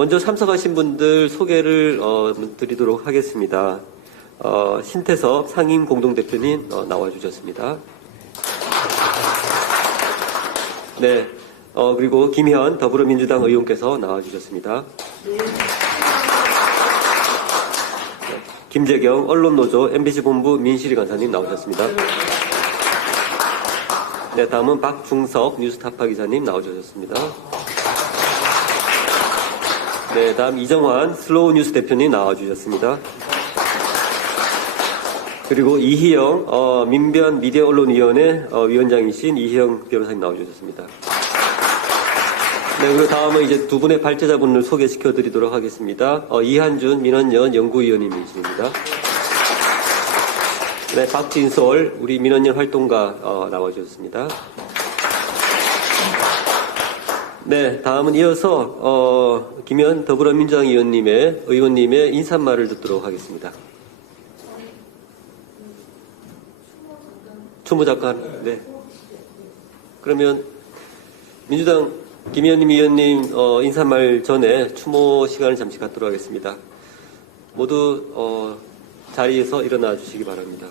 먼저 참석하신 분들 소개를 드리도록 하겠습니다. 신태섭 상임공동대표님 나와주셨습니다. 네, 그리고 김현 더불어민주당 의원께서 나와주셨습니다. 네. 김재경 언론노조 MBC본부 민실이 간사님 나오셨습니다. 네, 다음은 박중석 뉴스타파 기자님 나오셨습니다. 네, 다음 이정환 슬로우 뉴스 대표님 나와주셨습니다. 그리고 이희영 민변 미디어 언론위원회 위원장이신 이희영 변호사님 나와주셨습니다. 네, 그리고 다음은 이제 두 분의 발제자분을 소개시켜 드리도록 하겠습니다. 이한준 민원연 연구위원님이십니다. 네, 박진솔 우리 민원연 활동가 나와주셨습니다. 네, 다음은 이어서 김현 더불어민주당 의원님의 인사말을 듣도록 하겠습니다. 추모 잠깐. 네. 그러면 민주당 김현임 의원님 인사말 전에 추모 시간을 잠시 갖도록 하겠습니다. 모두 자리에서 일어나 주시기 바랍니다.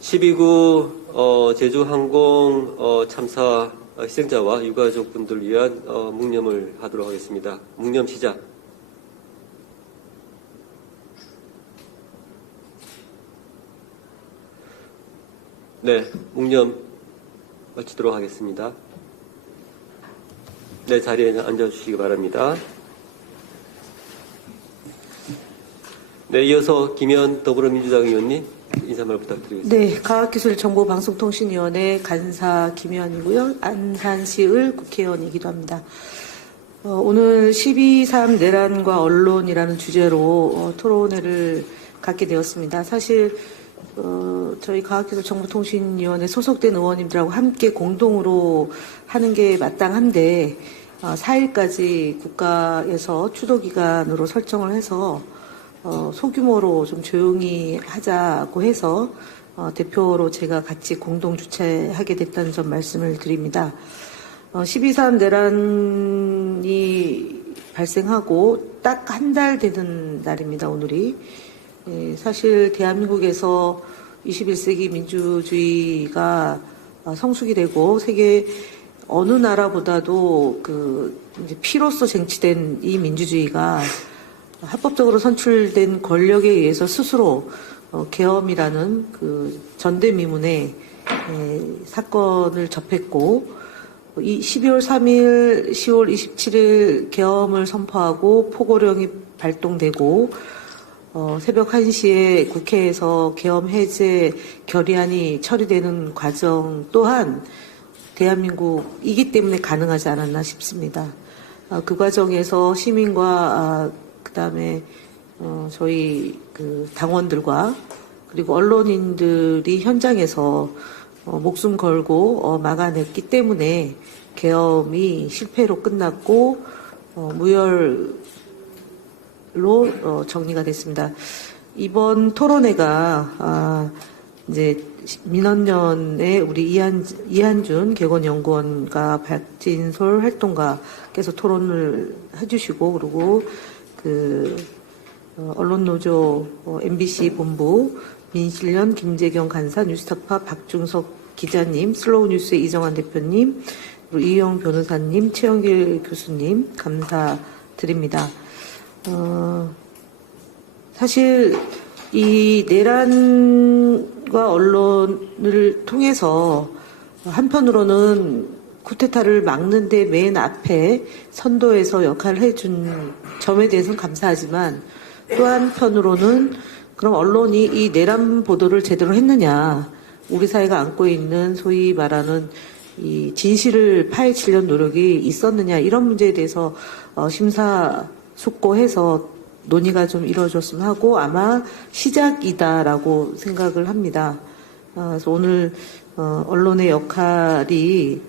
12구 제주항공 참사 희생자와 유가족분들 위한 묵념을 하도록 하겠습니다. 묵념 시작. 네, 묵념 마치도록 하겠습니다. 네, 자리에 앉아주시기 바랍니다. 네, 이어서 김현 더불어민주당 의원님 인사말 부탁드리겠습니다. 네, 과학기술정보방송통신위원회 간사 김현이고요. 안산시을 국회의원이기도 합니다. 오늘 12.3 내란과 언론이라는 주제로 토론회를 갖게 되었습니다. 사실 저희 과학기술정보통신위원회 소속된 의원님들하고 함께 공동으로 하는 게 마땅한데 4일까지 국가에서 추도기간으로 설정을 해서 소규모로 좀 조용히 하자고 해서 대표로 제가 같이 공동 주최하게 됐다는 점 말씀을 드립니다. 12.3 내란이 발생하고 딱 한 달 되는 날입니다, 오늘이. 사실 대한민국에서 21세기 민주주의가 성숙이 되고 세계 어느 나라보다도 이제 피로써 쟁취된 이 민주주의가 합법적으로 선출된 권력에 의해서 스스로 계엄이라는 전대미문의 사건을 접했고, 이 12월 3일, 10월 27일 계엄을 선포하고 포고령이 발동되고 새벽 1시에 국회에서 계엄 해제 결의안이 처리되는 과정 또한 대한민국이기 때문에 가능하지 않았나 싶습니다. 그 과정에서 시민과 그다음에 저희 당원들과 그리고 언론인들이 현장에서 목숨 걸고 막아냈기 때문에 계엄이 실패로 끝났고 무혈로 정리가 됐습니다. 이번 토론회가 이제 민원연의 우리 이한준 개건연구원과 박진솔 활동가께서 토론을 해주시고, 그리고 언론노조 MBC 본부 민실련 김재경 간사, 뉴스타파 박중석 기자님, 슬로우 뉴스의 이정환 대표님, 그리고 이희영 변호사님, 최영길 교수님 감사드립니다. 사실 이 내란과 언론을 통해서 한편으로는 쿠데타를 막는 데 맨 앞에 선도에서 역할을 해준 점에 대해서는 감사하지만, 또 한편으로는 그럼 언론이 이 내란 보도를 제대로 했느냐, 우리 사회가 안고 있는 소위 말하는 이 진실을 파헤치려는 노력이 있었느냐, 이런 문제에 대해서 심사숙고해서 논의가 좀 이루어졌으면 하고, 아마 시작이다라고 생각을 합니다. 그래서 오늘 언론의 역할이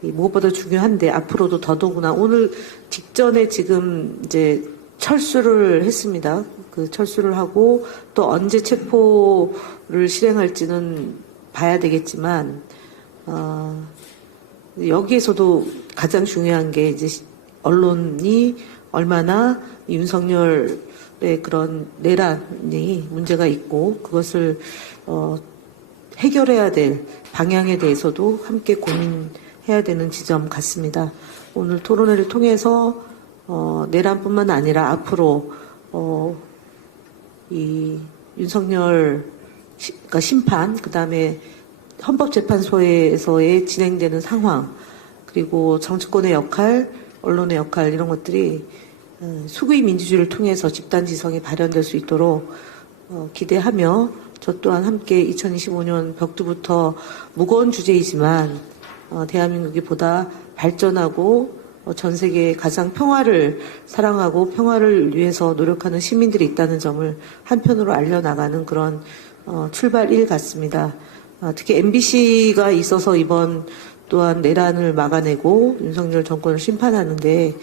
무엇보다 중요한데, 앞으로도 더더구나 오늘 직전에 지금 이제 철수를 했습니다. 그 철수를 하고 또 언제 체포를 실행할지는 봐야 되겠지만, 여기에서도 가장 중요한 게 이제 언론이 얼마나 윤석열의 그런 내란이 문제가 있고 그것을 해결해야 될 방향에 대해서도 함께 고민해야 되는 지점 같습니다. 오늘 토론회를 통해서 내란뿐만 아니라 앞으로 이 윤석열 그러니까 심판, 그다음에 헌법재판소에서의 진행되는 상황, 그리고 정치권의 역할, 언론의 역할 이런 것들이 수구의 민주주의를 통해서 집단지성이 발현될 수 있도록 기대하며 저 또한 함께 2025년 벽두부터 무거운 주제이지만 대한민국이 보다 발전하고 전 세계에 가장 평화를 사랑하고 평화를 위해서 노력하는 시민들이 있다는 점을 한편으로 알려나가는 그런 출발일 같습니다. 특히 MBC가 있어서 이번 또한 내란을 막아내고 윤석열 정권을 심판하는데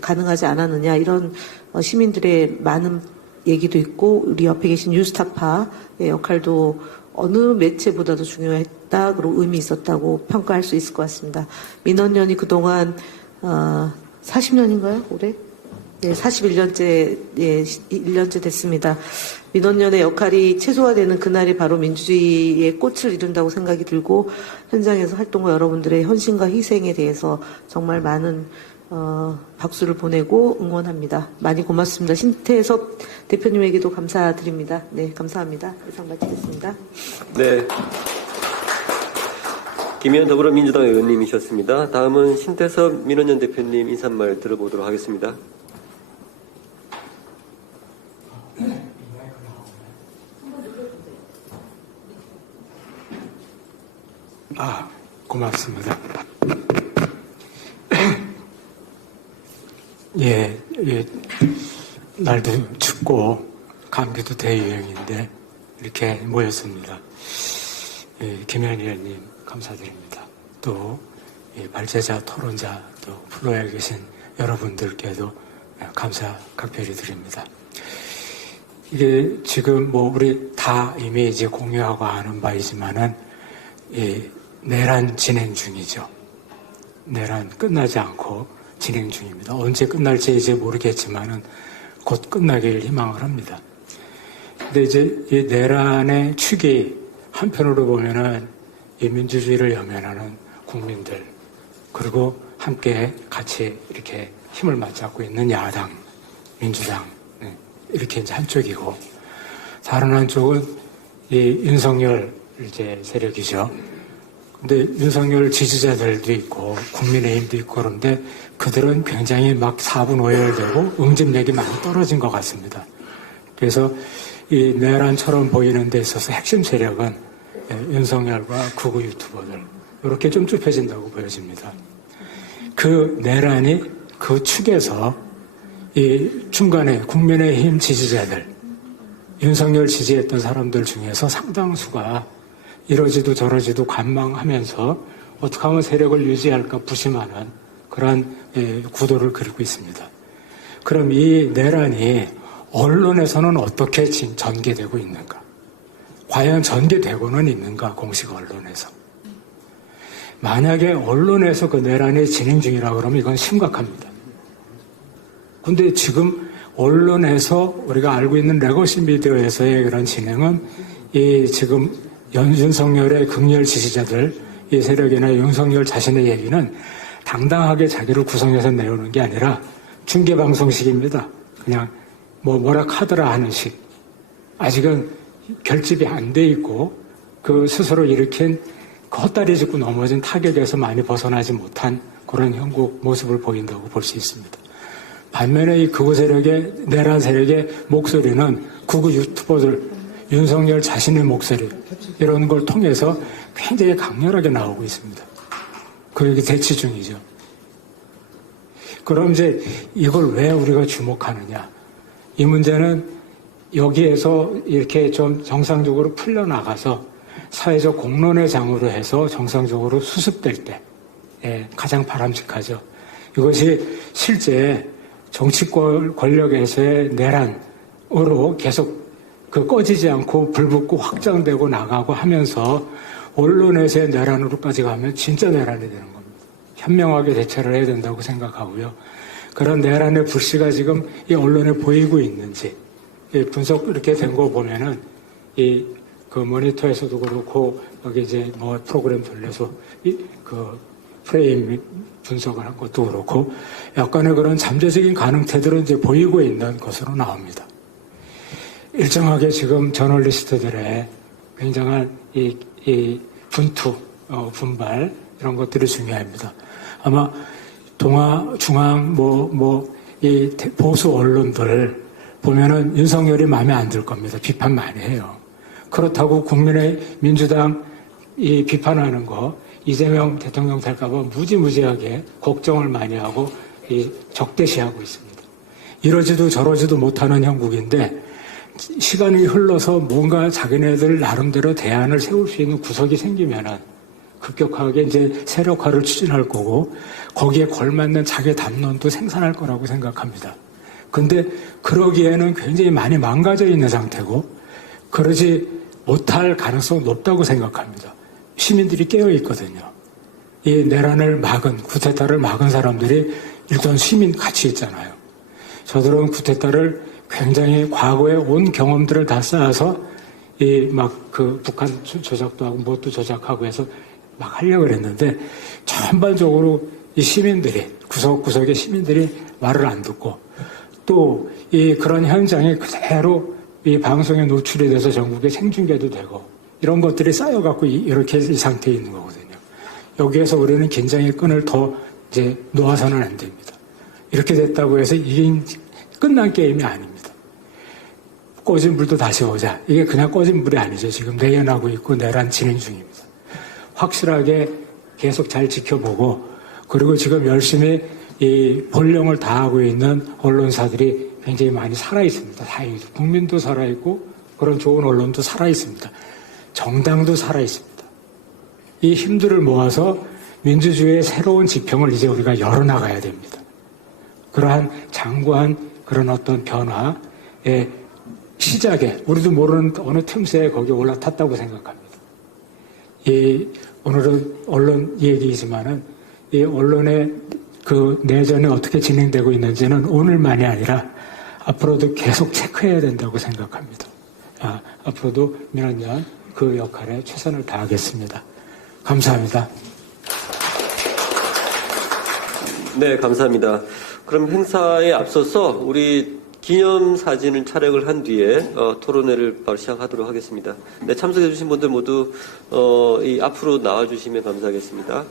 가능하지 않았느냐 이런 시민들의 많은 얘기도 있고 우리 옆에 계신 뉴스타파의 역할도 어느 매체보다도 중요했다, 그리고 의미 있었다고 평가할 수 있을 것 같습니다. 민원연이 그동안 40년인가요? 올해? 네, 41년째, 예, 1년째 됐습니다. 민원연의 역할이 최소화되는 그날이 바로 민주주의의 꽃을 이룬다고 생각이 들고 현장에서 활동과 여러분들의 헌신과 희생에 대해서 정말 많은 박수를 보내고 응원합니다. 많이 고맙습니다. 신태섭 대표님에게도 감사드립니다. 네, 감사합니다. 이상 마치겠습니다. 네. 김의원 더불어민주당 의원님이셨습니다. 다음은 신태섭 민원연 대표님 인사말 들어보도록 하겠습니다. 고맙습니다. 예, 날도 춥고 감기도 대유행인데 이렇게 모였습니다. 예, 김현 의원님 감사드립니다. 또 발제자, 토론자, 또 플로에 계신 여러분들께도 감사 각별히 드립니다. 이게 지금 우리 다 이미 이제 공유하고 아는 바이지만은 내란 진행 중이죠. 내란 끝나지 않고 진행 중입니다. 언제 끝날지 이제 모르겠지만은 곧 끝나길 희망을 합니다. 근데 이제 이 내란의 축이 한편으로 보면은 이 민주주의를 염원하는 국민들, 그리고 함께 같이 이렇게 힘을 맞잡고 있는 야당, 민주당, 이렇게 이제 한쪽이고, 다른 한쪽은 이 윤석열 이제 세력이죠. 근데 윤석열 지지자들도 있고 국민의힘도 있고 그런데 그들은 굉장히 막 사분오열되고 응집력이 많이 떨어진 것 같습니다. 그래서 이 내란처럼 보이는 데 있어서 핵심 세력은 윤석열과 극우 유튜버들 이렇게 좀 좁혀진다고 보여집니다. 그 내란이 그 축에서 이 중간에 국민의힘 지지자들, 윤석열 지지했던 사람들 중에서 상당수가 이러지도 저러지도 관망하면서 어떻게 하면 세력을 유지할까 부심하는 그런 구도를 그리고 있습니다. 그럼 이 내란이 언론에서는 어떻게 전개되고 있는가? 과연 전개되고는 있는가? 공식 언론에서. 만약에 언론에서 그 내란이 진행 중이라고 그러면 이건 심각합니다. 근데 지금 언론에서 우리가 알고 있는 레거시 미디어에서의 그런 진행은 이 지금 윤석열의 극렬 지지자들, 이 세력이나 윤석열 자신의 얘기는 당당하게 자기를 구성해서 내오는 게 아니라 중계방송식입니다. 그냥 뭐라 카더라 하는 식. 아직은 결집이 안 돼 있고 그 스스로 일으킨 그 헛다리 짚고 넘어진 타격에서 많이 벗어나지 못한 그런 형국 모습을 보인다고 볼 수 있습니다. 반면에 이 극우 세력의, 내란 세력의 목소리는 극우 유튜버들, 윤석열 자신의 목소리, 이런 걸 통해서 굉장히 강렬하게 나오고 있습니다. 그게 대치 중이죠. 그럼 이제 이걸 왜 우리가 주목하느냐. 이 문제는 여기에서 이렇게 좀 정상적으로 풀려나가서 사회적 공론의 장으로 해서 정상적으로 수습될 때 가장 바람직하죠. 이것이 실제 정치권 권력에서의 내란으로 계속 꺼지지 않고 불붙고 확장되고 나가고 하면서 언론에서의 내란으로까지 가면 진짜 내란이 되는 겁니다. 현명하게 대처를 해야 된다고 생각하고요. 그런 내란의 불씨가 지금 이 언론에 보이고 있는지 분석 이렇게 된 거 보면은 그 모니터에서도 그렇고 여기 이제 뭐 프로그램 돌려서 그 프레임 분석을 한 것도 그렇고 약간의 그런 잠재적인 가능태들은 이제 보이고 있는 것으로 나옵니다. 일정하게 지금 저널리스트들의 굉장한 이 분투, 분발 이런 것들이 중요합니다. 아마 동아, 중앙, 이 보수 언론들 보면은 윤석열이 마음에 안 들 겁니다. 비판 많이 해요. 그렇다고 국민의 민주당 이 비판하는 거 이재명 대통령 될까봐 무지무지하게 걱정을 많이 하고 적대시하고 있습니다. 이러지도 저러지도 못하는 형국인데 시간이 흘러서 뭔가 자기네들 나름대로 대안을 세울 수 있는 구석이 생기면은 급격하게 이제 세력화를 추진할 거고 거기에 걸맞는 자기 담론도 생산할 거라고 생각합니다. 근데 그러기에는 굉장히 많이 망가져 있는 상태고 그러지 못할 가능성이 높다고 생각합니다. 시민들이 깨어 있거든요. 이 내란을 막은 쿠데타를 막은 사람들이 일단 시민 같이 있잖아요. 저들은 쿠데타를 굉장히 과거에 온 경험들을 다 쌓아서 그 북한 조작도 하고 뭣도 조작하고 해서 막 하려고 했는데 전반적으로 이 시민들이 구석구석의 시민들이 말을 안 듣고 또 그런 현장에 그대로 이 방송에 노출이 돼서 전국에 생중계도 되고 이런 것들이 쌓여갖고 이렇게 이 상태에 있는 거거든요. 여기에서 우리는 긴장의 끈을 더 이제 놓아서는 안 됩니다. 이렇게 됐다고 해서 이게 끝난 게임이 아닙니다. 꺼진 불도 다시 오자. 이게 그냥 꺼진 불이 아니죠. 지금 내연하고 있고 내란 진행 중입니다. 확실하게 계속 잘 지켜보고 그리고 지금 열심히 이 본령을 다하고 있는 언론사들이 굉장히 많이 살아있습니다. 다행히도. 국민도 살아있고 그런 좋은 언론도 살아있습니다. 정당도 살아있습니다. 이 힘들을 모아서 민주주의의 새로운 지평을 이제 우리가 열어나가야 됩니다. 그러한 장구한 그런 어떤 변화의 시작에 우리도 모르는 어느 틈새에 거기에 올라탔다고 생각합니다. 오늘은 언론 얘기이지만은 이 언론의 그 내전이 어떻게 진행되고 있는지는 오늘만이 아니라 앞으로도 계속 체크해야 된다고 생각합니다. 앞으로도 민원연 그 역할에 최선을 다하겠습니다. 감사합니다. 네, 감사합니다. 그럼 행사에 앞서서 우리 기념사진을 촬영을 한 뒤에 토론회를 바로 시작하도록 하겠습니다. 네, 참석해 주신 분들 모두 앞으로 나와주시면 감사하겠습니다.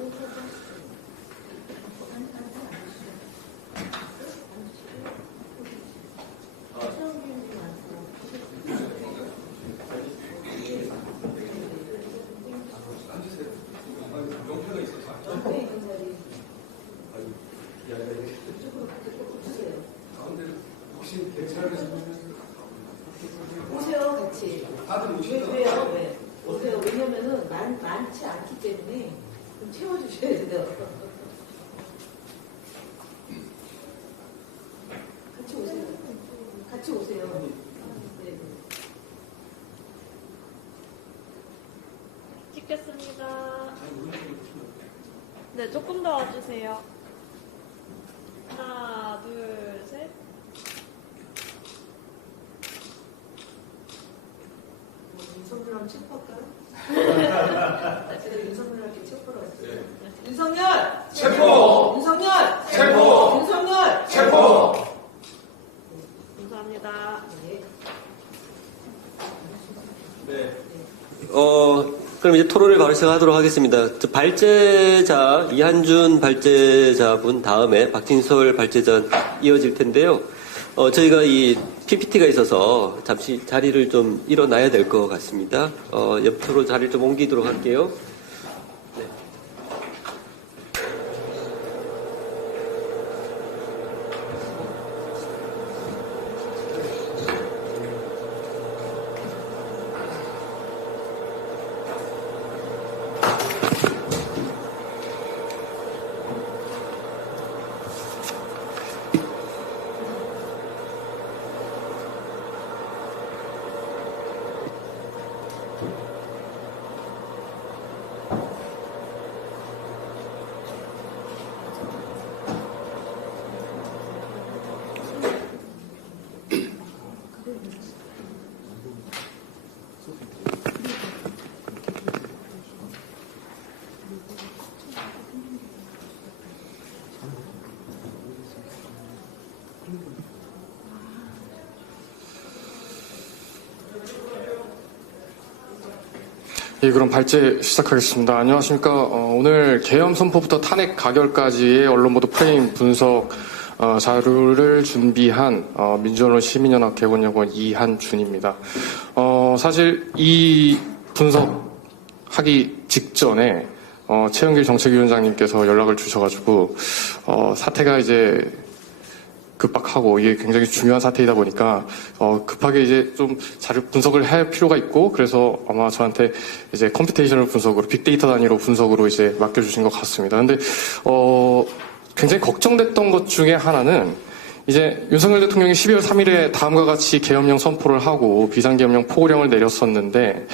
오세요, 같이. 왜요? 왜? 오세요. 왜냐면은 많지 않기 때문에 좀 채워주셔야 돼요. 같이 오세요. 같이 오세요. 네. 찍겠습니다. 네, 조금 더 와주세요. 하나, 둘, 셋. 윤석열하고 체포할까요? 제가 윤석열한테 체포를 했어요. 윤석열! 체포! 윤석열! 체포! 윤석열! 체포! 감사합니다. 그럼 이제 토론을 바로 시작하도록 하겠습니다. 발제자, 이한준 발제자분 다음에 박진솔 발제자 이어질 텐데요. 저희가 이 PPT가 있어서 잠시 자리를 좀 일어나야 될 것 같습니다. 옆으로 자리를 좀 옮기도록 할게요. 네. 예, 그럼 발제 시작하겠습니다. 안녕하십니까. 오늘 계엄 선포부터 탄핵 가결까지의 언론 보도 프레임 분석 자료를 준비한 민주언론 시민연합 개원여권 이한준입니다. 사실 이 분석하기 직전에 최영길 정책위원장님께서 연락을 주셔가지고 사태가 이제 급박하고 이게 굉장히 중요한 사태이다 보니까 급하게 이제 좀 자료 분석을 할 필요가 있고, 그래서 아마 저한테 이제 컴퓨테이셔널 분석으로 빅데이터 단위로 분석으로 이제 맡겨주신 것 같습니다. 근데 굉장히 걱정됐던 것 중에 하나는 이제 윤석열 대통령이 12월 3일에 다음과 같이 계엄령 선포를 하고 비상계엄령 포고령을 내렸었는데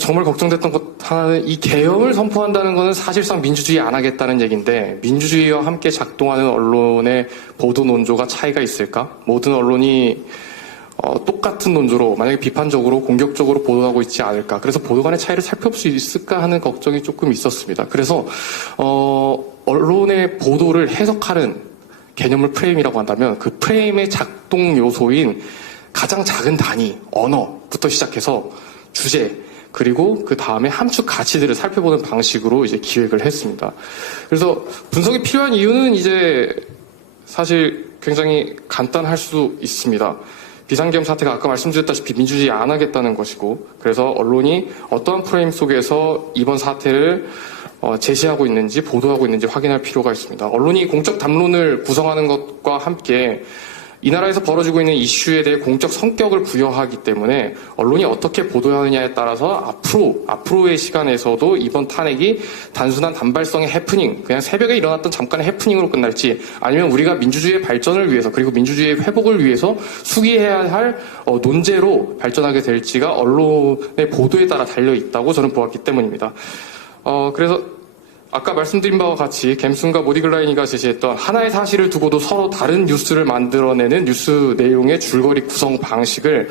정말 걱정됐던 것 하나는 이 계엄을 선포한다는 것은 사실상 민주주의 안 하겠다는 얘기인데, 민주주의와 함께 작동하는 언론의 보도 논조가 차이가 있을까? 모든 언론이 똑같은 논조로 만약에 비판적으로 공격적으로 보도하고 있지 않을까? 그래서 보도 간의 차이를 살펴볼 수 있을까 하는 걱정이 조금 있었습니다. 그래서 언론의 보도를 해석하는 개념을 프레임이라고 한다면 그 프레임의 작동 요소인 가장 작은 단위, 언어부터 시작해서 주제, 그리고 그 다음에 함축 가치들을 살펴보는 방식으로 이제 기획을 했습니다. 그래서 분석이 필요한 이유는 이제 사실 굉장히 간단할 수 있습니다. 비상계엄 사태가 아까 말씀드렸다시피 민주주의 안 하겠다는 것이고, 그래서 언론이 어떠한 프레임 속에서 이번 사태를 제시하고 있는지 보도하고 있는지 확인할 필요가 있습니다. 언론이 공적 담론을 구성하는 것과 함께 이 나라에서 벌어지고 있는 이슈에 대해 공적 성격을 부여하기 때문에 언론이 어떻게 보도하느냐에 따라서 앞으로의 시간에서도 이번 탄핵이 단순한 단발성의 해프닝, 그냥 새벽에 일어났던 잠깐의 해프닝으로 끝날지, 아니면 우리가 민주주의의 발전을 위해서 그리고 민주주의의 회복을 위해서 숙의해야 할 논제로 발전하게 될지가 언론의 보도에 따라 달려 있다고 저는 보았기 때문입니다. 그래서 아까 말씀드린 바와 같이 갬슨과 모디글라이니가 제시했던 하나의 사실을 두고도 서로 다른 뉴스를 만들어내는 뉴스 내용의 줄거리 구성 방식을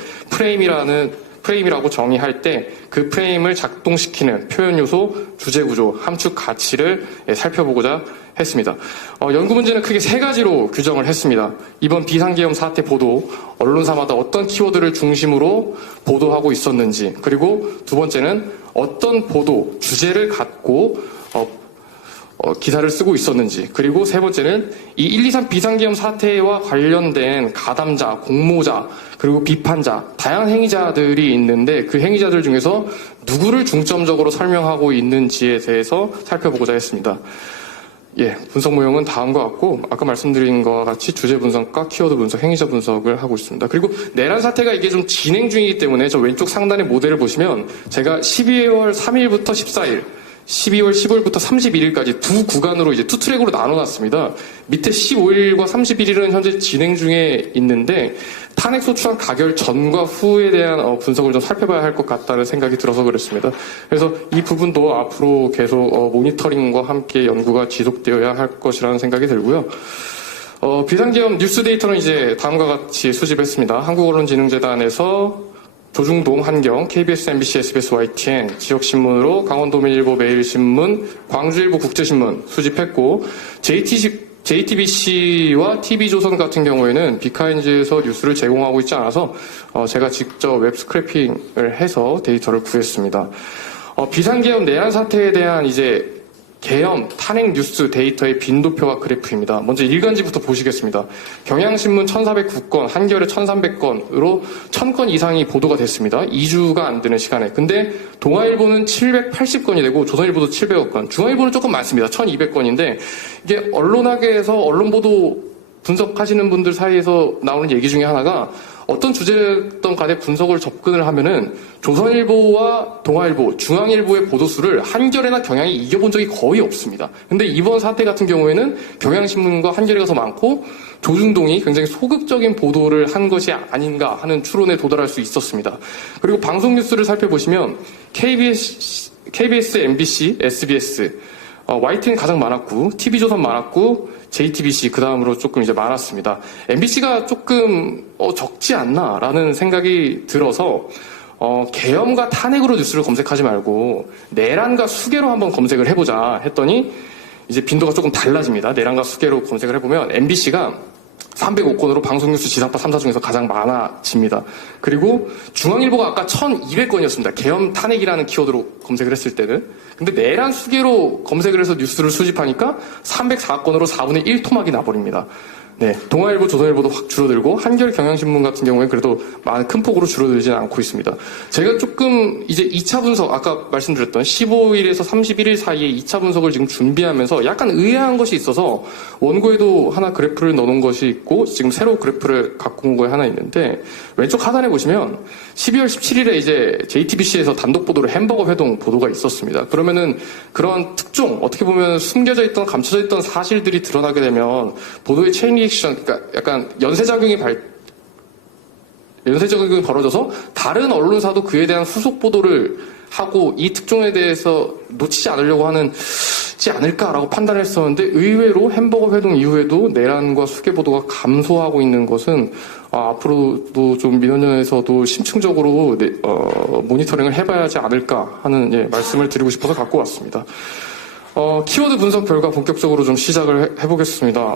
프레임이라고 정의할 때 그 프레임을 작동시키는 표현 요소, 주제 구조, 함축 가치를 살펴보고자 했습니다. 연구 문제는 크게 세 가지로 규정을 했습니다. 이번 비상계엄 사태 보도, 언론사마다 어떤 키워드를 중심으로 보도하고 있었는지, 그리고 두 번째는 어떤 보도, 주제를 갖고 기사를 쓰고 있었는지, 그리고 세 번째는 이 123 비상계엄 사태와 관련된 가담자, 공모자, 그리고 비판자, 다양한 행위자들이 있는데 그 행위자들 중에서 누구를 중점적으로 설명하고 있는지에 대해서 살펴보고자 했습니다. 예, 분석 모형은 다음과 같고, 아까 말씀드린 것과 같이 주제 분석과 키워드 분석, 행위자 분석을 하고 있습니다. 그리고 내란 사태가 이게 좀 진행 중이기 때문에 저 왼쪽 상단의 모델을 보시면 제가 12월 3일부터 14일, 12월 15일부터 31일까지 두 구간으로 이제 투 트랙으로 나눠놨습니다. 밑에 15일과 31일은 현재 진행 중에 있는데 탄핵 소추안 가결 전과 후에 대한 분석을 좀 살펴봐야 할 것 같다는 생각이 들어서 그렇습니다. 그래서 이 부분도 앞으로 계속 모니터링과 함께 연구가 지속되어야 할 것이라는 생각이 들고요. 비상계엄 뉴스 데이터는 이제 다음과 같이 수집했습니다. 한국언론진흥재단에서 조중동, 한경, KBS, MBC, SBS, YTN, 지역신문으로 강원도민일보, 매일신문, 광주일보, 국제신문 수집했고, JTBC와 TV조선 같은 경우에는 비카인즈에서 뉴스를 제공하고 있지 않아서 제가 직접 웹 스크래핑을 해서 데이터를 구했습니다. 비상계엄 내란 사태에 대한 이제 계엄, 탄핵 뉴스 데이터의 빈도표와 그래프입니다. 먼저 일간지부터 보시겠습니다. 경향신문 1409건, 한겨레 1300건으로 1000건 이상이 보도가 됐습니다. 2주가 안 되는 시간에. 근데 동아일보는 780건이 되고 조선일보도 700여 건, 중앙일보는 조금 많습니다. 1200건인데 이게 언론학에서 언론보도 분석하시는 분들 사이에서 나오는 얘기 중에 하나가 어떤 주제였던 간에 분석을 접근을 하면은 조선일보와 동아일보, 중앙일보의 보도수를 한겨레나 경향이 이겨본 적이 거의 없습니다. 근데 이번 사태 같은 경우에는 경향신문과 한겨레가 더 많고 조중동이 굉장히 소극적인 보도를 한 것이 아닌가 하는 추론에 도달할 수 있었습니다. 그리고 방송 뉴스를 살펴보시면 KBS, MBC, SBS, YTN 가장 많았고, TV조선 많았고, JTBC 그 다음으로 조금 이제 많았습니다. MBC가 조금 적지 않나라는 생각이 들어서 계엄과 탄핵으로 뉴스를 검색하지 말고 내란과 수계로 한번 검색을 해보자 했더니 이제 빈도가 조금 달라집니다. 내란과 수계로 검색을 해보면 MBC가 305건으로 방송뉴스 지상파 3사 중에서 가장 많아집니다. 그리고 중앙일보가 아까 1200건이었습니다. 계엄 탄핵이라는 키워드로 검색을 했을 때는. 근데 내란 수계로 검색을 해서 뉴스를 수집하니까 304건으로 4분의 1 토막이 나버립니다. 네, 동아일보, 조선일보도 확 줄어들고 한겨레 경향신문 같은 경우에는 그래도 큰 폭으로 줄어들지는 않고 있습니다. 제가 조금 이제 2차 분석, 아까 말씀드렸던 15일에서 31일 사이에 2차 분석을 지금 준비하면서 약간 의아한 것이 있어서 원고에도 하나 그래프를 넣어놓은 것이 있고 지금 새로 그래프를 갖고 온 거에 하나 있는데 왼쪽 하단에 보시면 12월 17일에 이제 JTBC에서 단독 보도로 햄버거 회동 보도가 있었습니다. 그러면은 그런 특종, 어떻게 보면 숨겨져 있던, 감춰져 있던 사실들이 드러나게 되면 보도의 체인 리액션, 그러니까 약간 연쇄작용이 벌어져서 다른 언론사도 그에 대한 후속 보도를 하고 이 특종에 대해서 놓치지 않으려고 하지 않을까라고 판단을 했었는데 의외로 햄버거 회동 이후에도 내란과 수계 보도가 감소하고 있는 것은 앞으로도 좀 민원연에서도 심층적으로 모니터링을 해봐야 하지 않을까 하는 말씀을 드리고 싶어서 갖고 왔습니다. 키워드 분석 결과 본격적으로 좀 시작을 해보겠습니다.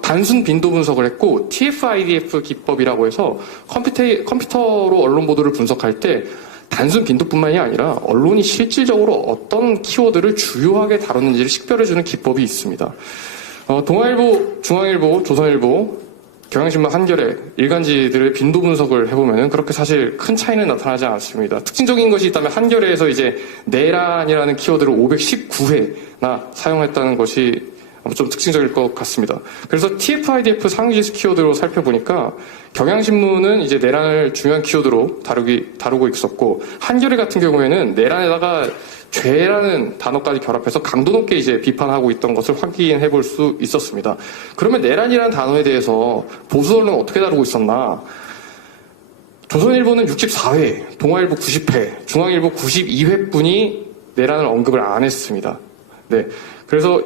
단순 빈도 분석을 했고 TF-IDF 기법이라고 해서 컴퓨터로 언론 보도를 분석할 때 단순 빈도뿐만이 아니라 언론이 실질적으로 어떤 키워드를 주요하게 다루는지를 식별해주는 기법이 있습니다. 동아일보, 중앙일보, 조선일보, 경향신문, 한겨레, 일간지들의 빈도 분석을 해보면은 그렇게 사실 큰 차이는 나타나지 않습니다. 특징적인 것이 있다면 한겨레에서 이제 내란이라는 키워드를 519회나 사용했다는 것이 좀 특징적일 것 같습니다. 그래서 TF-IDF 상위지수 키워드로 살펴보니까 경향신문은 이제 내란을 중요한 키워드로 다루고 있었고 한겨레 같은 경우에는 내란에다가 죄라는 단어까지 결합해서 강도 높게 이제 비판하고 있던 것을 확인해 볼 수 있었습니다. 그러면 내란이라는 단어에 대해서 보수 언론은 어떻게 다루고 있었나? 조선일보는 64회, 동아일보 90회, 중앙일보 92회뿐이 내란을 언급을 안 했습니다. 네. 그래서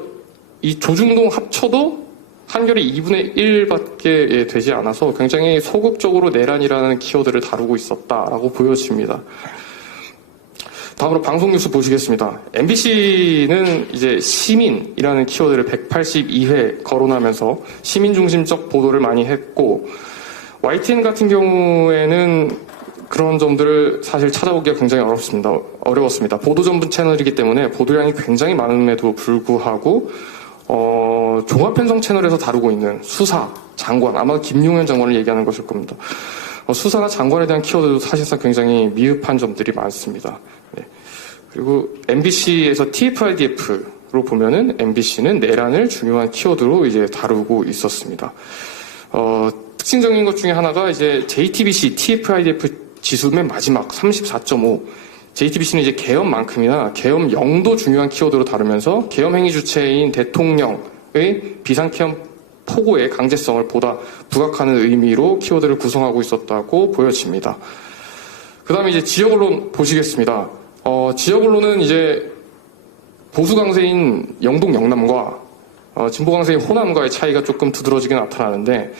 이 조중동 합쳐도 한겨레 2분의 1밖에 되지 않아서 굉장히 소극적으로 내란이라는 키워드를 다루고 있었다라고 보여집니다. 다음으로 방송 뉴스 보시겠습니다. MBC는 이제 시민이라는 키워드를 182회 거론하면서 시민 중심적 보도를 많이 했고, YTN 같은 경우에는 그런 점들을 사실 찾아보기가 굉장히 어려웠습니다. 보도 전문 채널이기 때문에 보도량이 굉장히 많음에도 불구하고, 종합편성 채널에서 다루고 있는 수사, 장관, 아마 김용현 장관을 얘기하는 것일 겁니다. 수사나 장관에 대한 키워드도 사실상 굉장히 미흡한 점들이 많습니다. 네. 그리고 MBC에서 TF-IDF로 보면은 MBC는 내란을 중요한 키워드로 이제 다루고 있었습니다. 특징적인 것 중에 하나가 이제 JTBC TF-IDF 지수 맨 마지막 34.5. JTBC는 이제 계엄만큼이나 계엄령도 중요한 키워드로 다루면서 계엄 행위 주체인 대통령의 비상계엄 포고의 강제성을 보다 부각하는 의미로 키워드를 구성하고 있었다고 보여집니다. 그 다음에 이제 지역 언론 보시겠습니다. 지역 언론은 이제 보수 강세인 영동 영남과 진보 강세인 호남과의 차이가 조금 두드러지게 나타나는데,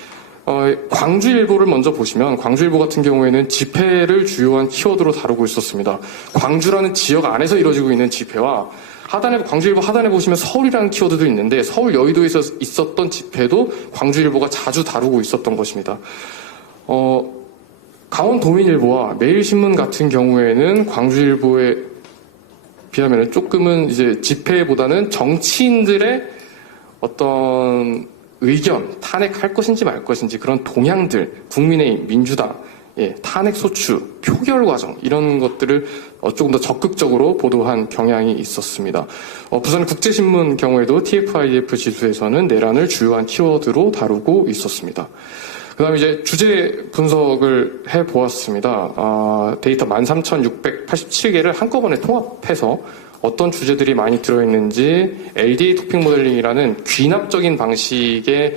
광주일보를 먼저 보시면 광주일보 같은 경우에는 집회를 주요한 키워드로 다루고 있었습니다. 광주라는 지역 안에서 이루어지고 있는 집회와 광주일보 하단에 보시면 서울이라는 키워드도 있는데 서울 여의도에서 있었던 집회도 광주일보가 자주 다루고 있었던 것입니다. 강원도민일보와 매일신문 같은 경우에는 광주일보에 비하면 조금은 이제 집회보다는 정치인들의 어떤 의견, 탄핵할 것인지 말 것인지 그런 동향들, 국민의힘, 민주당, 탄핵 소추, 표결 과정 이런 것들을 조금 더 적극적으로 보도한 경향이 있었습니다. 부산 국제신문 경우에도 TF-IDF 지수에서는 내란을 주요한 키워드로 다루고 있었습니다. 그 다음에 이제 주제 분석을 해보았습니다. 데이터 13,687개를 한꺼번에 통합해서 어떤 주제들이 많이 들어있는지 LDA 토픽 모델링이라는 귀납적인 방식의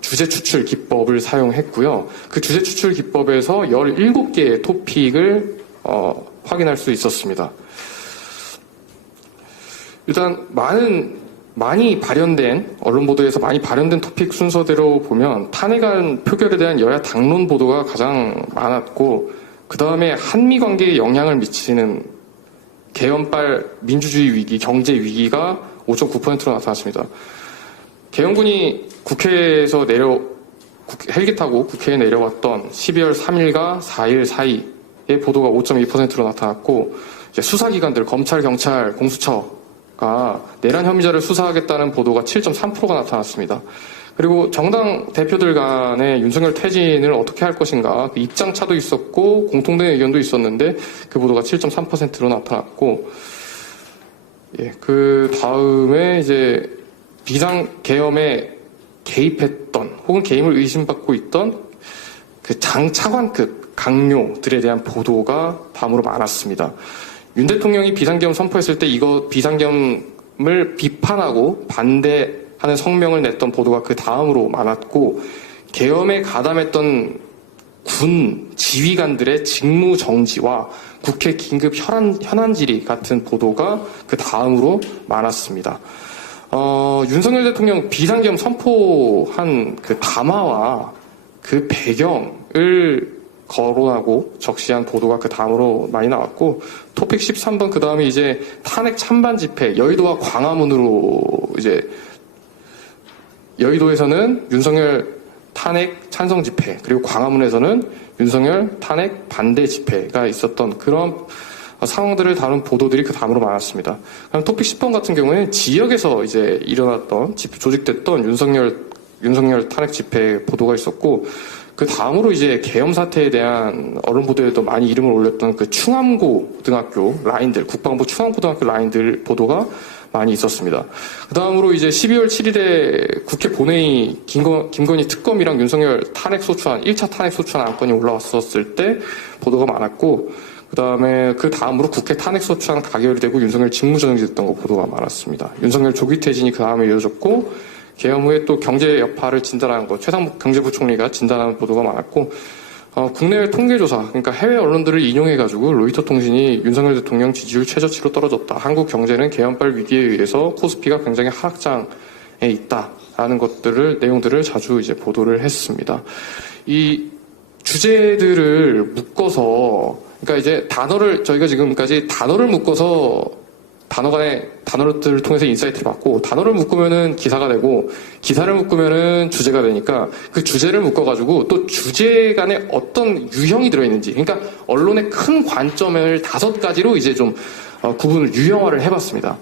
주제 추출 기법을 사용했고요. 그 주제 추출 기법에서 17개의 토픽을 확인할 수 있었습니다. 일단 많이 발현된 언론 보도에서 많이 발현된 토픽 순서대로 보면 탄핵안 표결에 대한 여야 당론 보도가 가장 많았고, 그 다음에 한미 관계에 영향을 미치는 계엄발 민주주의 위기, 경제 위기가 5.9%로 나타났습니다. 계엄군이 국회에서 헬기 타고 국회에 내려왔던 12월 3일과 4일 사이에 보도가 5.2%로 나타났고, 이제 수사기관들, 검찰, 경찰, 공수처가 내란 혐의자를 수사하겠다는 보도가 7.3%가 나타났습니다. 그리고 정당 대표들 간의 윤석열 퇴진을 어떻게 할 것인가, 그 입장차도 있었고 공통된 의견도 있었는데 그 보도가 7.3%로 나타났고, 예, 그 다음에 이제 비상계엄에 개입했던 혹은 개입을 의심받고 있던 그 장차관급 강요들에 대한 보도가 다음으로 많았습니다. 윤 대통령이 비상계엄 선포했을 때 이거 비상계엄을 비판하고 반대하는 성명을 냈던 보도가 그 다음으로 많았고, 계엄에 가담했던 군 지휘관들의 직무 정지와 국회 긴급 현안 질의 같은 보도가 그 다음으로 많았습니다. 윤석열 대통령 비상계엄 선포한 그 담화와 그 배경을 거론하고 적시한 보도가 그 다음으로 많이 나왔고, 토픽 13번 그 다음에 이제 탄핵 찬반 집회, 여의도와 광화문으로 이제 여의도에서는 윤석열 탄핵 찬성 집회, 그리고 광화문에서는 윤석열 탄핵 반대 집회가 있었던 그런 상황들을 다룬 보도들이 그 다음으로 많았습니다. 그럼 토픽 10번 같은 경우에 지역에서 이제 일어났던 조직됐던 윤석열 탄핵 집회 보도가 있었고, 그 다음으로 이제 계엄 사태에 대한 언론 보도에도 많이 이름을 올렸던 그 충암고등학교 라인들, 국방부 충암고등학교 라인들 보도가 많이 있었습니다. 그 다음으로 이제 12월 7일에 국회 본회의 김건희 특검이랑 윤석열 탄핵 소추안, 1차 탄핵 소추안 안건이 올라왔었을 때 보도가 많았고, 그 다음으로 국회 탄핵 소추안 가결이 되고 윤석열 직무정지 됐던 거 보도가 많았습니다. 윤석열 조기 퇴진이 그 다음에 이어졌고, 계엄 후에 또 경제 여파를 진단하는 거, 최상목 경제부총리가 진단하는 보도가 많았고, 국내외 통계조사, 그러니까 해외 언론들을 인용해가지고 로이터 통신이 윤석열 대통령 지지율 최저치로 떨어졌다. 한국 경제는 계엄발 위기에 의해서 코스피가 굉장히 하락장에 있다라는 내용들을 자주 이제 보도를 했습니다. 이 주제들을 묶어서, 그러니까 이제 저희가 지금까지 단어를 묶어서 단어 간의 단어들을 통해서 인사이트를 받고, 단어를 묶으면은 기사가 되고, 기사를 묶으면은 주제가 되니까 그 주제를 묶어가지고 또 주제 간에 어떤 유형이 들어있는지, 그러니까 언론의 큰 관점을 5가지로 이제 좀 구분을 유형화를 해봤습니다.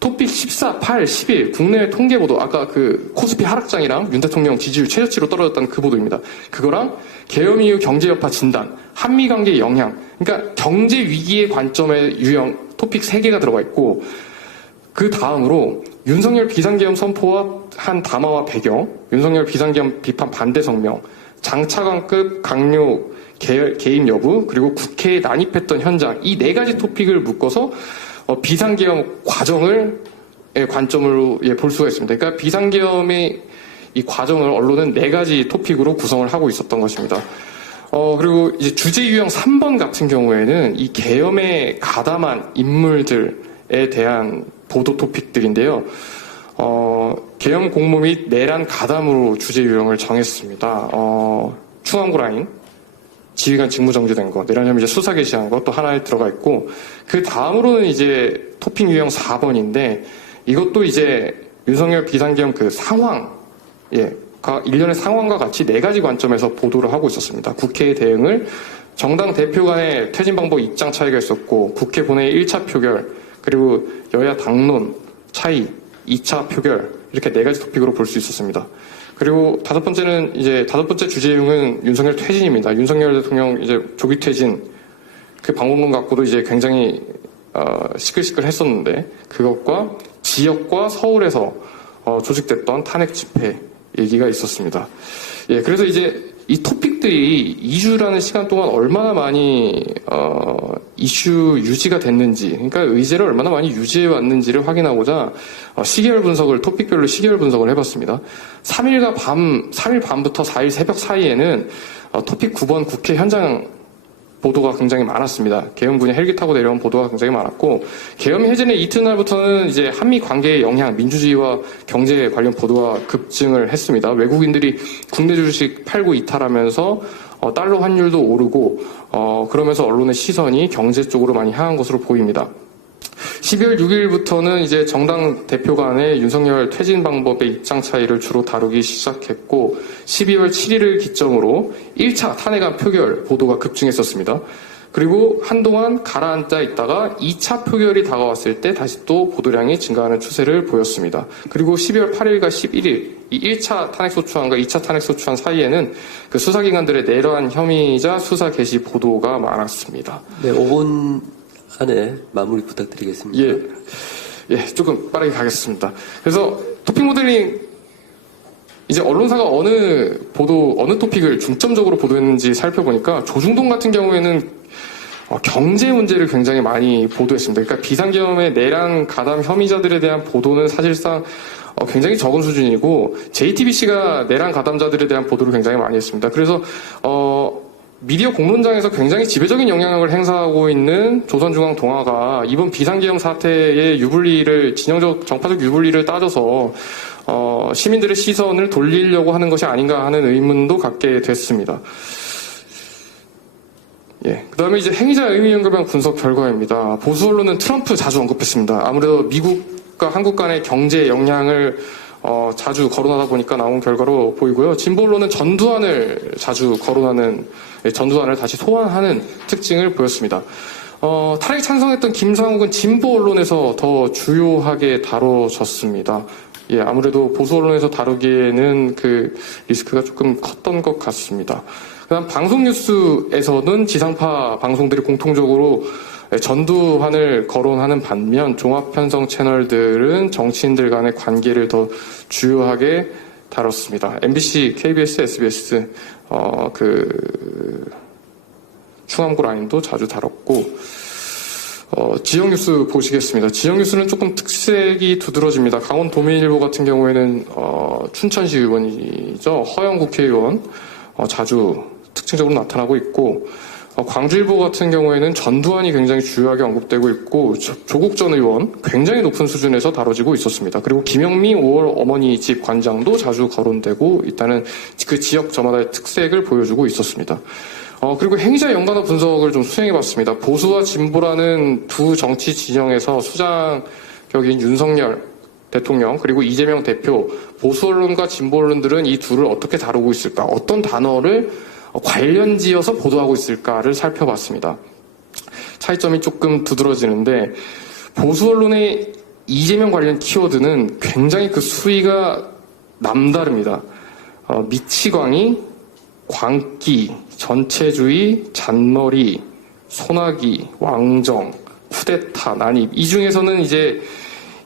토픽 14, 8, 11 국내외 통계 보도, 아까 그 코스피 하락장이랑 윤 대통령 지지율 최저치로 떨어졌다는 그 보도입니다. 그거랑 계엄 이후 경제 여파 진단, 한미 관계 영향, 그러니까 경제 위기의 관점의 유형 토픽 3개가 들어가 있고, 그 다음으로 윤석열 비상계엄 선포와 한 담화와 배경, 윤석열 비상계엄 비판 반대 성명, 장차관급 강요 개입 여부, 그리고 국회에 난입했던 현장, 이 4가지 토픽을 묶어서 비상계엄 과정을 관점으로 볼 수가 있습니다. 그러니까 비상계엄의 이 과정을 언론은 4가지 토픽으로 구성을 하고 있었던 것입니다. 그리고 이제 주제 유형 3번 같은 경우에는 이 계엄에 가담한 인물들에 대한 보도 토픽들인데요. 계엄 공모 및 내란 가담으로 주제 유형을 정했습니다. 충암고 라인, 지휘관 직무 정지된 거, 내란 혐의자 수사 개시한 거 또 하나에 들어가 있고, 그 다음으로는 이제 토픽 유형 4번인데, 이것도 이제 윤석열 비상계엄 그 상황, 일련의 상황과 같이 4가지 관점에서 보도를 하고 있었습니다. 국회의 대응을, 정당 대표 간의 퇴진 방법 입장 차이가 있었고, 국회 본회의 1차 표결, 그리고 여야 당론 차이, 2차 표결, 이렇게 4가지 토픽으로 볼 수 있었습니다. 그리고 다섯 번째 주제용은 윤석열 퇴진입니다. 윤석열 대통령 이제 조기 퇴진, 그 방법론 갖고도 이제 굉장히 시끌시끌 했었는데, 그것과 지역과 서울에서 조직됐던 탄핵 집회 얘기가 있었습니다. 예, 그래서 이제 이 토픽들이 2주라는 시간 동안 얼마나 많이 이슈 유지가 됐는지, 그러니까 의제를 얼마나 많이 유지해 왔는지를 확인하고자 시계열 분석을, 토픽별로 시계열 분석을 해봤습니다. 3일 밤부터 4일 새벽 사이에는 토픽 9번 국회 현장 보도가 굉장히 많았습니다. 계엄군이 헬기 타고 내려온 보도가 굉장히 많았고, 계엄 해제의 이튿날부터는 이제 한미 관계의 영향, 민주주의와 경제 관련 보도가 급증을 했습니다. 외국인들이 국내 주식 팔고 이탈하면서 달러 환율도 오르고, 그러면서 언론의 시선이 경제 쪽으로 많이 향한 것으로 보입니다. 12월 6일부터는 이제 정당 대표 간의 윤석열 퇴진 방법의 입장 차이를 주로 다루기 시작했고 12월 7일을 기점으로 1차 탄핵안 표결 보도가 급증했었습니다. 그리고 한동안 가라앉아 있다가 2차 표결이 다가왔을 때 다시 또 보도량이 증가하는 추세를 보였습니다. 그리고 12월 8일과 11일 이 1차 탄핵소추안과 2차 탄핵소추안 사이에는 그 수사기관들의 내란 혐의자 수사 개시 보도가 많았습니다. 네, 5분 안에 마무리 부탁드리겠습니다. 예, 조금 빠르게 가겠습니다. 그래서 토픽 모델링 이제 언론사가 어느 토픽을 중점적으로 보도했는지 살펴보니까 조중동 같은 경우에는 경제 문제를 굉장히 많이 보도했습니다. 그러니까 비상계엄의 내란 가담 혐의자들에 대한 보도는 사실상 굉장히 적은 수준이고 JTBC가 내란 가담자들에 대한 보도를 굉장히 많이 했습니다. 그래서 미디어 공론장에서 굉장히 지배적인 영향력을 행사하고 있는 조선중앙동아가 이번 비상계엄 사태의 진영적 정파적 유불리를 따져서 시민들의 시선을 돌리려고 하는 것이 아닌가 하는 의문도 갖게 됐습니다. 그 다음에 이제 행위자 의미 연결방 분석 결과입니다. 보수 언론은 트럼프 자주 언급했습니다. 아무래도 미국과 한국 간의 경제 영향을 자주 거론하다 보니까 나온 결과로 보이고요. 진보 언론은 전두환을 자주 거론하는, 전두환을 다시 소환하는 특징을 보였습니다. 탄핵 찬성했던 김상욱은 진보 언론에서 더 주요하게 다뤄졌습니다. 아무래도 보수 언론에서 다루기에는 그 리스크가 조금 컸던 것 같습니다. 그다음 방송 뉴스에서는 지상파 방송들이 공통적으로 전두환을 거론하는 반면 종합 편성 채널들은 정치인들 간의 관계를 더 주요하게 다뤘습니다. MBC, KBS, SBS 충암고 라인도 자주 다뤘고 지역 뉴스 보시겠습니다. 지역 뉴스는 조금 특색이 두드러집니다. 강원도민일보 같은 경우에는 춘천시 의원이죠. 허영 국회의원 자주 특징적으로 나타나고 있고 광주일보 같은 경우에는 전두환이 굉장히 주요하게 언급되고 있고 조국 전 의원 굉장히 높은 수준에서 다뤄지고 있었습니다. 그리고 김영미 5월 어머니 집 관장도 자주 거론되고 있다는 그 지역 저마다의 특색을 보여주고 있었습니다. 그리고 행위자 연관어 분석을 좀 수행해봤습니다. 보수와 진보라는 두 정치 진영에서 수장격인 윤석열 대통령 그리고 이재명 대표, 보수 언론과 진보 언론들은 이 둘을 어떻게 다루고 있을까, 어떤 단어를 관련지어서 보도하고 있을까를 살펴봤습니다. 차이점이 조금 두드러지는데 보수 언론의 이재명 관련 키워드는 굉장히 그 수위가 남다릅니다. 미치광이, 광기, 전체주의, 잔머리, 소나기, 왕정, 쿠데타, 난입, 이 중에서는 이제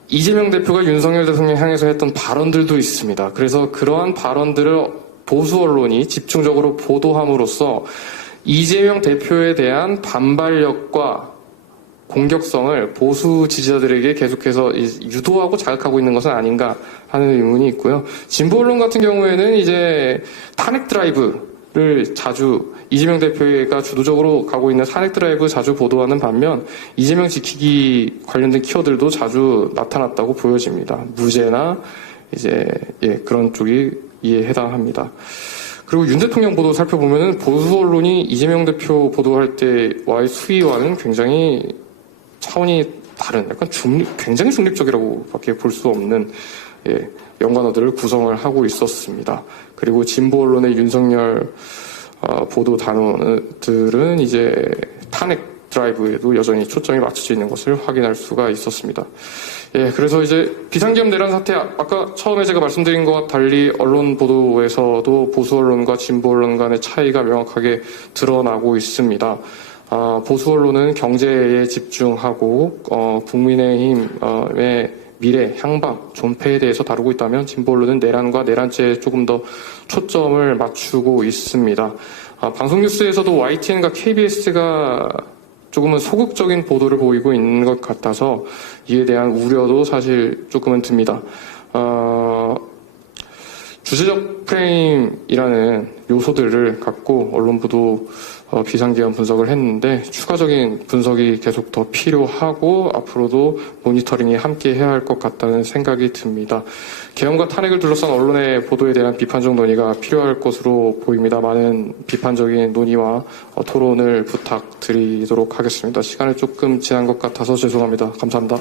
이재명 대표가 윤석열 대통령 향해서 했던 발언들도 있습니다. 그래서 그러한 발언들을 보수 언론이 집중적으로 보도함으로써 이재명 대표에 대한 반발력과 공격성을 보수 지지자들에게 계속해서 유도하고 자극하고 있는 것은 아닌가 하는 의문이 있고요. 진보 언론 같은 경우에는 이제 탄핵 드라이브를 자주 이재명 대표가 주도적으로 가고 있는 탄핵 드라이브 자주 보도하는 반면 이재명 지키기 관련된 키워드들도 자주 나타났다고 보여집니다. 무죄나 이제 그런 쪽이 이에 해당합니다. 그리고 윤 대통령 보도 살펴보면은 보수 언론이 이재명 대표 보도할 때와의 수위와는 굉장히 차원이 다른 약간 굉장히 중립적이라고밖에 볼 수 없는 연관어들을 구성을 하고 있었습니다. 그리고 진보 언론의 윤석열 보도 단어들은 이제 탄핵 드라이브에도 여전히 초점이 맞춰져 있는 것을 확인할 수가 있었습니다. 그래서 이제 비상계엄 내란 사태, 아까 처음에 제가 말씀드린 것과 달리 언론 보도에서도 보수 언론과 진보 언론 간의 차이가 명확하게 드러나고 있습니다. 보수 언론은 경제에 집중하고 국민의힘의 미래, 향방, 존폐에 대해서 다루고 있다면 진보 언론은 내란과 내란죄에 조금 더 초점을 맞추고 있습니다. 방송 뉴스에서도 YTN과 KBS가 조금은 소극적인 보도를 보이고 있는 것 같아서 이에 대한 우려도 사실 조금은 듭니다. 주제적 프레임이라는 요소들을 갖고 언론부도 비상기한 분석을 했는데 추가적인 분석이 계속 더 필요하고 앞으로도 모니터링이 함께 해야 할 것 같다는 생각이 듭니다. 계엄과 탄핵을 둘러싼 언론의 보도에 대한 비판적 논의가 필요할 것으로 보입니다. 많은 비판적인 논의와 토론을 부탁드리도록 하겠습니다. 시간이 조금 지난 것 같아서 죄송합니다. 감사합니다.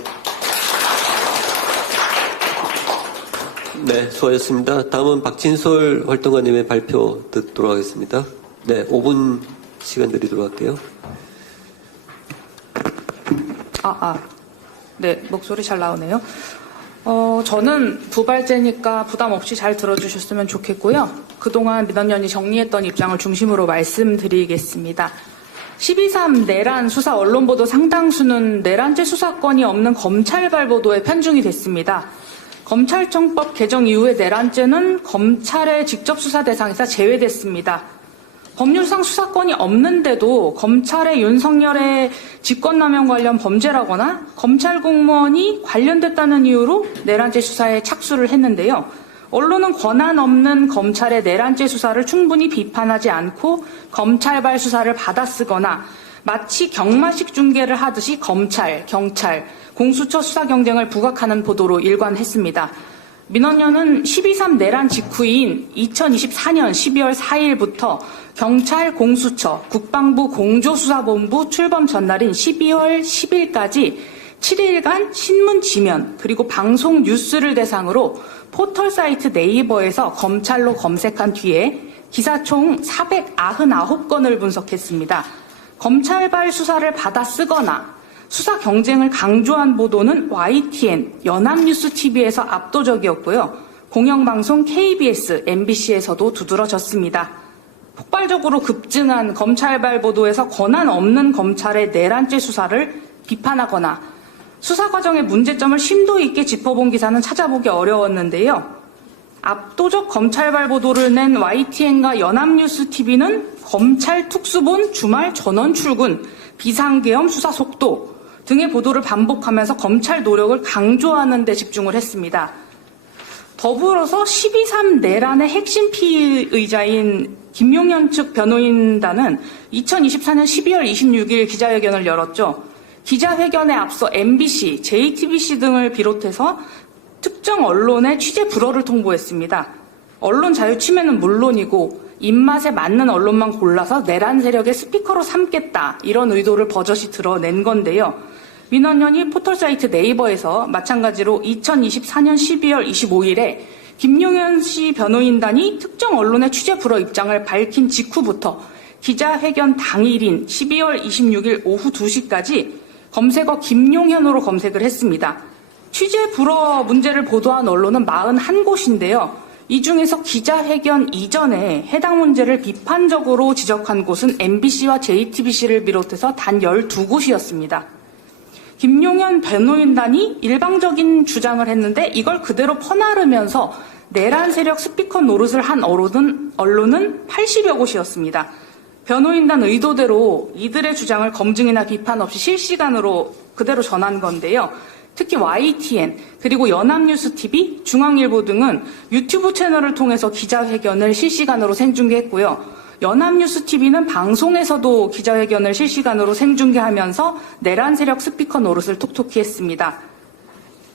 네, 수고하셨습니다. 다음은 박진솔 활동가님의 발표 듣도록 하겠습니다. 네, 5분 시간 드리도록 할게요. 네, 목소리 잘 나오네요. 저는 부발제니까 부담 없이 잘 들어주셨으면 좋겠고요. 그동안 민원연이 정리했던 입장을 중심으로 말씀드리겠습니다. 12.3 내란 수사 언론보도 상당수는 내란죄 수사권이 없는 검찰발 보도에 편중이 됐습니다. 검찰청법 개정 이후에 내란죄는 검찰의 직접 수사 대상에서 제외됐습니다. 법률상 수사권이 없는데도 검찰의 윤석열의 직권남용 관련 범죄라거나 검찰 공무원이 관련됐다는 이유로 내란죄 수사에 착수를 했는데요. 언론은 권한 없는 검찰의 내란죄 수사를 충분히 비판하지 않고 검찰발 수사를 받아쓰거나 마치 경마식 중계를 하듯이 검찰, 경찰, 공수처 수사 경쟁을 부각하는 보도로 일관했습니다. 민원연은 12.3 내란 직후인 2024년 12월 4일부터 경찰, 공수처, 국방부 공조수사본부 출범 전날인 12월 10일까지 7일간 신문 지면 그리고 방송 뉴스를 대상으로 포털 사이트 네이버에서 검찰로 검색한 뒤에 기사 총 499건을 분석했습니다. 검찰발 수사를 받아 쓰거나 수사 경쟁을 강조한 보도는 YTN, 연합뉴스TV에서 압도적이었고요. 공영방송 KBS, MBC에서도 두드러졌습니다. 폭발적으로 급증한 검찰발 보도에서 권한 없는 검찰의 내란죄 수사를 비판하거나 수사 과정의 문제점을 심도 있게 짚어본 기사는 찾아보기 어려웠는데요. 압도적 검찰발 보도를 낸 YTN과 연합뉴스TV는 검찰 특수본 주말 전원 출근, 비상계엄 수사 속도 등의 보도를 반복하면서 검찰 노력을 강조하는 데 집중을 했습니다. 더불어서 12.3 내란의 핵심 피의자인 김용현 측 변호인단은 2024년 12월 26일 기자회견을 열었죠. 기자회견에 앞서 MBC, JTBC 등을 비롯해서 특정 언론의 취재 불허를 통보했습니다. 언론 자유 침해는 물론이고 입맛에 맞는 언론만 골라서 내란 세력의 스피커로 삼겠다 이런 의도를 버젓이 드러낸 건데요. 민원연이 포털사이트 네이버에서 마찬가지로 2024년 12월 25일에 김용현 씨 변호인단이 특정 언론의 취재 불허 입장을 밝힌 직후부터 기자회견 당일인 12월 26일 오후 2시까지 검색어 김용현으로 검색을 했습니다. 취재 불허 문제를 보도한 언론은 41곳인데요. 이 중에서 기자회견 이전에 해당 문제를 비판적으로 지적한 곳은 MBC와 JTBC를 비롯해서 단 12곳이었습니다. 김용현 변호인단이 일방적인 주장을 했는데 이걸 그대로 퍼나르면서 내란 세력 스피커 노릇을 한 언론은 80여 곳이었습니다. 변호인단 의도대로 이들의 주장을 검증이나 비판 없이 실시간으로 그대로 전한 건데요. 특히 YTN 그리고 연합뉴스TV, 중앙일보 등은 유튜브 채널을 통해서 기자회견을 실시간으로 생중계했고요. 연합뉴스TV는 방송에서도 기자회견을 실시간으로 생중계하면서 내란 세력 스피커 노릇을 톡톡히 했습니다.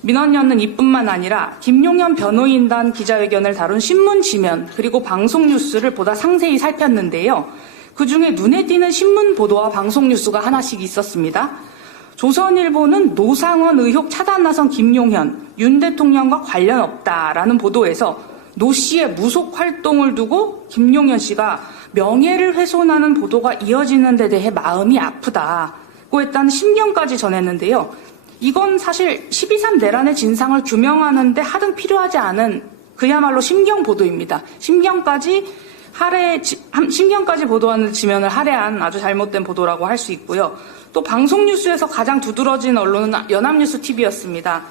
민원연은 이뿐만 아니라 김용현 변호인단 기자회견을 다룬 신문 지면 그리고 방송 뉴스를 보다 상세히 살폈는데요. 그중에 눈에 띄는 신문 보도와 방송 뉴스가 하나씩 있었습니다. 조선일보는 노상원 의혹 차단 나선 김용현, 윤 대통령과 관련 없다라는 보도에서 노 씨의 무속 활동을 두고 김용현 씨가 명예를 훼손하는 보도가 이어지는 데 대해 마음이 아프다고 했다는 심경까지 전했는데요. 이건 사실 12.3 내란의 진상을 규명하는 데 하등 필요하지 않은 그야말로 심경 보도입니다. 심경까지 보도하는 지면을 할애한 아주 잘못된 보도라고 할 수 있고요. 또 방송 뉴스에서 가장 두드러진 언론은 연합뉴스TV였습니다.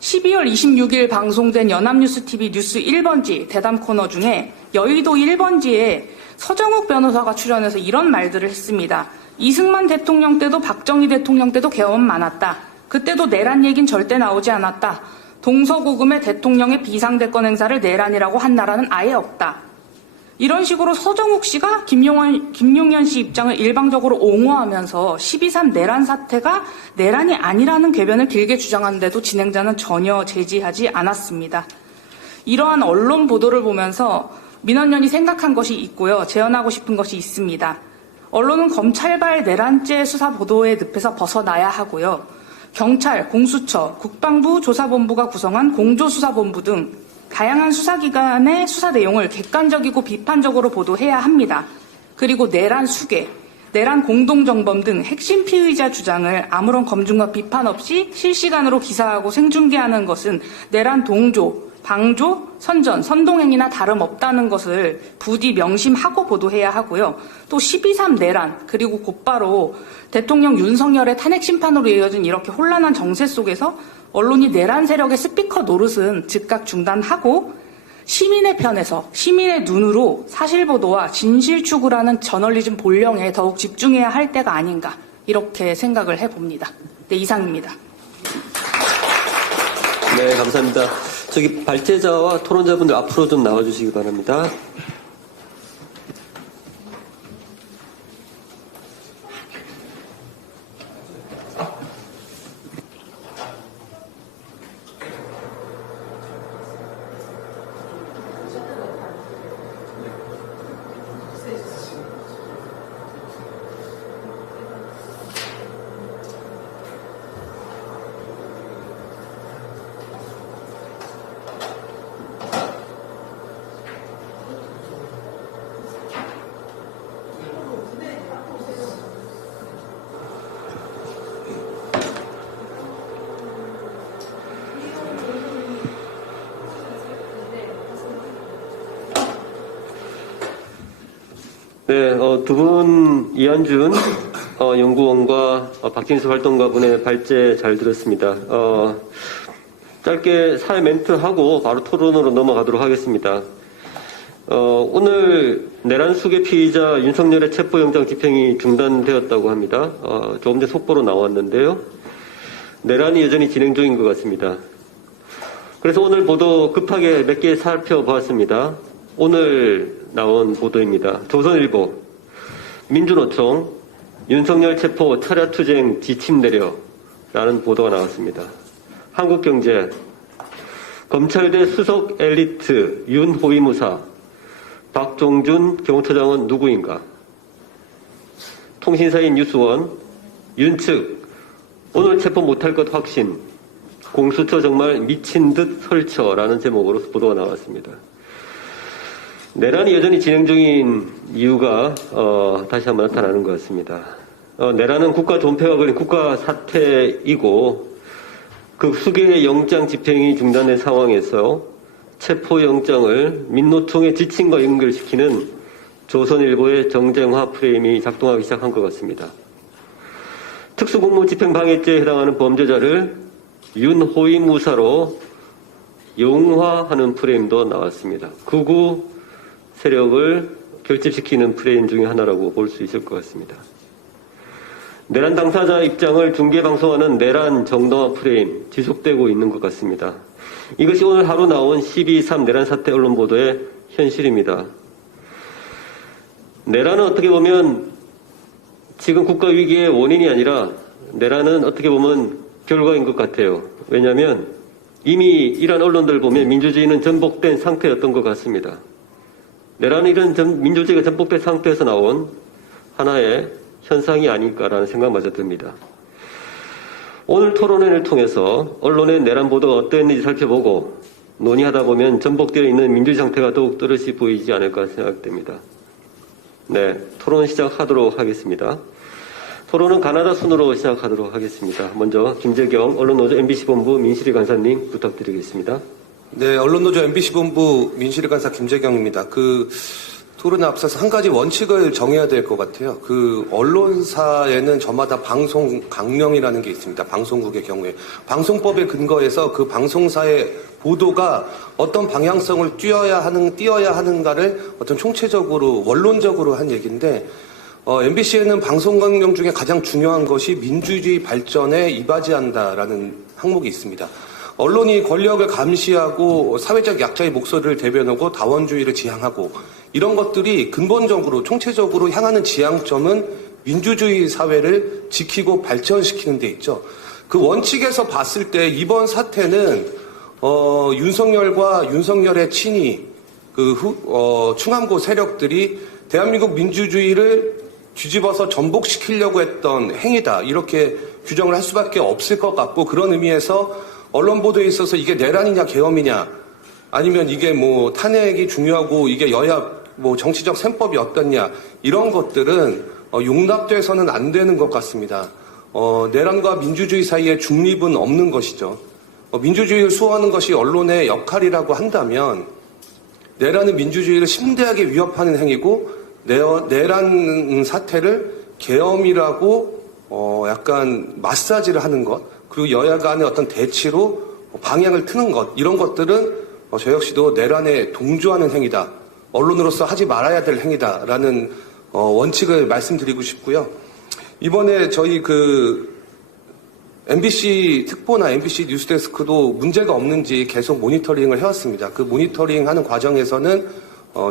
12월 26일 방송된 연합뉴스TV 뉴스 1번지 대담 코너 중에 여의도 1번지에 서정욱 변호사가 출연해서 이런 말들을 했습니다. 이승만 대통령 때도 박정희 대통령 때도 계엄은 많았다. 그때도 내란 얘긴 절대 나오지 않았다. 동서고금의 대통령의 비상대권 행사를 내란이라고 한 나라는 아예 없다. 이런 식으로 서정욱 씨가 김용현 씨 입장을 일방적으로 옹호하면서 12.3 내란 사태가 내란이 아니라는 궤변을 길게 주장하는데도 진행자는 전혀 제지하지 않았습니다. 이러한 언론 보도를 보면서 민원연이 생각한 것이 있고요. 제언하고 싶은 것이 있습니다. 언론은 검찰발 내란죄 수사 보도의 늪에서 벗어나야 하고요. 경찰, 공수처, 국방부 조사본부가 구성한 공조수사본부 등 다양한 수사기관의 수사 내용을 객관적이고 비판적으로 보도해야 합니다. 그리고 내란 수계, 내란 공동정범 등 핵심 피의자 주장을 아무런 검증과 비판 없이 실시간으로 기사하고 생중계하는 것은 내란 동조, 방조, 선전, 선동행위나 다름없다는 것을 부디 명심하고 보도해야 하고요. 또 12.3 내란, 그리고 곧바로 대통령 윤석열의 탄핵 심판으로 이어진 이렇게 혼란한 정세 속에서 언론이 내란 세력의 스피커 노릇은 즉각 중단하고 시민의 편에서 시민의 눈으로 사실보도와 진실 추구라는 저널리즘 본령에 더욱 집중해야 할 때가 아닌가 이렇게 생각을 해봅니다. 네, 이상입니다. 네, 감사합니다. 저기 발제자와 토론자분들 앞으로 좀 나와주시기 바랍니다. 네, 두 분 이한준 연구원과 박진수 활동가분의 발제 잘 들었습니다. 짧게 사회 멘트하고 바로 토론으로 넘어가도록 하겠습니다. 오늘 내란 수계 피의자 윤석열의 체포영장 집행이 중단되었다고 합니다. 조금 전에 속보로 나왔는데요. 내란이 여전히 진행 중인 것 같습니다. 그래서 오늘 보도 급하게 몇 개 살펴보았습니다. 오늘 나온 보도입니다. 조선일보, 민주노총, 윤석열 체포 철야투쟁 지침 내려라는 보도가 나왔습니다. 한국경제, 검찰대 수석 엘리트 윤호위무사 박종준 경호처장은 누구인가? 통신사인 뉴스원, 윤측 오늘 체포 못할 것 확신, 공수처 정말 미친 듯 설쳐라는 제목으로 보도가 나왔습니다. 내란이 여전히 진행 중인 이유가 다시 한번 나타나는 것 같습니다. 내란은 국가 존폐가 걸린 국가 사태이고 그 수계의 영장 집행이 중단된 상황에서 체포영장을 민노총의 지침과 연결시키는 조선일보의 정쟁화 프레임이 작동하기 시작한 것 같습니다. 특수공무원 집행방해죄에 해당하는 범죄자를 윤호위무사로 용화하는 프레임도 나왔습니다. 극우 세력을 결집시키는 프레임 중에 하나라고 볼 수 있을 것 같습니다. 내란 당사자 입장을 중계방송하는 내란 정당화 프레임 지속되고 있는 것 같습니다. 이것이 오늘 하루 나온 12.3 내란 사태 언론 보도의 현실입니다. 내란은 어떻게 보면 지금 국가 위기의 원인이 아니라 내란은 어떻게 보면 결과인 것 같아요. 왜냐하면 이미 이런 언론들 보면 민주주의는 전복된 상태였던 것 같습니다. 내란은 이런 민주주의가 전복된 상태에서 나온 하나의 현상이 아닐까라는 생각마저 듭니다. 오늘 토론회를 통해서 언론의 내란 보도가 어떠했는지 살펴보고 논의하다 보면 전복되어 있는 민주주의 상태가 더욱 또렷이 보이지 않을까 생각됩니다. 네, 토론 시작하도록 하겠습니다. 토론은 가나다 순으로 시작하도록 하겠습니다. 먼저 김재경 언론노조 MBC본부 민실위 간사님 부탁드리겠습니다. 네, 언론노조 MBC본부 민실위 간사 김재경입니다. 토론에 앞서서 한 가지 원칙을 정해야 될 것 같아요. 언론사에는 저마다 방송 강령이라는 게 있습니다. 방송국의 경우에. 방송법에 근거해서 그 방송사의 보도가 어떤 방향성을 띄어야 하는가를 어떤 총체적으로, 원론적으로 한 얘기인데, MBC에는 방송 강령 중에 가장 중요한 것이 민주주의 발전에 이바지한다라는 항목이 있습니다. 언론이 권력을 감시하고 사회적 약자의 목소리를 대변하고 다원주의를 지향하고 이런 것들이 근본적으로 총체적으로 향하는 지향점은 민주주의 사회를 지키고 발전시키는 데 있죠. 그 원칙에서 봤을 때 이번 사태는 윤석열과 윤석열의 친위 충암고 세력들이 대한민국 민주주의를 뒤집어서 전복시키려고 했던 행위다. 이렇게 규정을 할 수밖에 없을 것 같고, 그런 의미에서 언론 보도에 있어서 이게 내란이냐 계엄이냐, 아니면 이게 뭐 탄핵이 중요하고 이게 여야 뭐 정치적 셈법이 어떻냐, 이런 것들은 용납돼서는 안 되는 것 같습니다. 내란과 민주주의 사이에 중립은 없는 것이죠. 민주주의를 수호하는 것이 언론의 역할이라고 한다면 내란은 민주주의를 심대하게 위협하는 행위고, 내란 사태를 계엄이라고 약간 마사지를 하는 것, 그리고 여야 간의 어떤 대치로 방향을 트는 것, 이런 것들은 저 역시도 내란에 동조하는 행위다, 언론으로서 하지 말아야 될 행위다라는 원칙을 말씀드리고 싶고요. 이번에 저희 MBC 특보나 MBC 뉴스데스크도 문제가 없는지 계속 모니터링을 해왔습니다. 그 모니터링하는 과정에서는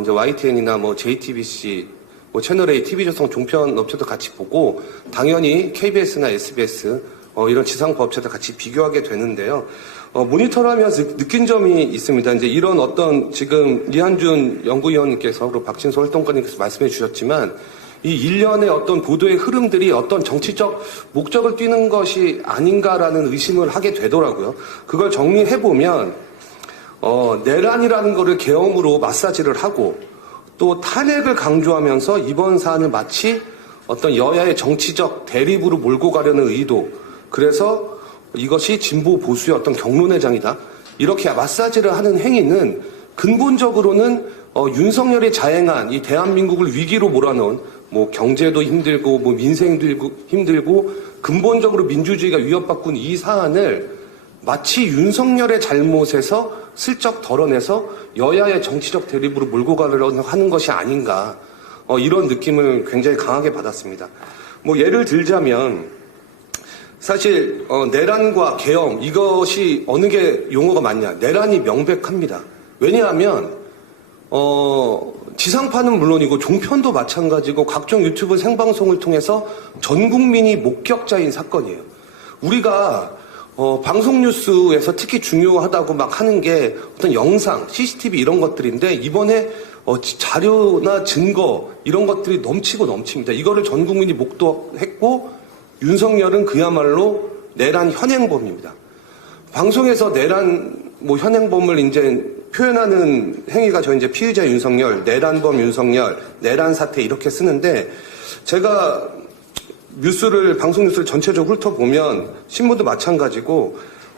이제 YTN이나 뭐 JTBC, 뭐 채널A, TV조선 종편 업체도 같이 보고, 당연히 KBS나 SBS 이런 지상파 업체도 같이 비교하게 되는데요. 모니터를 하면서 느낀 점이 있습니다. 이제 이런 어떤 지금 이한준 연구위원님께서 그리고 박진수 활동가님께서 말씀해 주셨지만, 이 일련의 어떤 보도의 흐름들이 어떤 정치적 목적을 띠는 것이 아닌가라는 의심을 하게 되더라고요. 그걸 정리해보면 내란이라는 거를 계엄으로 마사지를 하고, 또 탄핵을 강조하면서 이번 사안을 마치 어떤 여야의 정치적 대립으로 몰고 가려는 의도, 그래서 이것이 진보 보수의 어떤 경로내장이다, 이렇게 마사지를 하는 행위는 근본적으로는 윤석열이 자행한 이 대한민국을 위기로 몰아넣은, 뭐 경제도 힘들고 뭐 민생도 힘들고 근본적으로 민주주의가 위협받고 있는 이 사안을 마치 윤석열의 잘못에서 슬쩍 덜어내서 여야의 정치적 대립으로 몰고 가려고 하는 것이 아닌가, 이런 느낌을 굉장히 강하게 받았습니다. 뭐 예를 들자면, 사실 내란과 계엄, 이것이 어느 게 용어가 맞냐, 내란이 명백합니다. 왜냐하면 지상파는 물론이고 종편도 마찬가지고 각종 유튜브 생방송을 통해서 전 국민이 목격자인 사건이에요. 우리가 방송 뉴스에서 특히 중요하다고 막 하는 게 어떤 영상, CCTV 이런 것들인데, 이번에 자료나 증거 이런 것들이 넘치고 넘칩니다. 이거를 전 국민이 목도했고, 윤석열은 그야말로 내란 현행범입니다. 방송에서 내란 현행범을 이제 표현하는 행위가 저 이제 피의자 윤석열, 내란범 윤석열, 내란 사태 이렇게 쓰는데, 제가 방송 뉴스를 전체적으로 훑어보면 신문도 마찬가지고,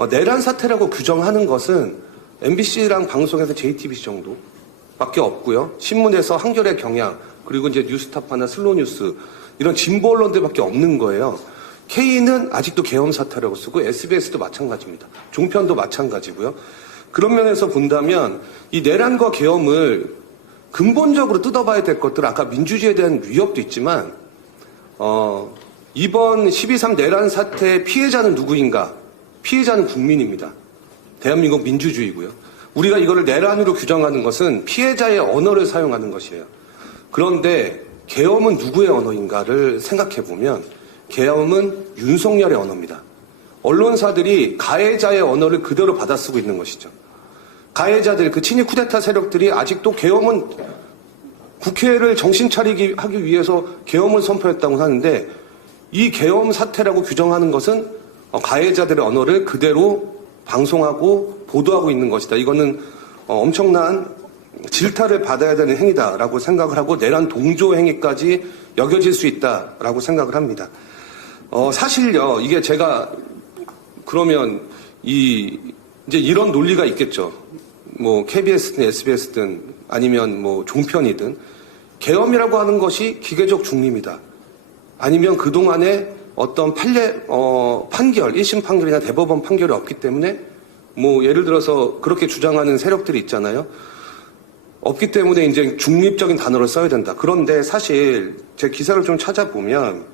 내란 사태라고 규정하는 것은 MBC랑 방송에서 JTBC 정도밖에 없고요. 신문에서 한겨레 경향, 그리고 이제 뉴스타파나 슬로우뉴스 이런 진보 언론들밖에 없는 거예요. K는 아직도 계엄 사태라고 쓰고, SBS도 마찬가지입니다. 종편도 마찬가지고요. 그런 면에서 본다면 이 내란과 계엄을 근본적으로 뜯어봐야 될 것들은 아까 민주주의에 대한 위협도 있지만, 이번 12.3 내란 사태의 피해자는 누구인가? 피해자는 국민입니다. 대한민국 민주주의고요. 우리가 이거를 내란으로 규정하는 것은 피해자의 언어를 사용하는 것이에요. 그런데 계엄은 누구의 언어인가를 생각해보면 계엄은 윤석열의 언어입니다. 언론사들이 가해자의 언어를 그대로 받아쓰고 있는 것이죠. 가해자들, 그 친일 쿠데타 세력들이 아직도 계엄은 국회를 정신 차리게 하기 위해서 계엄을 선포했다고 하는데, 이 계엄 사태라고 규정하는 것은 가해자들의 언어를 그대로 방송하고 보도하고 있는 것이다. 이거는 엄청난 질타를 받아야 되는 행위다라고 생각을 하고, 내란 동조 행위까지 여겨질 수 있다라고 생각을 합니다. 사실요, 이게 제가 그러면 이제 이런 논리가 있겠죠. 뭐 KBS든 SBS든 아니면 뭐 종편이든 계엄이라고 하는 것이 기계적 중립이다. 아니면 그동안에 어떤 판결, 1심 판결이나 대법원 판결이 없기 때문에, 뭐 예를 들어서 그렇게 주장하는 세력들이 있잖아요. 없기 때문에 이제 중립적인 단어를 써야 된다. 그런데 사실 제 기사를 좀 찾아보면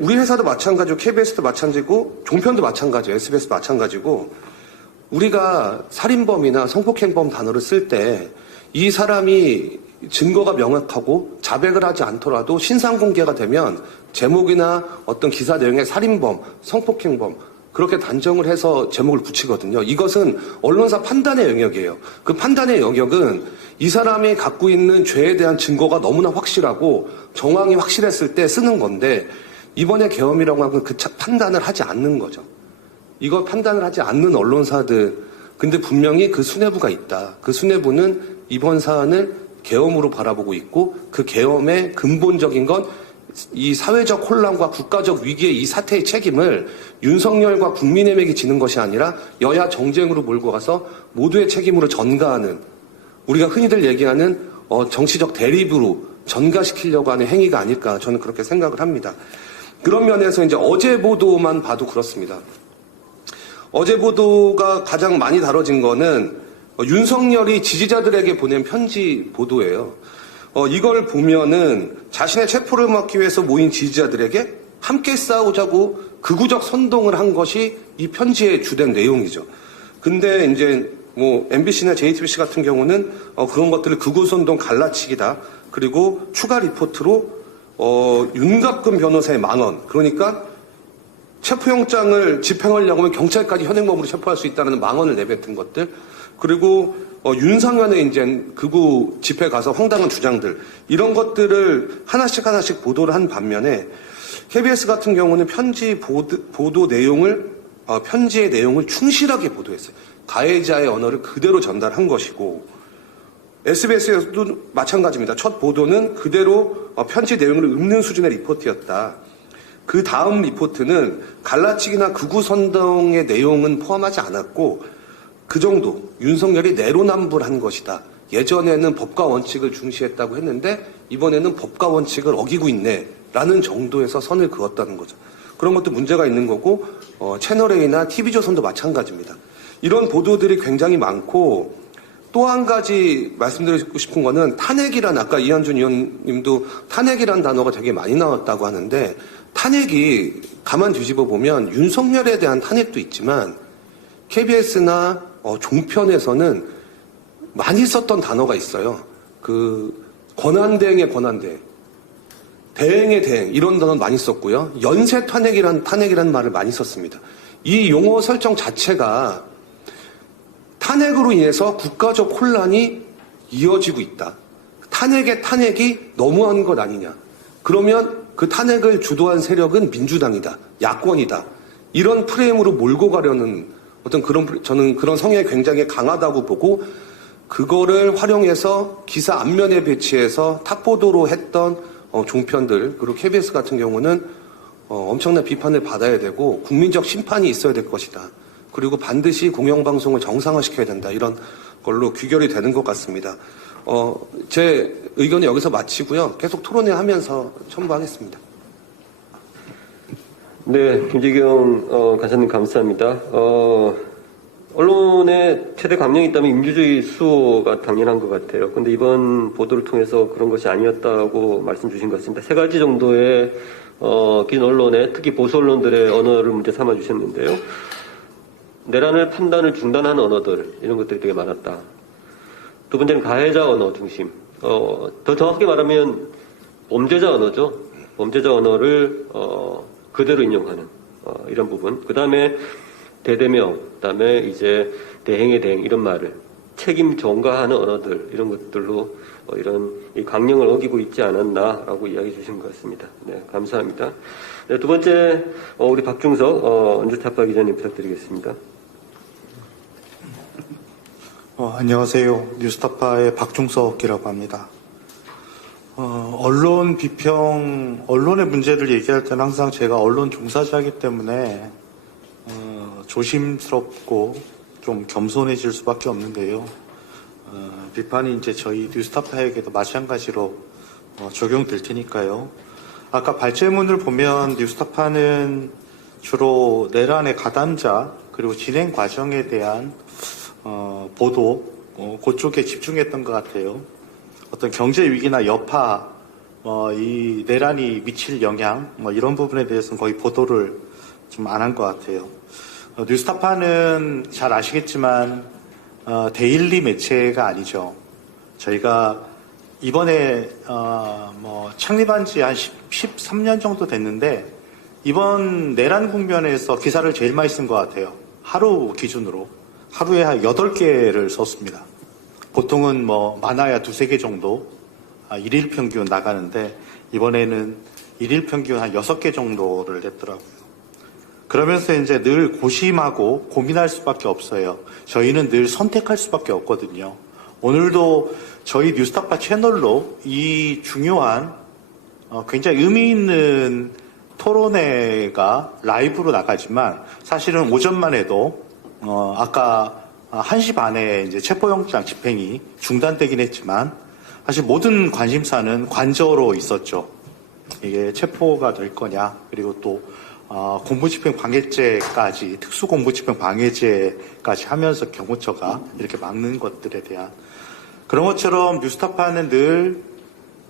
우리 회사도 마찬가지고 KBS도 마찬가지고 종편도 마찬가지고 SBS도 마찬가지고, 우리가 살인범이나 성폭행범 단어를 쓸 때 이 사람이 증거가 명확하고 자백을 하지 않더라도 신상 공개가 되면 제목이나 어떤 기사 내용에 살인범, 성폭행범 그렇게 단정을 해서 제목을 붙이거든요. 이것은 언론사 판단의 영역이에요. 그 판단의 영역은 이 사람이 갖고 있는 죄에 대한 증거가 너무나 확실하고 정황이 확실했을 때 쓰는 건데 이번에 계엄이라고 하면 그 판단을 하지 않는 거죠. 이거 판단을 하지 않는 언론사들 근데 분명히 그 수뇌부가 있다. 그 수뇌부는 이번 사안을 계엄으로 바라보고 있고 그 계엄의 근본적인 건 이 사회적 혼란과 국가적 위기의 이 사태의 책임을 윤석열과 국민의힘에게 지는 것이 아니라 여야 정쟁으로 몰고 가서 모두의 책임으로 전가하는 우리가 흔히들 얘기하는 정치적 대립으로 전가시키려고 하는 행위가 아닐까 저는 그렇게 생각을 합니다. 그런 면에서 이제 어제 보도만 봐도 그렇습니다. 어제 보도가 가장 많이 다뤄진 거는 윤석열이 지지자들에게 보낸 편지 보도예요. 이걸 보면은 자신의 체포를 막기 위해서 모인 지지자들에게 함께 싸우자고 극우적 선동을 한 것이 이 편지의 주된 내용이죠. 근데 이제 뭐 MBC나 JTBC 같은 경우는 그런 것들을 극우 선동 갈라치기다. 그리고 추가 리포트로 윤갑근 변호사의 만원. 그러니까 체포영장을 집행하려고 하면 경찰까지 현행범으로 체포할 수 있다는 망언을 내뱉은 것들. 그리고 윤상현의 이제 극우 집회 가서 황당한 주장들 이런 것들을 하나씩 보도를 한 반면에 KBS 같은 경우는 편지의 내용을 충실하게 보도했어요. 가해자의 언어를 그대로 전달한 것이고 SBS에서도 마찬가지입니다. 첫 보도는 그대로 편지 내용을 읊는 수준의 리포트였다. 그 다음 리포트는 갈라치기나 극우 선동의 내용은 포함하지 않았고 그 정도 윤석열이 내로남불한 것이다. 예전에는 법과 원칙을 중시했다고 했는데 이번에는 법과 원칙을 어기고 있네라는 정도에서 선을 그었다는 거죠. 그런 것도 문제가 있는 거고 채널A나 TV조선도 마찬가지입니다. 이런 보도들이 굉장히 많고 또 한 가지 말씀드리고 싶은 거는 탄핵이란 아까 이한준 의원님도 탄핵이란 단어가 되게 많이 나왔다고 하는데 탄핵이 가만 뒤집어 보면 윤석열에 대한 탄핵도 있지만 KBS나 종편에서는 많이 썼던 단어가 있어요. 그 권한대행의 권한대행, 대행의 대행 이런 단어 많이 썼고요. 연쇄 탄핵이란 말을 많이 썼습니다. 이 용어 설정 자체가 탄핵으로 인해서 국가적 혼란이 이어지고 있다. 탄핵이 너무한 것 아니냐. 그러면 그 탄핵을 주도한 세력은 민주당이다. 야권이다. 이런 프레임으로 몰고 가려는 저는 그런 성향이 굉장히 강하다고 보고 그거를 활용해서 기사 앞면에 배치해서 탑보도로 했던 종편들 그리고 KBS 같은 경우는 엄청난 비판을 받아야 되고 국민적 심판이 있어야 될 것이다. 그리고 반드시 공영방송을 정상화시켜야 된다. 이런 걸로 귀결이 되는 것 같습니다. 제 의견은 여기서 마치고요. 계속 토론회하면서 첨부하겠습니다. 네, 김재경 간사님 감사합니다. 언론의 최대 강령이 있다면 민주주의 수호가 당연한 것 같아요. 근데 이번 보도를 통해서 그런 것이 아니었다고 말씀 주신 것 같습니다. 세 가지 정도의 긴 언론의 특히 보수 언론들의 언어를 문제 삼아 주셨는데요. 내란을 판단을 중단하는 언어들 이런 것들이 되게 많았다. 두 번째는 가해자 언어 중심. 더 정확하게 말하면 범죄자 언어죠. 범죄자 언어를 그대로 인용하는 이런 부분. 그 다음에 대대명, 그 다음에 이제 대행의 대행 이런 말을 책임 전가하는 언어들 이런 것들로 이런 이 강령을 어기고 있지 않았나라고 이야기해 주신 것 같습니다. 네, 감사합니다. 네, 두 번째 우리 박중석 언주타파 기자님 부탁드리겠습니다. 안녕하세요. 뉴스타파의 박중석이라고 합니다. 언론 비평, 언론의 문제를 얘기할 때는 항상 제가 언론 종사자이기 때문에 조심스럽고 좀 겸손해질 수밖에 없는데요. 비판이 이제 저희 뉴스타파에게도 마찬가지로 적용될 테니까요. 아까 발제문을 보면 뉴스타파는 주로 내란의 가담자 그리고 진행 과정에 대한 보도 그쪽에 집중했던 것 같아요. 어떤 경제 위기나 여파, 이 내란이 미칠 영향, 이런 부분에 대해서는 거의 보도를 좀 안 한 것 같아요. 뉴스타파는 잘 아시겠지만 데일리 매체가 아니죠. 저희가 이번에 창립한 지 한 13년 정도 됐는데 이번 내란 국면에서 기사를 제일 많이 쓴 것 같아요. 하루 기준으로 하루에 한 8개를 썼습니다. 보통은 많아야 2-3개 정도 일일 평균 나가는데 이번에는 일일 평균 한 6개 정도를 냈더라고요. 그러면서 이제 늘 고심하고 고민할 수밖에 없어요. 저희는 늘 선택할 수밖에 없거든요. 오늘도 저희 뉴스타파 채널로 이 중요한 굉장히 의미 있는 토론회가 라이브로 나가지만 사실은 오전만 해도 아까 1시 반에 이제 체포영장 집행이 중단되긴 했지만 사실 모든 관심사는 관저로 있었죠. 이게 체포가 될 거냐, 그리고 또 공무집행 방해죄까지, 특수공무집행 방해죄까지 하면서 경호처가 이렇게 막는 것들에 대한 그런 것처럼 뉴스타파는 늘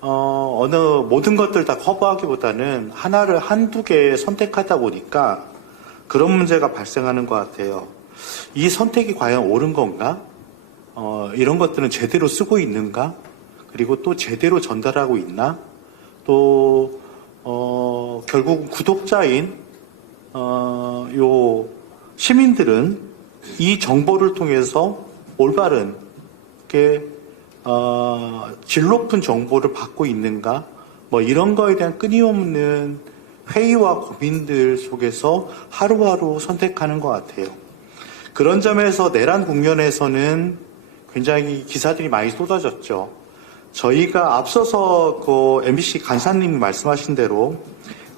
모든 것들 다 커버하기보다는 하나를 한두 개 선택하다 보니까 그런 문제가 발생하는 것 같아요. 이 선택이 과연 옳은 건가? 이런 것들은 제대로 쓰고 있는가? 그리고 또 제대로 전달하고 있나? 또 결국 구독자인 요 시민들은 이 정보를 통해서 올바른 질 높은 정보를 받고 있는가? 이런 거에 대한 끊임없는 회의와 고민들 속에서 하루하루 선택하는 것 같아요. 그런 점에서 내란 국면에서는 굉장히 기사들이 많이 쏟아졌죠. 저희가 앞서서 MBC 간사님이 말씀하신 대로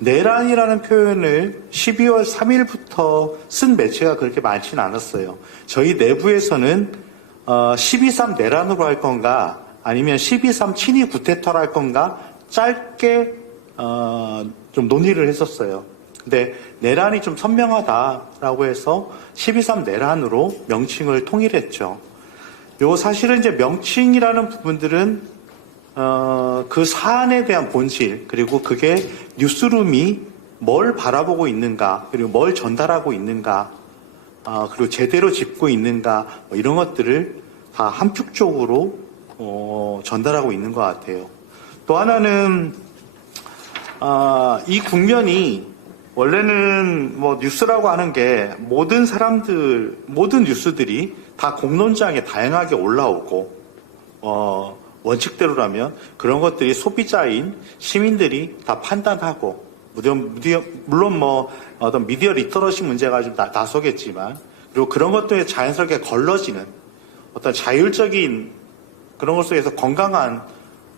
내란이라는 표현을 12월 3일부터 쓴 매체가 그렇게 많지는 않았어요. 저희 내부에서는 12.3 내란으로 할 건가 아니면 12.3 친위 구테타로 할 건가 짧게 좀 논의를 했었어요. 근데 내란이 좀 선명하다라고 해서 12.3 내란으로 명칭을 통일했죠. 사실은 이제 명칭이라는 부분들은 그 사안에 대한 본질, 그리고 그게 뉴스룸이 뭘 바라보고 있는가, 그리고 뭘 전달하고 있는가, 그리고 제대로 짚고 있는가, 이런 것들을 다 함축적으로 전달하고 있는 것 같아요. 또 하나는 이 국면이 원래는 뉴스라고 하는 게 모든 뉴스들이 다 공론장에 다양하게 올라오고 원칙대로라면 그런 것들이 소비자인 시민들이 다 판단하고 물론 어떤 미디어 리터러시 문제가 좀 나서겠지만 그리고 그런 것들에 자연스럽게 걸러지는 어떤 자율적인 그런 것 속에서 건강한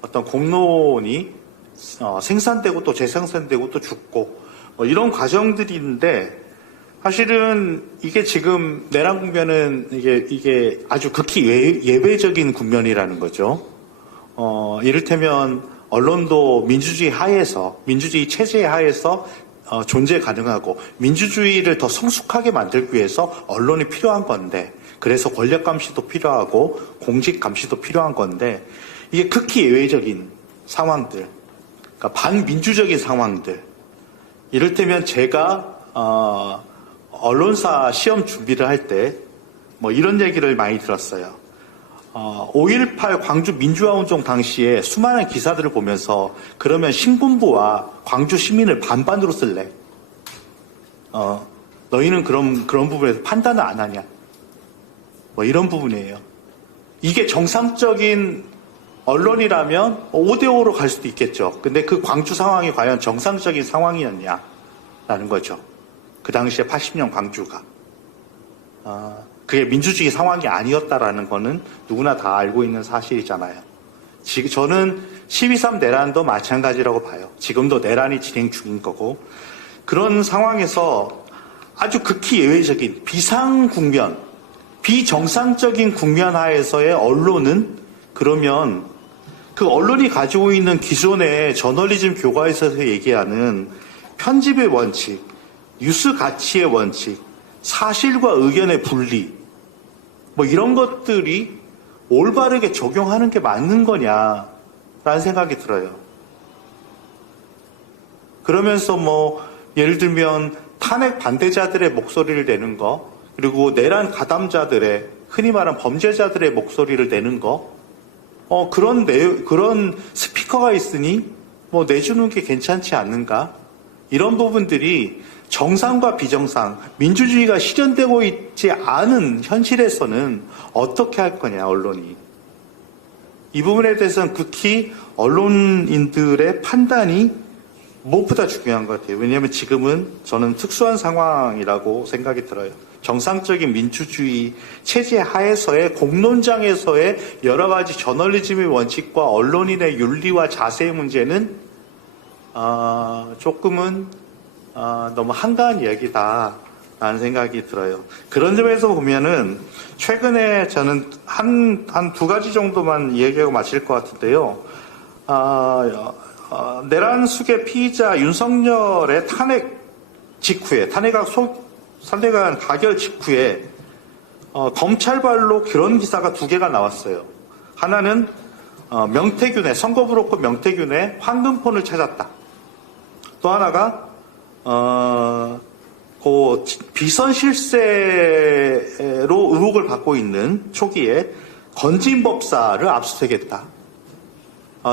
어떤 공론이 생산되고 또 재생산되고 또 죽고 이런 과정들인데 사실은 이게 지금 내란 국면은 이게 아주 극히 예외적인 국면이라는 거죠. 이를테면 언론도 민주주의 하에서 민주주의 체제 하에서 존재 가능하고 민주주의를 더 성숙하게 만들기 위해서 언론이 필요한 건데 그래서 권력 감시도 필요하고 공직 감시도 필요한 건데 이게 극히 예외적인 상황들, 그러니까 반민주적인 상황들. 이를테면 제가 언론사 시험 준비를 할 때 이런 얘기를 많이 들었어요. 5.18 광주 민주화운동 당시에 수많은 기사들을 보면서 그러면 신군부와 광주 시민을 반반으로 쓸래? 너희는 그런 부분에서 판단을 안 하냐? 이런 부분이에요. 이게 정상적인 언론이라면 5대5로 갈 수도 있겠죠. 근데 그 광주 상황이 과연 정상적인 상황이었냐라는 거죠. 그 당시에 80년 광주가. 그게 민주주의 상황이 아니었다라는 거는 누구나 다 알고 있는 사실이잖아요. 지금 저는 12.3 내란도 마찬가지라고 봐요. 지금도 내란이 진행 중인 거고 그런 상황에서 아주 극히 예외적인 비상국면, 비정상적인 국면 하에서의 언론은 그러면 그 언론이 가지고 있는 기존의 저널리즘 교과에서 얘기하는 편집의 원칙, 뉴스 가치의 원칙, 사실과 의견의 분리 이런 것들이 올바르게 적용하는 게 맞는 거냐라는 생각이 들어요. 그러면서 예를 들면 탄핵 반대자들의 목소리를 내는 거, 그리고 내란 가담자들의 흔히 말하는 범죄자들의 목소리를 내는 거, 그런 스피커가 있으니 뭐 내주는 게 괜찮지 않는가? 이런 부분들이 정상과 비정상, 민주주의가 실현되고 있지 않은 현실에서는 어떻게 할 거냐, 언론이. 이 부분에 대해서는 극히 언론인들의 판단이 무엇보다 중요한 것 같아요. 왜냐하면 지금은 저는 특수한 상황이라고 생각이 들어요. 정상적인 민주주의 체제 하에서의 공론장에서의 여러 가지 저널리즘의 원칙과 언론인의 윤리와 자세의 문제는 조금은 너무 한가한 이야기다라는 생각이 들어요. 그런 점에서 보면은 최근에 저는 한 두 가지 정도만 얘기하고 마칠 것 같은데요. 내란 수계 피의자 윤석열의 탄핵 직후에 탄핵안 가결 직후에 검찰발로 그런 기사가 두 개가 나왔어요. 하나는 명태균의 선거 브로커 명태균의 황금폰을 찾았다. 또 하나가 그 비선 실세로 의혹을 받고 있는 초기에 건진법사를 압수수색했다.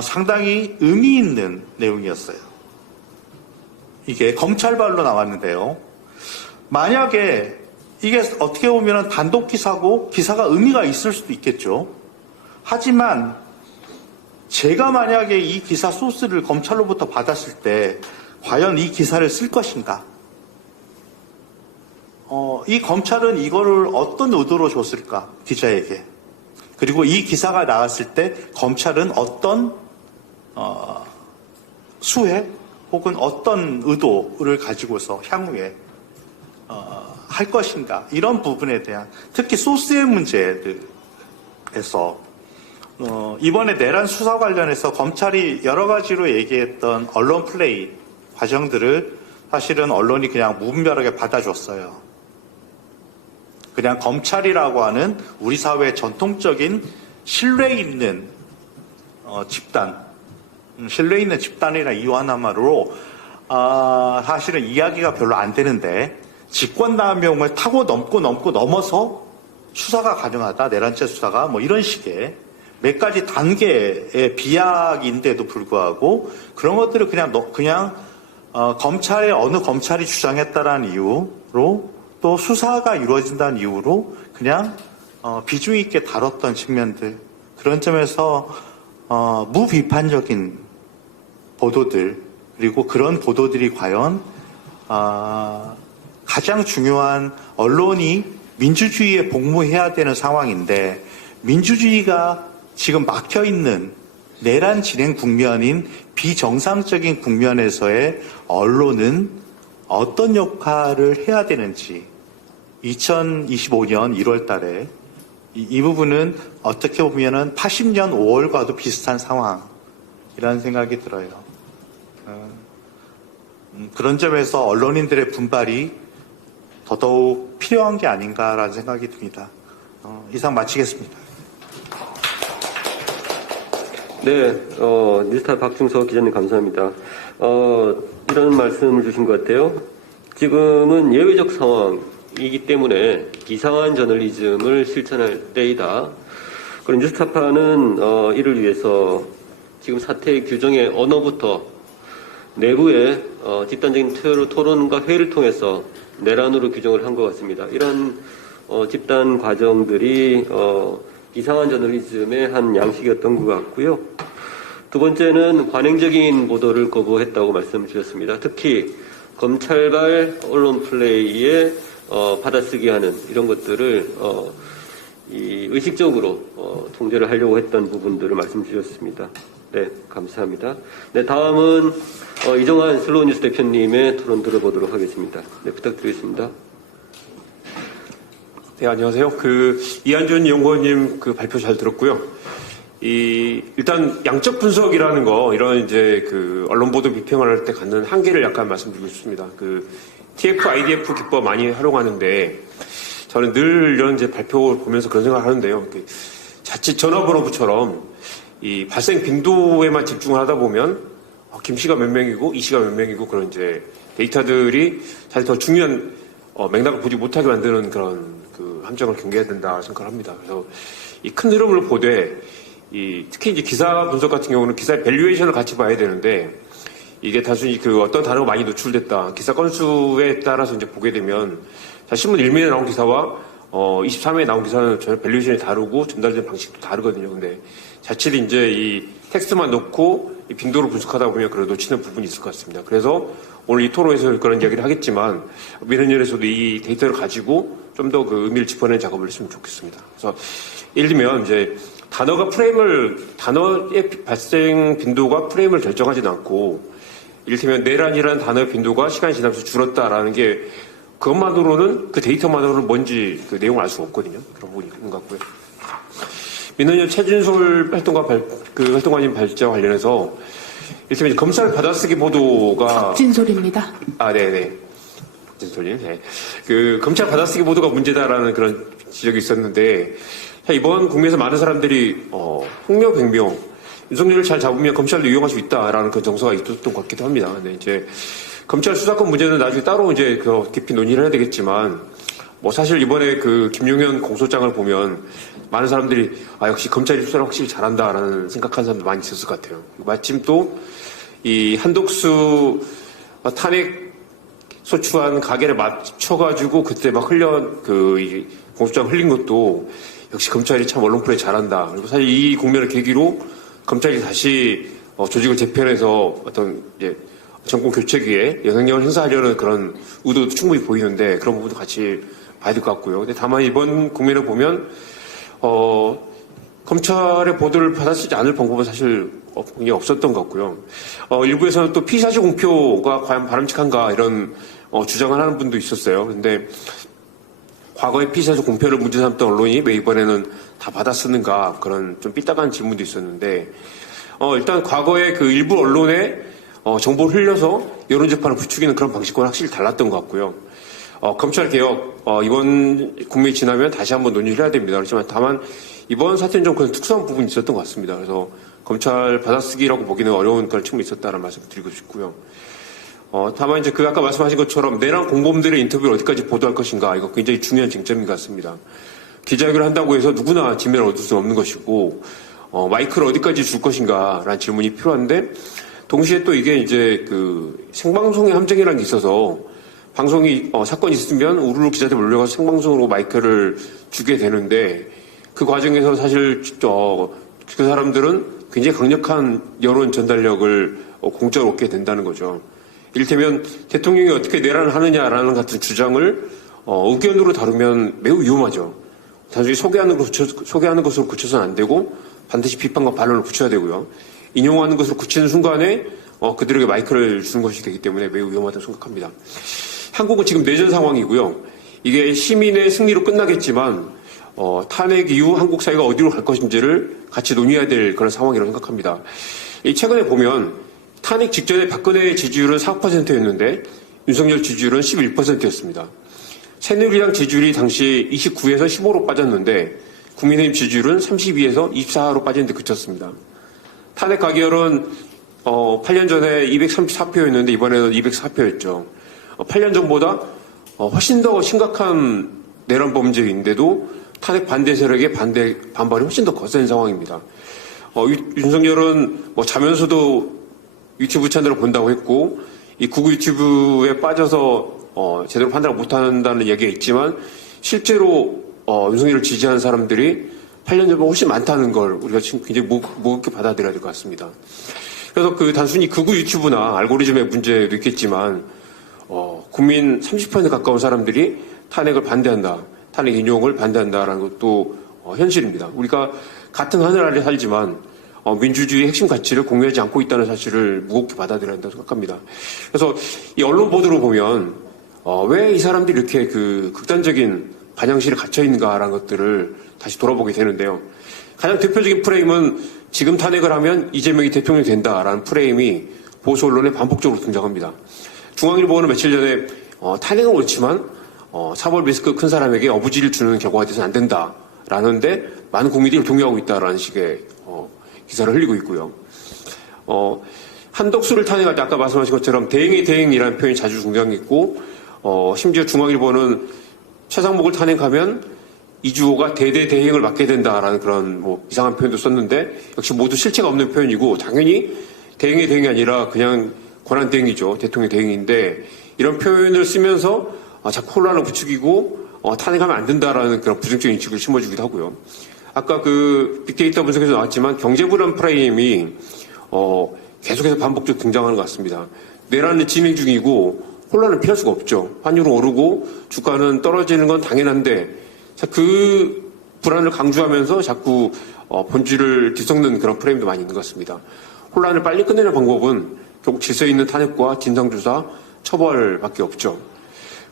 상당히 의미 있는 내용이었어요. 이게 검찰발로 나왔는데요. 만약에 이게 어떻게 보면 단독 기사고 기사가 의미가 있을 수도 있겠죠. 하지만 제가 만약에 이 기사 소스를 검찰로부터 받았을 때 과연 이 기사를 쓸 것인가? 이 검찰은 이거를 어떤 의도로 줬을까? 기자에게. 그리고 이 기사가 나왔을 때 검찰은 어떤 수혜 혹은 어떤 의도를 가지고서 향후에 할 것인가? 이런 부분에 대한 특히 소스의 문제에서 이번에 내란 수사 관련해서 검찰이 여러 가지로 얘기했던 언론 플레이 과정들을 사실은 언론이 그냥 무분별하게 받아줬어요. 그냥 검찰이라고 하는 우리 사회의 전통적인 신뢰 있는 집단이나 이유 하나만으로 사실은 이야기가 별로 안 되는데 직권남용을 타고 넘어서 수사가 가능하다. 내란죄 수사가 뭐 이런 식의 몇 가지 단계의 비약인데도 불구하고 그런 것들을 그냥 검찰의 어느 검찰이 주장했다라는 이유로 또 수사가 이루어진다는 이유로 그냥 비중 있게 다뤘던 측면들, 그런 점에서 무비판적인 보도들, 그리고 그런 보도들이 과연 가장 중요한 언론이 민주주의에 복무해야 되는 상황인데 민주주의가 지금 막혀있는 내란 진행 국면인 비정상적인 국면에서의 언론은 어떤 역할을 해야 되는지 2025년 1월 달에 이 부분은 어떻게 보면은 80년 5월과도 비슷한 상황이라는 생각이 들어요. 그런 점에서 언론인들의 분발이 더더욱 필요한 게 아닌가라는 생각이 듭니다. 이상 마치겠습니다. 네, 뉴스타 박중석 기자님 감사합니다. 이런 말씀을 주신 것 같아요. 지금은 예외적 상황이기 때문에 이상한 저널리즘을 실천할 때이다. 그런 뉴스타파는 이를 위해서 지금 사태 규정의 언어부터 내부의 집단적인 토론과 회의를 통해서 내란으로 규정을 한 것 같습니다. 이런 집단 과정들이 이상한 저널리즘의 한 양식이었던 것 같고요. 두 번째는 관행적인 보도를 거부했다고 말씀을 주셨습니다. 특히 검찰발 언론 플레이에 받아쓰기하는 이런 것들을 의식적으로 통제를 하려고 했던 부분들을 말씀 주셨습니다. 네, 감사합니다. 네, 다음은 이정환 슬로우뉴스 대표님의 토론 들어보도록 하겠습니다. 네, 부탁드리겠습니다. 네, 안녕하세요. 이한준 연구원님 발표 잘 들었고요. 일단 양적 분석이라는 거, 이런 언론 보도 비평을 할 때 갖는 한계를 약간 말씀드리고 싶습니다. TF, IDF 기법 많이 활용하는데, 저는 늘 이런 발표를 보면서 그런 생각을 하는데요. 자칫 전화번호부처럼 이 발생 빈도에만 집중을 하다 보면, 김 씨가 몇 명이고, 이 씨가 몇 명이고, 그런 데이터들이 사실 더 중요한 맥락을 보지 못하게 만드는 그런 함정을 경계해야 된다 생각을 합니다. 그래서 이 큰 흐름을 보되 특히 이제 기사 분석 같은 경우는 기사의 밸류에이션을 같이 봐야 되는데 이게 단순히 그 어떤 단어가 많이 노출됐다. 기사 건수에 따라서 이제 보게 되면 신문 1면에 나온 기사와 23회에 나온 기사는 전혀 밸류에이션이 다르고 전달된 방식도 다르거든요. 근데 자칫 이제 이 텍스트만 놓고 이 빈도를 분석하다 보면 그래도 놓치는 부분이 있을 것 같습니다. 그래서 오늘 이 토론에서 그런 이야기를 하겠지만 민원연에서도 이 데이터를 가지고 좀 더 그 의미를 짚어내는 작업을 했으면 좋겠습니다. 그래서 예를 들면 이제 단어의 발생 빈도가 프레임을 결정하지는 않고 이를테면 내란이라는 단어의 빈도가 시간이 지나면서 줄었다라는 게 그것만으로는 그 데이터만으로는 뭔지 그 내용을 알 수가 없거든요. 그런 부분이 있는 것 같고요. 민원연 최진솔 활동가님 발제와 관련해서 이를테면 검찰 받아쓰기 보도가 진솔입니다. 네네. 진솔님. 네. 그 검찰 받아쓰기 보도가 문제다라는 그런 지적이 있었는데 이번 국내에서 많은 사람들이 홍명백명 윤석열을 잘 잡으면 검찰도 이용할 수 있다라는 그 정서가 있었던 것 같기도 합니다. 근데 이제 검찰 수사권 문제는 나중에 따로 이제 그 깊이 논의를 해야 되겠지만 뭐 사실 이번에 그 김용현 공소장을 보면 많은 사람들이 역시 검찰이 수사를 확실히 잘한다라는 생각하는 사람도 많이 있었을 것 같아요. 마침 또 이 한독수 탄핵 소추한 가계를 맞춰가지고 그때 막 이 공소장 흘린 것도 역시 검찰이 참 언론 플레이 잘한다. 그리고 사실 이 국면을 계기로 검찰이 다시 조직을 재편해서 어떤 이제 정권 교체기에 영향력을 행사하려는 그런 의도도 충분히 보이는데 그런 부분도 같이 봐야 될 것 같고요. 근데 다만 이번 국면을 보면 검찰의 보도를 받아쓰지 않을 방법은 사실 굉장히 없었던 것 같고요. 일부에서는 또 피의사실 공표가 과연 바람직한가 이런 주장을 하는 분도 있었어요. 근데 과거에 피의사실 공표를 문제 삼던 언론이 왜 이번에는 다 받아쓰는가 그런 좀 삐딱한 질문도 있었는데 일단 과거에 그 일부 언론에 정보를 흘려서 여론재판을 부추기는 그런 방식과는 확실히 달랐던 것 같고요. 검찰개혁 이번 국면이 지나면 다시 한번 논의를 해야 됩니다. 그렇지만 다만 이번 사태는 좀 그런 특수한 부분이 있었던 것 같습니다. 그래서 검찰 받아쓰기라고 보기는 어려운 그런 측면이 있었다는 말씀을 드리고 싶고요. 다만 이제 아까 말씀하신 것처럼 내란 공범들의 인터뷰를 어디까지 보도할 것인가 이거 굉장히 중요한 쟁점인 것 같습니다. 기자회견을 한다고 해서 누구나 지면을 얻을 수는 없는 것이고 마이크를 어디까지 줄 것인가라는 질문이 필요한데 동시에 또 이게 이제 그 생방송의 함정이라는 게 있어서 방송이 사건이 있으면 우르르 기자들 몰려가서 생방송으로 마이크를 주게 되는데 그 과정에서 사실 그 사람들은 굉장히 강력한 여론 전달력을 공짜로 얻게 된다는 거죠. 이를테면 대통령이 어떻게 내란을 하느냐라는 같은 주장을 의견으로 다루면 매우 위험하죠. 단순히 소개하는 것으로 그쳐서는 안 되고 반드시 비판과 반론을 붙여야 되고요. 인용하는 것으로 그치는 순간에 그들에게 마이크를 주는 것이 되기 때문에 매우 위험하다고 생각합니다. 한국은 지금 내전 상황이고요. 이게 시민의 승리로 끝나겠지만 탄핵 이후 한국 사회가 어디로 갈 것인지를 같이 논의해야 될 그런 상황이라고 생각합니다. 최근에 보면 탄핵 직전에 박근혜의 지지율은 4%였는데 윤석열 지지율은 11%였습니다. 새누리당 지지율이 당시 29에서 15로 빠졌는데 국민의힘 지지율은 32에서 24로 빠지는데 그쳤습니다. 탄핵 가결은 8년 전에 234표였는데 이번에는 204표였죠. 8년 전보다 훨씬 더 심각한 내란 범죄인데도 탄핵 반대 세력의 반발이 훨씬 더 거센 상황입니다. 윤석열은 자면서도 유튜브 채널을 본다고 했고 이 구구 유튜브에 빠져서 제대로 판단을 못한다는 얘기가 있지만 실제로 윤석열을 지지하는 사람들이 8년 전보다 훨씬 많다는 걸 우리가 지금 굉장히 무겁게 받아들여야 될 것 같습니다. 그래서 단순히 극우 유튜브나 알고리즘의 문제도 있겠지만 국민 30% 가까운 사람들이 탄핵을 반대한다, 탄핵 인용을 반대한다라는 것도 현실입니다. 우리가 같은 하늘 아래 살지만 민주주의의 핵심 가치를 공유하지 않고 있다는 사실을 무겁게 받아들여야 한다고 생각합니다. 그래서 이 언론 보도로 보면 왜 이 사람들이 이렇게 극단적인 반영실에 갇혀 있는가라는 것들을 다시 돌아보게 되는데요. 가장 대표적인 프레임은 지금 탄핵을 하면 이재명이 대통령이 된다라는 프레임이 보수 언론에 반복적으로 등장합니다. 중앙일보는 며칠 전에 탄핵은 옳지만 사법 리스크 큰 사람에게 어부지를 주는 결과가 돼서는 안 된다라는데 많은 국민들이 동의하고 있다라는 식의 기사를 흘리고 있고요. 한덕수를 탄핵할 때 아까 말씀하신 것처럼 대행의 대행이라는 표현이 자주 등장했고 심지어 중앙일보는 최상목을 탄핵하면 이재명이 대통령이 된다라는 식의 기사를 흘리고 있고요. 한덕수를 탄핵할 때 아까 말씀하신 것처럼 대행의 대행이라는 표현이 자주 등장했고 심지어 중앙일보는 최상목을 탄핵하면 이재명이 대통령이 된다라는 식의 기사를 흘리고 있고요. 이주호가 대대대행을 맡게 된다라는 그런 뭐 이상한 표현도 썼는데 역시 모두 실체가 없는 표현이고 당연히 대행의 대행이 아니라 그냥 권한 대행이죠. 대통령 대행인데 이런 표현을 쓰면서 자꾸 혼란을 부추기고 탄핵하면 안 된다라는 그런 부정적인 인식을 심어주기도 하고요. 아까 그 빅데이터 분석에서 나왔지만 경제불안 프레임이 계속해서 반복적으로 등장하는 것 같습니다. 내란은 진행 중이고 혼란을 피할 수가 없죠. 환율은 오르고 주가는 떨어지는 건 당연한데 그 불안을 강조하면서 자꾸 본질을 뒤섞는 그런 프레임도 많이 있는 것 같습니다. 혼란을 빨리 끝내는 방법은 결국 질서 있는 탄핵과 진상조사, 처벌밖에 없죠.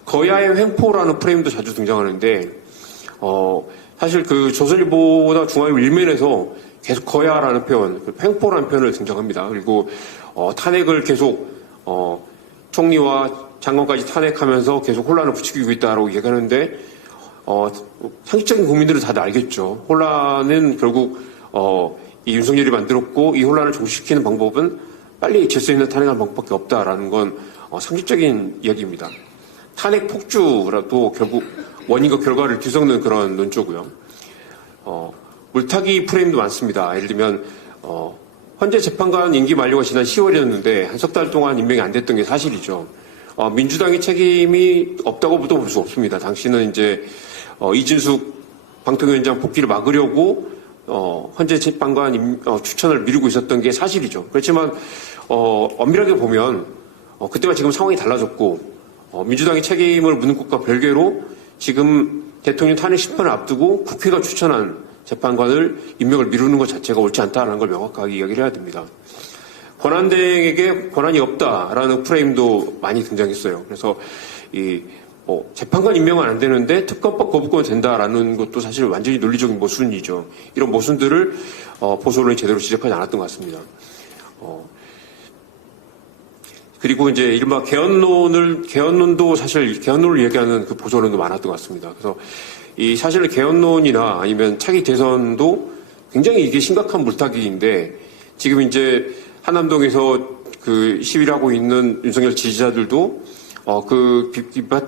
거야의 횡포라는 프레임도 자주 등장하는데 사실 그 조선일보나 중앙일보 일면에서 계속 거야라는 표현, 횡포라는 표현을 등장합니다. 그리고 탄핵을 계속 총리와 장관까지 탄핵하면서 계속 혼란을 부추기고 있다라고 얘기하는데 상식적인 국민들은 다들 알겠죠. 혼란은 결국 이 윤석열이 만들었고 이 혼란을 종식시키는 방법은 빨리 질서 있는 탄핵하는 방법밖에 없다라는 건 상식적인 이야기입니다. 탄핵 폭주라도 결국 원인과 결과를 뒤섞는 그런 논조고요. 물타기 프레임도 많습니다. 예를 들면 헌재 재판관 임기 만료가 지난 10월이었는데 한 석 달 동안 임명이 안 됐던 게 사실이죠. 민주당의 책임이 없다고 볼 수 없습니다. 당시는 이제 이진숙 방통위원장 복귀를 막으려고 헌재 재판관 추천을 미루고 있었던 게 사실이죠. 그렇지만 엄밀하게 보면 그때와 지금 상황이 달라졌고 민주당의 책임을 묻는 것과 별개로 지금 대통령 탄핵 심판을 앞두고 국회가 추천한 재판관을 임명을 미루는 것 자체가 옳지 않다는 걸 명확하게 이야기를 해야 됩니다. 권한대행에게 권한이 없다라는 프레임도 많이 등장했어요. 그래서 재판관 임명은 안 되는데 특검법 거부권 된다라는 것도 사실 완전히 논리적인 모순이죠. 이런 모순들을 보수 언론이 제대로 지적하지 않았던 것 같습니다. 그리고 이제 이른바 개헌론도 사실 개헌론을 얘기하는 그 보수 언론도 많았던 것 같습니다. 그래서 사실은 개헌론이나 아니면 차기 대선도 굉장히 이게 심각한 물타기인데 지금 이제 한남동에서 그 시위를 하고 있는 윤석열 지지자들도 그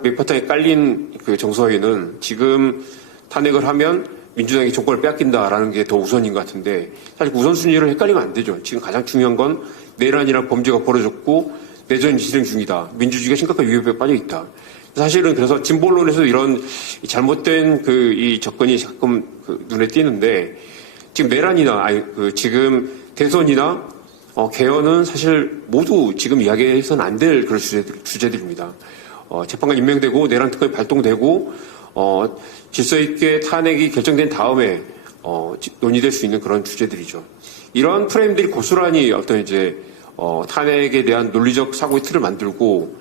밑바탕에 깔린 그 정서에는 지금 탄핵을 하면 민주당이 정권을 빼앗긴다라는 게 더 우선인 것 같은데 사실 우선순위를 헷갈리면 안 되죠. 지금 가장 중요한 건 내란이라는 범죄가 벌어졌고 내전이 진행 중이다. 민주주의가 심각한 위협에 빠져 있다. 사실은 그래서 진보 언론에서 이런 잘못된 이 접근이 가끔 눈에 띄는데 지금 내란이나 지금 대선이나 개헌은 사실 모두 지금 이야기해서는 안 될 그런 주제들입니다. 재판관 임명되고 내란 특검이 발동되고 질서 있게 탄핵이 결정된 다음에 논의될 수 있는 그런 주제들이죠. 이러한 프레임들이 고스란히 어떤 이제 탄핵에 대한 논리적 사고의 틀을 만들고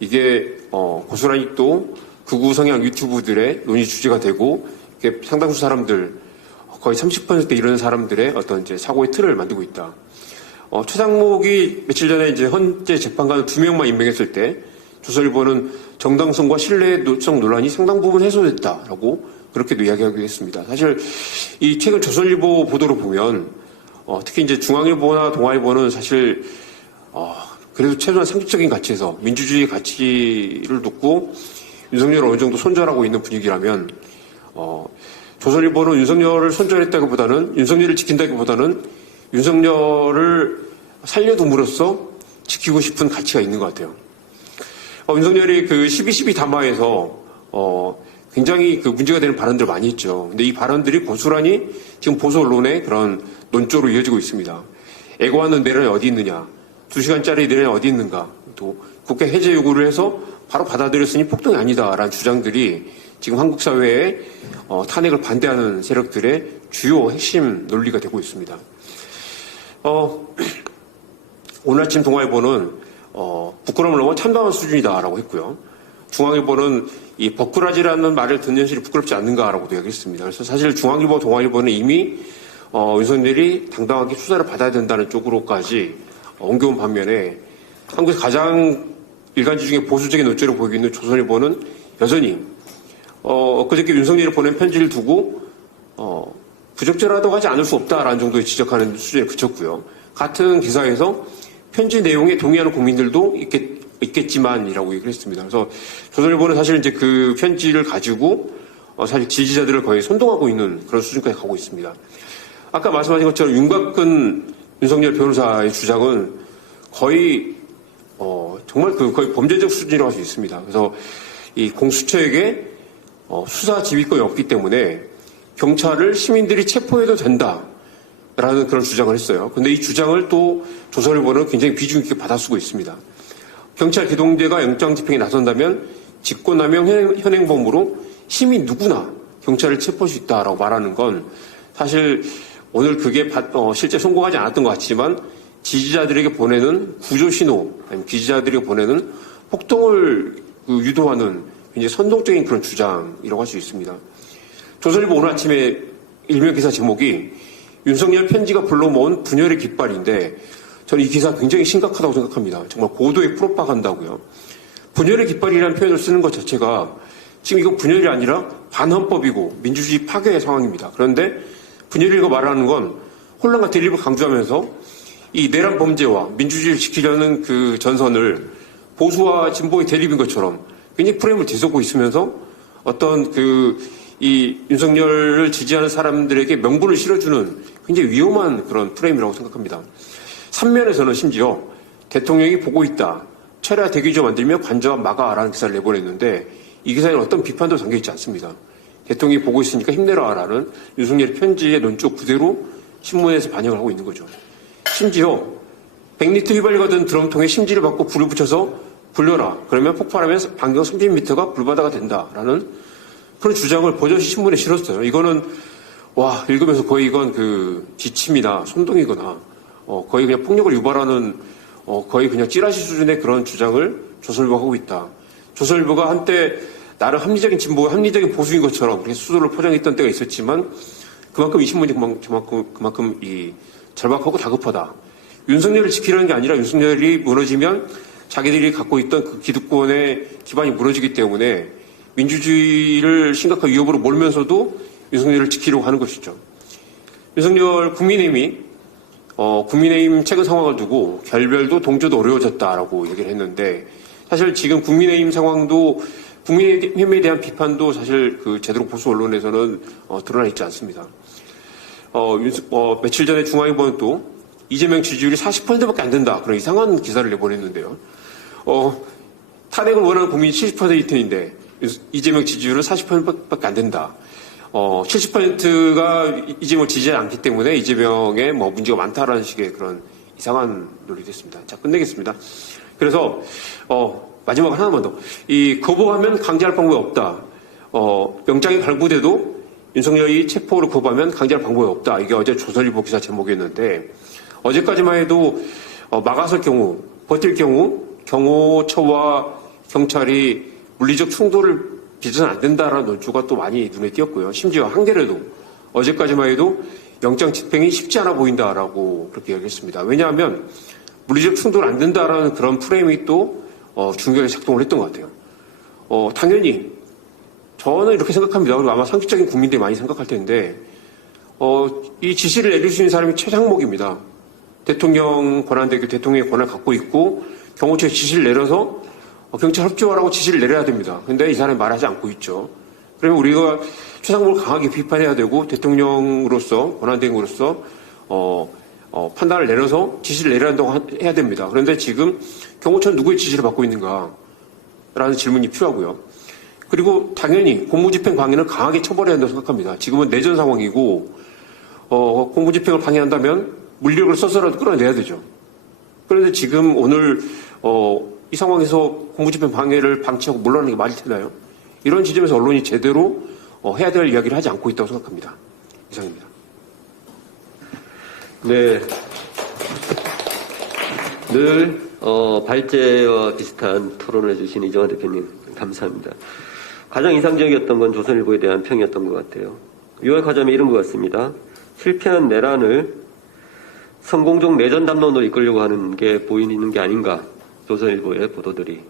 이게 고스란히 또 극우 성향 유튜브들의 논의 주제가 되고 이게 상당수 사람들 거의 30% 이르는 사람들의 어떤 이제 사고의 틀을 만들고 있다. 최상목이 며칠 전에 이제 헌재 재판관 2명만 임명했을 때 조선일보는 정당성과 신뢰성 논란이 상당 부분 해소됐다라고 그렇게도 이야기하기도 했습니다. 사실 이 최근 조선일보 보도를 보면 특히 이제 중앙일보나 동아일보는 사실 그래도 최소한 상식적인 가치에서 민주주의 가치를 놓고 윤석열을 어느 정도 손절하고 있는 분위기라면 조선일보는 윤석열을 손절했다기보다는 윤석열을 지킨다기보다는 윤석열을 살려둠으로써 지키고 싶은 가치가 있는 것 같아요. 윤석열이 그 12.12 담화에서 굉장히 그 문제가 되는 발언들 많이 했죠. 근데 이 발언들이 고스란히 지금 보수 언론의 그런 논조로 이어지고 있습니다. 애고하는 내란이 어디 있느냐, 2시간짜리 내란이 어디 있는가, 또 국회 해제 요구를 해서 바로 받아들였으니 폭동이 아니다라는 주장들이 지금 한국 사회에 탄핵을 반대하는 세력들의 주요 핵심 논리가 되고 있습니다. 오늘 아침 동아일보는 부끄러움을 넘어 참담한 수준이다라고 했고요. 중앙일보는 이 버꾸라지라는 말을 듣는 현실이 부끄럽지 않는가라고도 얘기했습니다. 그래서 사실 중앙일보, 동아일보는 이미 윤석열이 당당하게 수사를 받아야 된다는 쪽으로까지 옮겨온 반면에 한국에서 가장 일간지 중에 보수적인 논조로 보이고 있는 조선일보는 여전히 엊그저께 윤석열이 보낸 편지를 두고 부적절하다고 하지 않을 수 없다라는 정도의 지적하는 수준에 그쳤고요. 같은 기사에서 편지 내용에 동의하는 국민들도 있겠지만이라고 얘기를 했습니다. 그래서 조선일보는 사실 이제 그 편지를 가지고 사실 지지자들을 거의 선동하고 있는 그런 수준까지 가고 있습니다. 아까 말씀하신 것처럼 윤곽근 윤석열 변호사의 주장은 거의 정말 거의 범죄적 수준이라고 할 수 있습니다. 그래서 이 공수처에게 수사 지휘권이 없기 때문에 경찰을 시민들이 체포해도 된다라는 그런 주장을 했어요. 근데 이 주장을 또 조선일보는 굉장히 비중 있게 받아쓰고 있습니다. 경찰 기동대가 영장 집행에 나선다면 직권남용 현행범으로 시민 누구나 경찰을 체포할 수 있다라고 말하는 건 사실 오늘 그게 실제 성공하지 않았던 것 같지만 지지자들에게 보내는 구조신호, 아니면 지지자들에게 보내는 폭동을 유도하는 굉장히 선동적인 그런 주장이라고 할 수 있습니다. 조선일보 오늘 아침에 일면 기사 제목이 윤석열 편지가 불러모은 분열의 깃발인데 저는 이 기사 굉장히 심각하다고 생각합니다. 정말 고도의 프로파간다고요. 분열의 깃발이라는 표현을 쓰는 것 자체가 지금 이거 분열이 아니라 반헌법이고 민주주의 파괴의 상황입니다. 그런데 분열이라고 말하는 건 혼란과 대립을 강조하면서 이 내란 범죄와 민주주의를 지키려는 그 전선을 보수와 진보의 대립인 것처럼 굉장히 프레임을 뒤섞고 있으면서 어떤 이 윤석열을 지지하는 사람들에게 명분을 실어주는 굉장히 위험한 그런 프레임이라고 생각합니다. 3면에서는 심지어 대통령이 보고 있다. 철야 대기조 만들며 관저와 막아라는 기사를 내보냈는데 이 기사에는 어떤 비판도 담겨있지 않습니다. 대통령이 보고 있으니까 힘내라라는 윤석열의 편지의 논조 그대로 신문에서 반영을 하고 있는 거죠. 심지어 100리터 휘발유가 든 드럼통에 심지를 받고 불을 붙여서 불려라. 그러면 폭발하면 반경 30m가 불바다가 된다라는 그런 주장을 버젓이 신문에 실었어요. 이거는 읽으면서 거의 이건 지침이나 선동이거나 거의 그냥 폭력을 유발하는 거의 그냥 찌라시 수준의 그런 주장을 조선일보가 하고 있다. 조선일보가 한때 나름 합리적인 진보, 합리적인 보수인 것처럼 그렇게 수도를 포장했던 때가 있었지만 그만큼 이 신문이 그만큼 이 절박하고 다급하다. 윤석열을 지키려는 게 아니라 윤석열이 무너지면 자기들이 갖고 있던 그 기득권의 기반이 무너지기 때문에 민주주의를 심각한 위협으로 몰면서도 윤석열을 지키려고 하는 것이죠. 윤석열 국민의힘이 국민의힘 최근 상황을 두고 결별도 동조도 어려워졌다라고 얘기를 했는데 사실 지금 국민의힘 상황도 국민의힘에 대한 비판도 사실 제대로 보수 언론에서는 드러나 있지 않습니다. 며칠 전에 중앙일보는 또 이재명 지지율이 40%밖에 안 된다. 그런 이상한 기사를 내보냈는데요. 탄핵을 원하는 국민이 70%일 텐데 이재명 지지율은 40%밖에 안 된다. 70%가 이재명을 지지하지 않기 때문에 이재명에 문제가 많다라는 식의 그런 이상한 논리도 있습니다. 자, 끝내겠습니다. 그래서, 마지막 하나만 더. 거부하면 강제할 방법이 없다. 영장이 발부돼도 윤석열이 체포를 거부하면 강제할 방법이 없다. 이게 어제 조선일보 기사 제목이었는데, 어제까지만 해도, 막았을 경우, 버틸 경우, 경호처와 경찰이 물리적 충돌을 빚어서는 안 된다라는 논조가 또 많이 눈에 띄었고요. 심지어 한겨레도 어제까지만 해도 영장 집행이 쉽지 않아 보인다라고 그렇게 얘기했습니다. 왜냐하면 물리적 충돌 안 된다라는 그런 프레임이 또 중요하게 작동을 했던 것 같아요. 당연히 저는 이렇게 생각합니다. 그리고 아마 상식적인 국민들이 많이 생각할 텐데 이 지시를 내릴 수 있는 사람이 최상목입니다. 대통령 권한대기 대통령의 권한을 갖고 있고 경호처에 지시를 내려서 경찰 협조하라고 지시를 내려야 됩니다. 그런데 이 사람이 말하지 않고 있죠. 그러면 우리가 최상목을 강하게 비판해야 되고 대통령으로서 권한대행으로서 판단을 내려서 지시를 내려야 한다고 해야 됩니다. 그런데 지금 경호처는 누구의 지시를 받고 있는가라는 질문이 필요하고요. 그리고 당연히 공무집행 방해는 강하게 처벌해야 한다고 생각합니다. 지금은 내전 상황이고 공무집행을 방해한다면 물력을 써서라도 끌어내야 되죠. 그런데 지금 오늘 이 상황에서 공무집행 방해를 방치하고 물러나는 게 말이 되나요? 이런 지점에서 언론이 제대로 해야 될 이야기를 하지 않고 있다고 생각합니다. 이상입니다. 네. 늘 발제와 비슷한 토론을 해주신 이정환 대표님 감사합니다. 가장 인상적이었던 건 조선일보에 대한 평이었던 것 같아요. 요약하자면 이런 것 같습니다. 실패한 내란을 성공적 내전 담론으로 이끌려고 하는 게 보이는 게 아닌가. 조선일보의 보도들이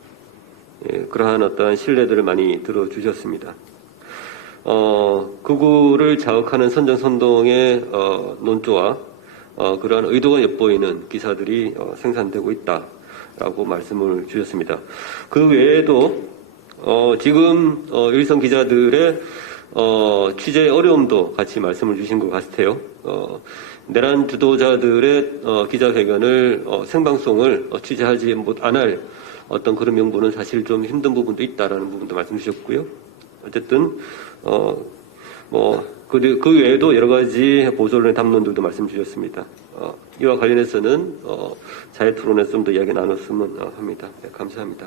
그러한 어떠한 신뢰들을 많이 들어주셨습니다. 극우를 자극하는 선전선동의 논조와 그러한 의도가 엿보이는 기사들이 생산되고 있다라고 말씀을 주셨습니다. 그 외에도 지금 일선 기자들의 취재의 어려움도 같이 말씀을 주신 것 같아요. 내란 주도자들의 기자회견을 생방송을 취재하지 않을 어떤 그런 명분은 사실 좀 힘든 부분도 있다라는 부분도 말씀 주셨고요. 어쨌든 그 외에도 여러 가지 보수언론의 담론들도 말씀 주셨습니다. 이와 관련해서는 자유 토론에서 좀 더 이야기 나눴으면 합니다. 네, 감사합니다.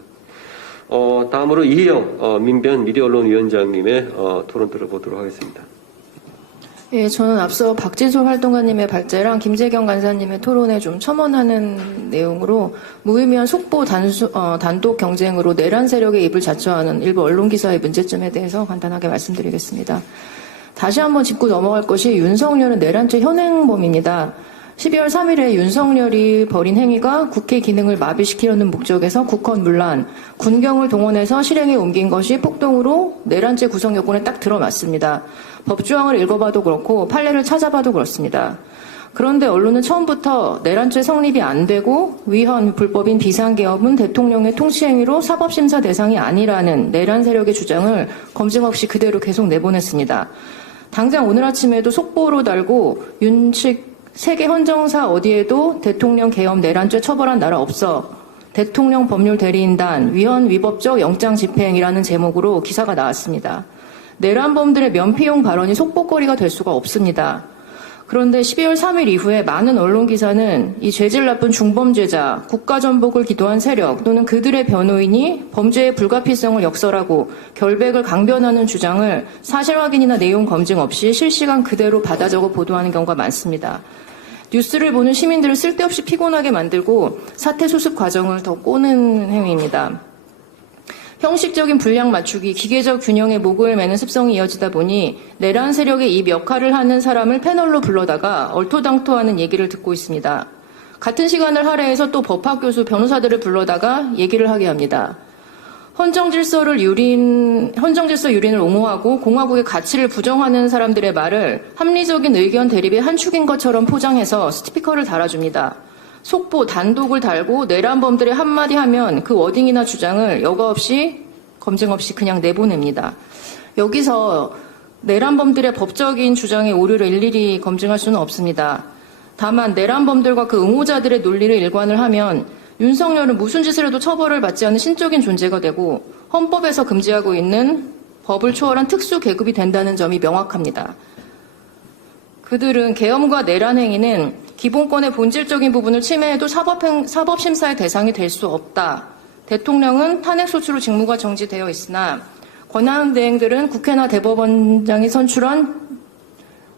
다음으로 이희영 민변 미디어언론위원장님의 토론 들어보도록 하겠습니다. 예, 저는 앞서 박진솔 활동가님의 발제랑 김재경 간사님의 토론에 좀 첨언하는 내용으로 무의미한 속보 단독 경쟁으로 내란 세력의 입을 자초하는 일부 언론 기사의 문제점에 대해서 간단하게 말씀드리겠습니다. 다시 한번 짚고 넘어갈 것이 윤석열은 내란죄 현행범입니다. 12월 3일에 윤석열이 벌인 행위가 국회 기능을 마비시키려는 목적에서 국헌 문란, 군경을 동원해서 실행에 옮긴 것이 폭동으로 내란죄 구성 요건에 딱 들어맞습니다. 법조항을 읽어봐도 그렇고 판례를 찾아봐도 그렇습니다. 그런데 언론은 처음부터 내란죄 성립이 안 되고 위헌 불법인 비상계엄은 대통령의 통치행위로 사법심사 대상이 아니라는 내란 세력의 주장을 검증 없이 그대로 계속 내보냈습니다. 당장 오늘 아침에도 속보로 달고 윤측 세계 헌정사 어디에도 대통령 계엄 내란죄 처벌한 나라 없어. 대통령 법률 대리인단 위헌 위법적 영장 집행이라는 제목으로 기사가 나왔습니다. 내란범들의 면피용 발언이 속보거리가 될 수가 없습니다. 그런데 12월 3일 이후에 많은 언론 기사는 이 죄질 나쁜 중범죄자, 국가전복을 기도한 세력 또는 그들의 변호인이 범죄의 불가피성을 역설하고 결백을 강변하는 주장을 사실 확인이나 내용 검증 없이 실시간 그대로 받아 적어 보도하는 경우가 많습니다. 뉴스를 보는 시민들을 쓸데없이 피곤하게 만들고 사태 수습 과정을 더 꼬는 행위입니다. 형식적인 분량 맞추기, 기계적 균형에 목을 매는 습성이 이어지다 보니 내란 세력의 이 역할을 하는 사람을 패널로 불러다가 얼토당토하는 얘기를 듣고 있습니다. 같은 시간을 할애해서 또 법학 교수, 변호사들을 불러다가 얘기를 하게 합니다. 헌정질서 유린을 옹호하고 공화국의 가치를 부정하는 사람들의 말을 합리적인 의견 대립의 한 축인 것처럼 포장해서 스피커를 달아줍니다. 속보, 단독을 달고 내란범들의 한마디 하면 그 워딩이나 주장을 여과 없이 검증 없이 그냥 내보냅니다. 여기서 내란범들의 법적인 주장의 오류를 일일이 검증할 수는 없습니다. 다만 내란범들과 그 응호자들의 논리를 일관을 하면 윤석열은 무슨 짓을 해도 처벌을 받지 않는 신적인 존재가 되고 헌법에서 금지하고 있는 법을 초월한 특수 계급이 된다는 점이 명확합니다. 그들은 계엄과 내란 행위는 기본권의 본질적인 부분을 침해해도 사법심사의 대상이 될 수 없다. 대통령은 탄핵소추로 직무가 정지되어 있으나 권한대행들은 국회나 대법원장이 선출한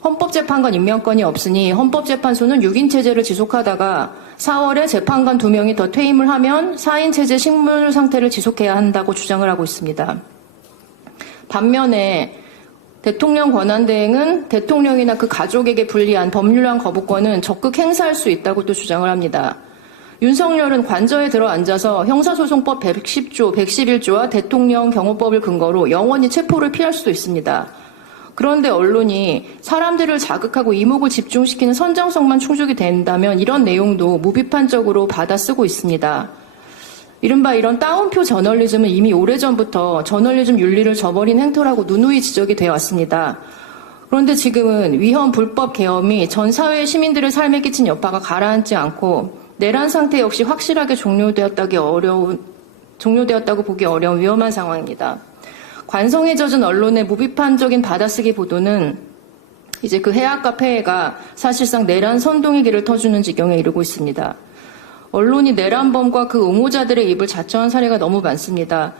헌법재판관 임명권이 없으니 헌법재판소는 6인체제를 지속하다가 4월에 재판관 2명이 더 퇴임을 하면 4인체제 식물 상태를 지속해야 한다고 주장을 하고 있습니다. 반면에 대통령 권한대행은 대통령이나 그 가족에게 불리한 법률안 거부권은 적극 행사할 수 있다고 또 주장을 합니다. 윤석열은 관저에 들어 앉아서 형사소송법 110조, 111조와 대통령 경호법을 근거로 영원히 체포를 피할 수도 있습니다. 그런데 언론이 사람들을 자극하고 이목을 집중시키는 선정성만 충족이 된다면 이런 내용도 무비판적으로 받아쓰고 있습니다. 이른바 이런 따옴표 저널리즘은 이미 오래전부터 저널리즘 윤리를 저버린 행태라고 누누이 지적이 되어 왔습니다. 그런데 지금은 위헌 불법 계엄이 전 사회의 시민들의 삶에 끼친 여파가 가라앉지 않고 내란 상태 역시 확실하게 종료되었다고 보기 어려운 위험한 상황입니다. 관성에 젖은 언론의 무비판적인 받아쓰기 보도는 이제 그 해악과 폐해가 사실상 내란 선동의 길을 터주는 지경에 이르고 있습니다. 언론이 내란범과 그 옹호자들의 입을 자처한 사례가 너무 많습니다.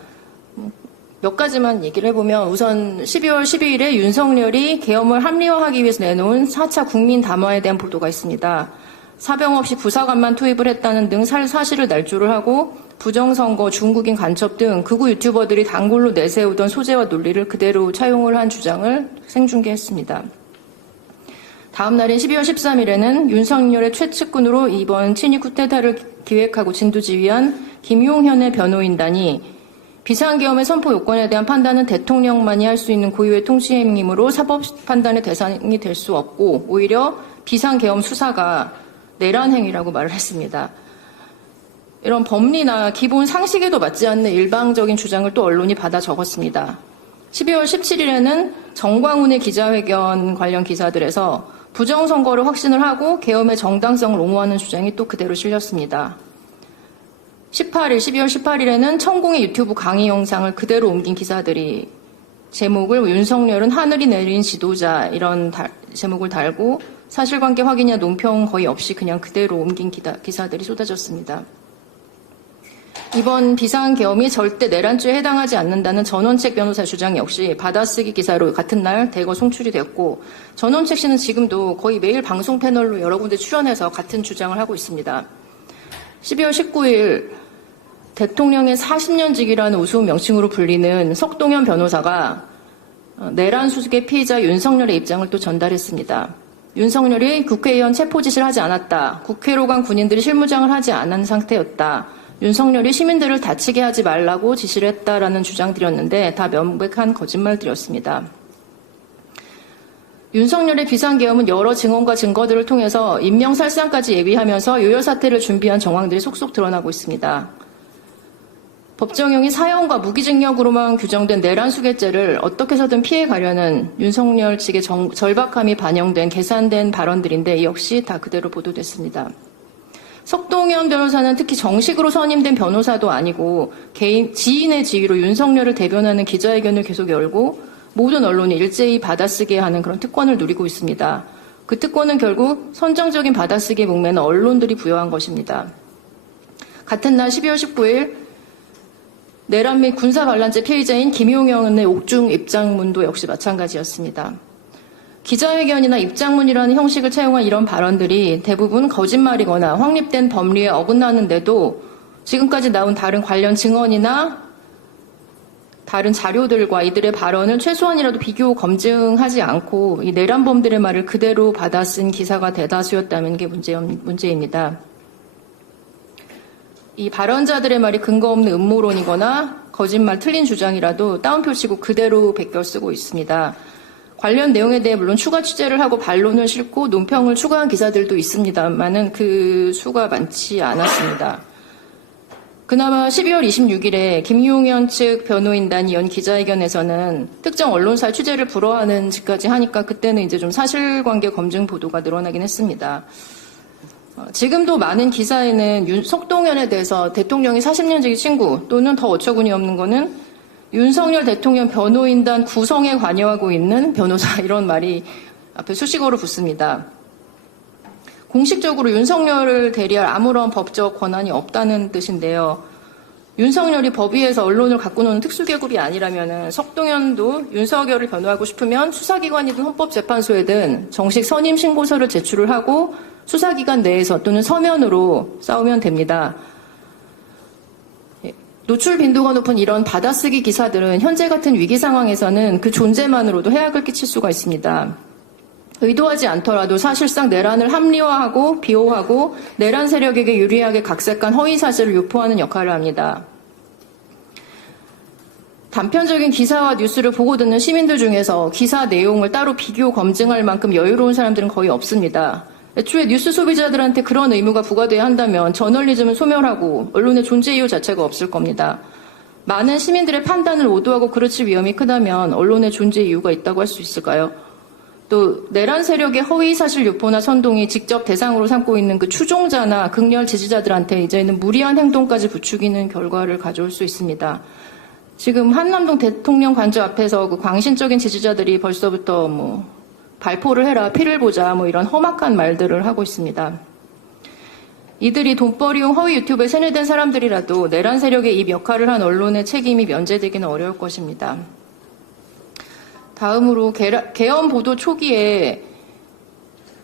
몇 가지만 얘기를 해보면 우선 12월 12일에 윤석열이 계엄을 합리화하기 위해서 내놓은 4차 국민 담화에 대한 보도가 있습니다. 사병 없이 부사관만 투입을 했다는 등 사실을 날조를 하고 부정선거, 중국인 간첩 등 극우 유튜버들이 단골로 내세우던 소재와 논리를 그대로 차용을 한 주장을 생중계했습니다. 다음 날인 12월 13일에는 윤석열의 최측근으로 이번 친위 쿠데타를 기획하고 진두지휘한 김용현의 변호인단이 비상계엄의 선포 요건에 대한 판단은 대통령만이 할 수 있는 고유의 통치행위이므로 사법 판단의 대상이 될 수 없고 오히려 비상계엄 수사가 내란 행위라고 말을 했습니다. 이런 법리나 기본 상식에도 맞지 않는 일방적인 주장을 또 언론이 받아 적었습니다. 12월 17일에는 정광훈의 기자회견 관련 기사들에서 부정선거를 확신을 하고 계엄의 정당성을 옹호하는 주장이 또 그대로 실렸습니다. 12월 18일에는 천공의 유튜브 강의 영상을 그대로 옮긴 기사들이 제목을 윤석열은 하늘이 내린 지도자 이런 제목을 달고 사실관계 확인이나 논평 거의 없이 그냥 그대로 옮긴 기사들이 쏟아졌습니다. 이번 비상계엄이 절대 내란죄에 해당하지 않는다는 전원책 변호사 주장 역시 받아쓰기 기사로 같은 날 대거 송출이 됐고, 전원책 씨는 지금도 거의 매일 방송 패널로 여러 군데 출연해서 같은 주장을 하고 있습니다. 12월 19일 대통령의 40년직이라는 우스운 명칭으로 불리는 석동현 변호사가 내란 수습의 피해자 윤석열의 입장을 또 전달했습니다. 윤석열이 국회의원 체포짓을 하지 않았다. 국회로 간 군인들이 실무장을 하지 않은 상태였다. 윤석열이 시민들을 다치게 하지 말라고 지시를 했다라는 주장들이었는데 다 명백한 거짓말들이었습니다. 윤석열의 비상계엄은 여러 증언과 증거들을 통해서 인명살상까지 예비하면서 요열사태를 준비한 정황들이 속속 드러나고 있습니다. 법정형이 사형과 무기징역으로만 규정된 내란수괴죄를 어떻게 해서든 피해가려는 윤석열 측의 절박함이 반영된 계산된 발언들인데 이 역시 다 그대로 보도됐습니다. 석동현 변호사는 특히 정식으로 선임된 변호사도 아니고 지인의 지위로 윤석열을 대변하는 기자회견을 계속 열고 모든 언론이 일제히 받아쓰게 하는 그런 특권을 누리고 있습니다. 그 특권은 결국 선정적인 받아쓰기에 목매는 언론들이 부여한 것입니다. 같은 날 12월 19일 내란 및 군사반란죄 피의자인 김용현의 옥중 입장문도 역시 마찬가지였습니다. 기자회견이나 입장문이라는 형식을 차용한 이런 발언들이 대부분 거짓말이거나 확립된 법리에 어긋나는데도 지금까지 나온 다른 관련 증언이나 다른 자료들과 이들의 발언을 최소한이라도 비교 검증하지 않고 이 내란범들의 말을 그대로 받아 쓴 기사가 대다수였다는 게 문제입니다. 이 발언자들의 말이 근거 없는 음모론이거나 거짓말 틀린 주장이라도 따옴표 치고 그대로 베껴 쓰고 있습니다. 관련 내용에 대해 물론 추가 취재를 하고 반론을 싣고 논평을 추가한 기사들도 있습니다만은 그 수가 많지 않았습니다. 그나마 12월 26일에 김용현 측 변호인단이 연 기자회견에서는 특정 언론사 취재를 불허하는 짓까지 하니까 그때는 이제 좀 사실관계 검증 보도가 늘어나긴 했습니다. 지금도 많은 기사에는 석동현에 대해서 대통령이 40년지기 친구 또는 더 어처구니 없는 거는 윤석열 대통령 변호인단 구성에 관여하고 있는 변호사 이런 말이 앞에 수식어로 붙습니다. 공식적으로 윤석열을 대리할 아무런 법적 권한이 없다는 뜻인데요. 윤석열이 법위에서 언론을 갖고 노는 특수계급이 아니라면 석동현도 윤석열을 변호하고 싶으면 수사기관이든 헌법재판소에든 정식 선임 신고서를 제출을 하고 수사기관 내에서 또는 서면으로 싸우면 됩니다. 노출 빈도가 높은 이런 받아쓰기 기사들은 현재 같은 위기 상황에서는 그 존재만으로도 해악을 끼칠 수가 있습니다. 의도하지 않더라도 사실상 내란을 합리화하고 비호하고 내란 세력에게 유리하게 각색한 허위 사실을 유포하는 역할을 합니다. 단편적인 기사와 뉴스를 보고 듣는 시민들 중에서 기사 내용을 따로 비교 검증할 만큼 여유로운 사람들은 거의 없습니다. 애초에 뉴스 소비자들한테 그런 의무가 부과돼야 한다면 저널리즘은 소멸하고 언론의 존재 이유 자체가 없을 겁니다. 많은 시민들의 판단을 오도하고 그르칠 위험이 크다면 언론의 존재 이유가 있다고 할 수 있을까요? 또 내란 세력의 허위 사실 유포나 선동이 직접 대상으로 삼고 있는 그 추종자나 극렬 지지자들한테 이제는 무리한 행동까지 부추기는 결과를 가져올 수 있습니다. 지금 한남동 대통령 관저 앞에서 그 광신적인 지지자들이 벌써부터 발포를 해라, 피를 보자, 이런 험악한 말들을 하고 있습니다. 이들이 돈벌이용 허위 유튜브에 세뇌된 사람들이라도 내란 세력의 이 역할을 한 언론의 책임이 면제되기는 어려울 것입니다. 다음으로 계엄 보도 초기에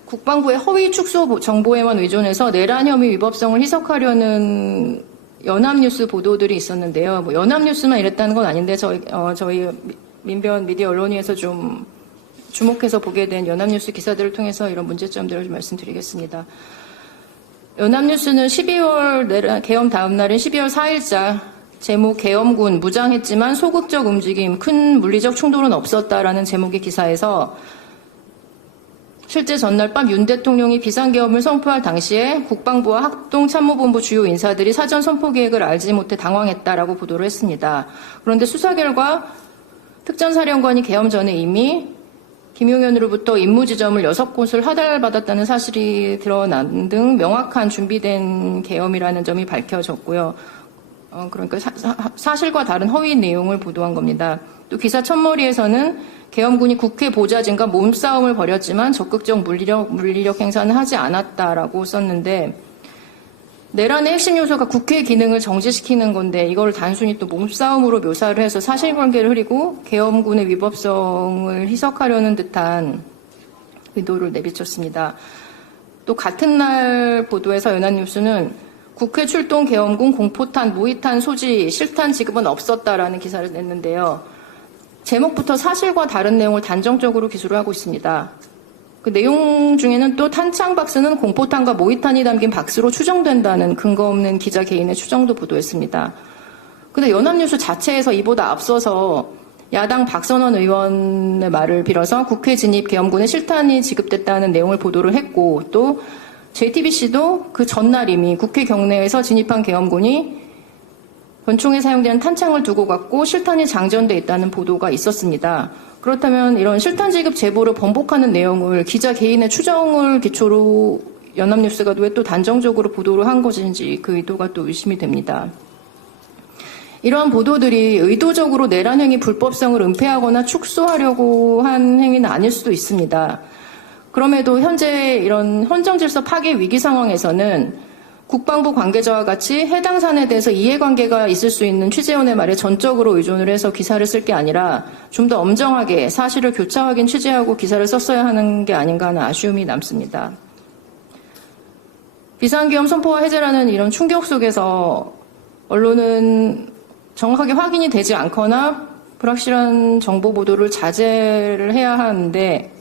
국방부의 허위 축소 정보에만 의존해서 내란 혐의 위법성을 희석하려는 연합뉴스 보도들이 있었는데요. 연합뉴스만 이랬다는 건 아닌데 저희 민변 미디어 언론위에서 좀 주목해서 보게 된 연합뉴스 기사들을 통해서 이런 문제점들을 좀 말씀드리겠습니다. 연합뉴스는 12월 계엄 다음 날인 12월 4일자 제목 계엄군 무장했지만 소극적 움직임 큰 물리적 충돌은 없었다라는 제목의 기사에서 실제 전날 밤 윤 대통령이 비상계엄을 선포할 당시에 국방부와 합동참모본부 주요 인사들이 사전 선포 계획을 알지 못해 당황했다라고 보도를 했습니다. 그런데 수사 결과 특전사령관이 계엄 전에 이미 김용현으로부터 임무 지점을 6곳을 하달받았다는 사실이 드러난 등 명확한 준비된 계엄이라는 점이 밝혀졌고요. 그러니까 사실과 다른 허위 내용을 보도한 겁니다. 또 기사 첫머리에서는 계엄군이 국회 보좌진과 몸싸움을 벌였지만 적극적 물리력 행사는 하지 않았다라고 썼는데, 내란의 핵심 요소가 국회 기능을 정지시키는 건데 이걸 단순히 또 몸싸움으로 묘사를 해서 사실관계를 흐리고 계엄군의 위법성을 희석하려는 듯한 의도를 내비쳤습니다. 또 같은 날 보도에서 연합뉴스는 국회 출동 계엄군 공포탄, 모의탄 소지, 실탄 지급은 없었다라는 기사를 냈는데요. 제목부터 사실과 다른 내용을 단정적으로 기술을 하고 있습니다. 그 내용 중에는 또 탄창 박스는 공포탄과 모의탄이 담긴 박스로 추정된다는 근거 없는 기자 개인의 추정도 보도했습니다. 근데 연합뉴스 자체에서 이보다 앞서서 야당 박선원 의원의 말을 빌어서 국회 진입 계엄군에 실탄이 지급됐다는 내용을 보도를 했고, 또 JTBC도 그 전날 이미 국회 경내에서 진입한 계엄군이 권총에 사용되는 탄창을 두고 갔고 실탄이 장전돼 있다는 보도가 있었습니다. 그렇다면 이런 실탄 지급 제보를 번복하는 내용을 기자 개인의 추정을 기초로 연합뉴스가 왜 또 단정적으로 보도를 한 것인지 그 의도가 또 의심이 됩니다. 이러한 보도들이 의도적으로 내란 행위 불법성을 은폐하거나 축소하려고 한 행위는 아닐 수도 있습니다. 그럼에도 현재 이런 헌정질서 파괴 위기 상황에서는 국방부 관계자와 같이 해당 사안에 대해서 이해관계가 있을 수 있는 취재원의 말에 전적으로 의존을 해서 기사를 쓸 게 아니라 좀 더 엄정하게 사실을 교차 확인 취재하고 기사를 썼어야 하는 게 아닌가 하는 아쉬움이 남습니다. 비상계엄 선포와 해제라는 이런 충격 속에서 언론은 정확하게 확인이 되지 않거나 불확실한 정보 보도를 자제를 해야 하는데,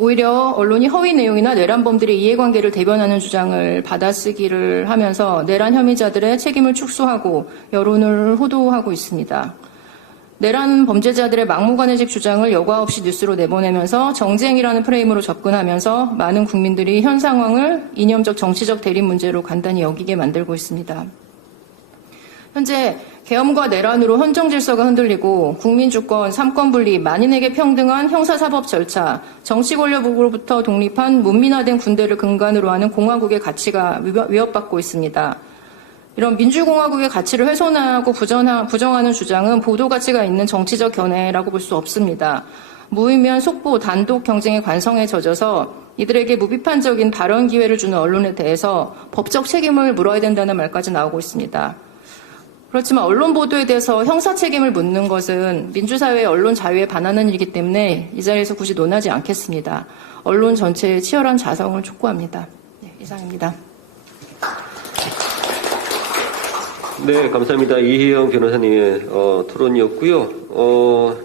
오히려 언론이 허위 내용이나 내란범들의 이해관계를 대변하는 주장을 받아쓰기를 하면서 내란 혐의자들의 책임을 축소하고 여론을 호도하고 있습니다. 내란 범죄자들의 막무가내식 주장을 여과 없이 뉴스로 내보내면서 정쟁이라는 프레임으로 접근하면서 많은 국민들이 현 상황을 이념적 정치적 대립 문제로 간단히 여기게 만들고 있습니다. 현재 계엄과 내란으로 헌정 질서가 흔들리고 국민 주권, 삼권 분리, 만인에게 평등한 형사사법 절차, 정치 권력으로부터 독립한 문민화된 군대를 근간으로 하는 공화국의 가치가 위협받고 있습니다. 이런 민주공화국의 가치를 훼손하고 부정하는 주장은 보도 가치가 있는 정치적 견해라고 볼 수 없습니다. 무의미한 속보, 단독 경쟁의 관성에 젖어서 이들에게 무비판적인 발언 기회를 주는 언론에 대해서 법적 책임을 물어야 된다는 말까지 나오고 있습니다. 그렇지만 언론 보도에 대해서 형사 책임을 묻는 것은 민주사회의 언론 자유에 반하는 일이기 때문에 이 자리에서 굳이 논하지 않겠습니다. 언론 전체의 치열한 자성을 촉구합니다. 네, 이상입니다. 네, 감사합니다. 이희영 변호사님의 토론이었고요.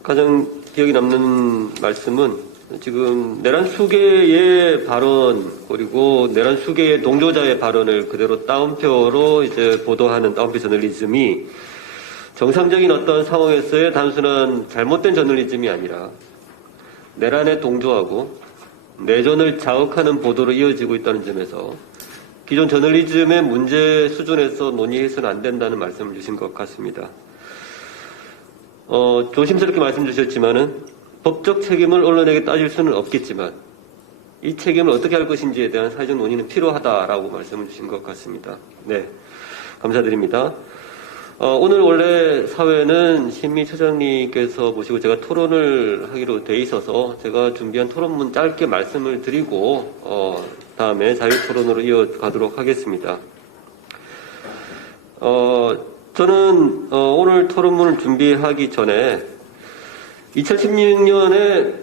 가장 기억에 남는 말씀은 지금 내란 수계의 발언, 그리고 내란 수계의 동조자의 발언을 그대로 따옴표로 이제 보도하는 따옴표 저널리즘이 정상적인 어떤 상황에서의 단순한 잘못된 저널리즘이 아니라 내란에 동조하고 내전을 자극하는 보도로 이어지고 있다는 점에서 기존 저널리즘의 문제 수준에서 논의해서는 안 된다는 말씀을 주신 것 같습니다. 조심스럽게 말씀 주셨지만은 법적 책임을 언론에게 따질 수는 없겠지만 이 책임을 어떻게 할 것인지에 대한 사회적 논의는 필요하다라고 말씀을 주신 것 같습니다. 네, 감사드립니다. 오늘 원래 사회는 신미 처장님께서 모시고 제가 토론을 하기로 돼 있어서 제가 준비한 토론문 짧게 말씀을 드리고 다음에 자유토론으로 이어가도록 하겠습니다. 저는 오늘 토론문을 준비하기 전에 2016년에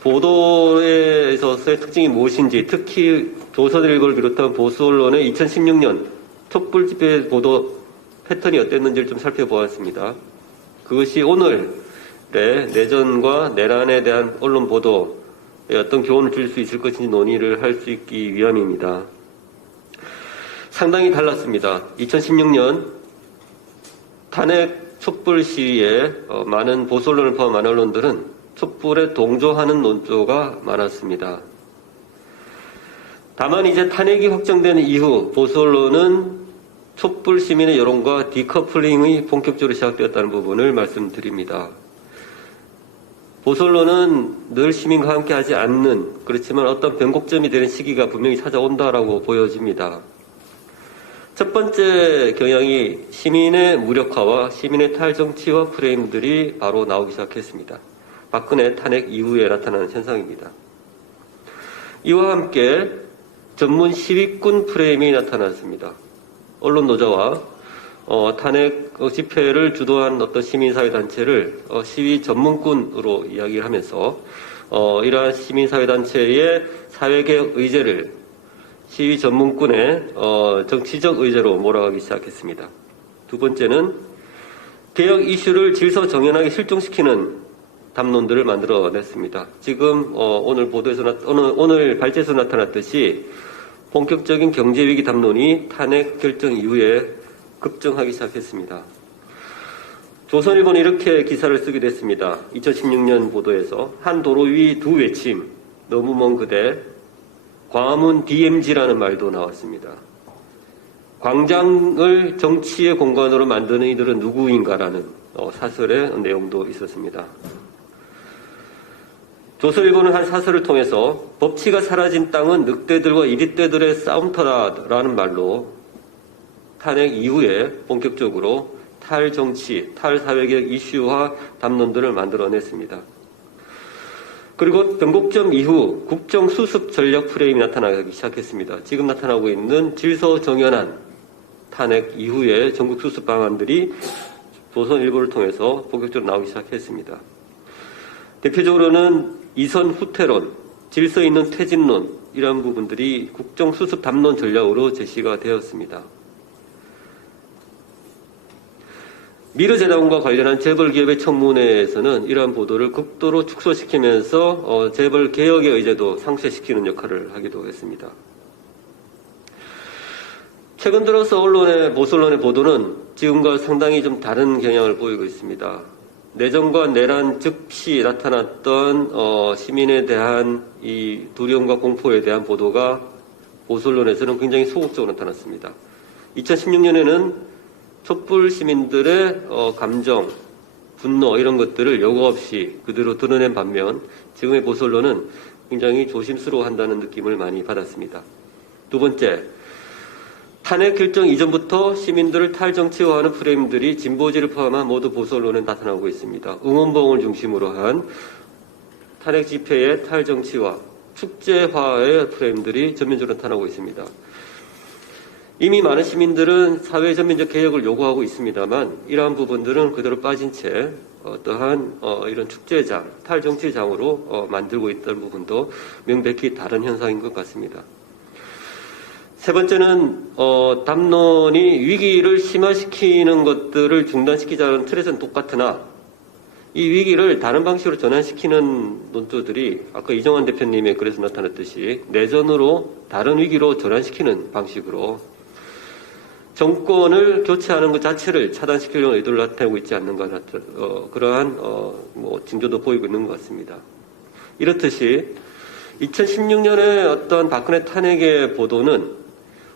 보도에 있어서의 특징이 무엇인지, 특히 조선일보를 비롯한 보수 언론의 2016년 촛불 집회 보도 패턴이 어땠는지를 좀 살펴보았습니다. 그것이 오늘의 내전과 내란에 대한 언론 보도에 어떤 교훈을 줄 수 있을 것인지 논의를 할 수 있기 위함입니다. 상당히 달랐습니다. 2016년 탄핵 촛불 시위에 많은 보수 언론을 포함한 많은 언론들은 촛불에 동조하는 논조가 많았습니다. 다만 이제 탄핵이 확정된 이후 보수 언론은 촛불 시민의 여론과 디커플링이 본격적으로 시작되었다는 부분을 말씀드립니다. 보수 언론은 늘 시민과 함께 하지 않는, 그렇지만 어떤 변곡점이 되는 시기가 분명히 찾아온다라고 보여집니다. 첫 번째 경향이 시민의 무력화와 시민의 탈정치화 프레임들이 바로 나오기 시작했습니다. 박근혜 탄핵 이후에 나타나는 현상입니다. 이와 함께 전문 시위꾼 프레임이 나타났습니다. 언론 노조와 탄핵 집회를 주도한 어떤 시민사회단체를 시위 전문꾼으로 이야기를 하면서 이러한 시민사회단체의 사회개혁 의제를 시위 전문꾼의 정치적 의제로 몰아가기 시작했습니다. 두 번째는 개혁 이슈를 질서 정연하게 실종시키는 담론들을 만들어냈습니다. 지금 오늘 오늘 발제에서 나타났듯이 본격적인 경제위기 담론이 탄핵 결정 이후에 급증하기 시작했습니다. 조선일보는 이렇게 기사를 쓰기도 했습니다. 2016년 보도에서 한 도로 위 두 외침, 너무 먼 그대, 광화문 DMZ라는 말도 나왔습니다. 광장을 정치의 공간으로 만드는 이들은 누구인가라는 사설의 내용도 있었습니다. 조선일보는 한 사설을 통해서 법치가 사라진 땅은 늑대들과 이리떼들의 싸움터다라는 말로 탄핵 이후에 본격적으로 탈정치, 탈사회개혁 이슈화 담론들을 만들어냈습니다. 그리고 변곡점 이후 국정수습 전략 프레임이 나타나기 시작했습니다. 지금 나타나고 있는 질서정연한 탄핵 이후에 전국수습 방안들이 조선일보를 통해서 본격적으로 나오기 시작했습니다. 대표적으로는 이선 후퇴론, 질서 있는 퇴진론 이러한 부분들이 국정수습 담론 전략으로 제시가 되었습니다. 미르재단과 관련한 재벌기업의 청문회에서는 이러한 보도를 극도로 축소시키면서 재벌개혁의 의제도 상쇄시키는 역할을 하기도 했습니다. 최근 들어서 보수 언론의 보도는 지금과 상당히 좀 다른 경향을 보이고 있습니다. 내정과 내란 즉시 나타났던 시민에 대한 이 두려움과 공포에 대한 보도가 보수 언론에서는 굉장히 소극적으로 나타났습니다. 2016년에는 촛불 시민들의 감정, 분노 이런 것들을 여과 없이 그대로 드러낸 반면 지금의 보수 언론은 굉장히 조심스러워한다는 느낌을 많이 받았습니다. 두 번째, 탄핵 결정 이전부터 시민들을 탈정치화하는 프레임들이 진보지를 포함한 모두 보수 언론에 나타나고 있습니다. 응원봉을 중심으로 한 탄핵 집회의 탈정치화, 축제화의 프레임들이 전면적으로 나타나고 있습니다. 이미 많은 시민들은 사회 전면적 개혁을 요구하고 있습니다만 이러한 부분들은 그대로 빠진 채 어떠한 이런 축제장, 탈정치장으로 만들고 있다는 부분도 명백히 다른 현상인 것 같습니다. 세 번째는 담론이 위기를 심화시키는 것들을 중단시키자는 틀에서는 똑같으나 이 위기를 다른 방식으로 전환시키는 논조들이 아까 이정환 대표님의 글에서 나타났듯이 내전으로 다른 위기로 전환시키는 방식으로 정권을 교체하는 것 자체를 차단시키려는 의도를 나타내고 있지 않는가 그러한 징조도 보이고 있는 것 같습니다. 이렇듯이 2016년에 어떤 박근혜 탄핵의 보도는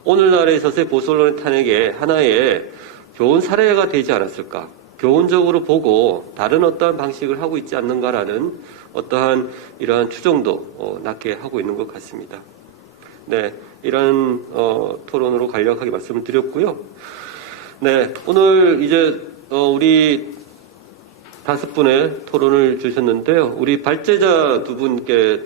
오늘날에 있어서의 보수 언론의 탄핵의 하나의 교훈 사례가 되지 않았을까? 교훈적으로 보고 다른 어떠한 방식을 하고 있지 않는가라는 어떠한 이러한 추정도 낳게 하고 있는 것 같습니다. 네, 이런 토론으로 간략하게 말씀을 드렸고요. 네, 오늘 이제 우리 5분의 토론을 주셨는데요. 우리 발제자 두 분께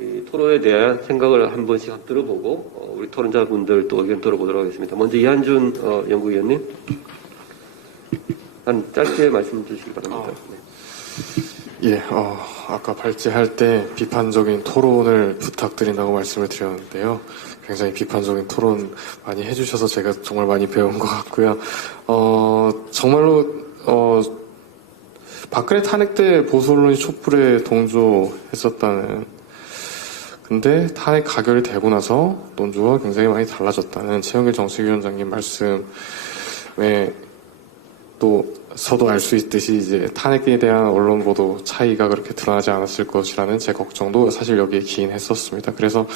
이 토론에 대한 생각을 한 번씩 들어보고 우리 토론자분들 또 의견 들어보도록 하겠습니다. 먼저 이한준 연구위원님 한 짧게 말씀 주시기 바랍니다. 네. 예, 아까 발제할 때 비판적인 토론을 부탁드린다고 말씀을 드렸는데요. 굉장히 비판적인 토론 많이 해주셔서 제가 정말 많이 배운 것 같고요. 정말로 박근혜 탄핵 때 보수 언론이 촛불에 동조했었다는, 근데 탄핵 가결이 되고 나서 논조가 굉장히 많이 달라졌다는 최영길 정책위원장님 말씀에 또 서도 알 수 있듯이 이제 탄핵에 대한 언론 보도 차이가 그렇게 드러나지 않았을 것이라는 제 걱정도 사실 여기에 기인했었습니다. 그래서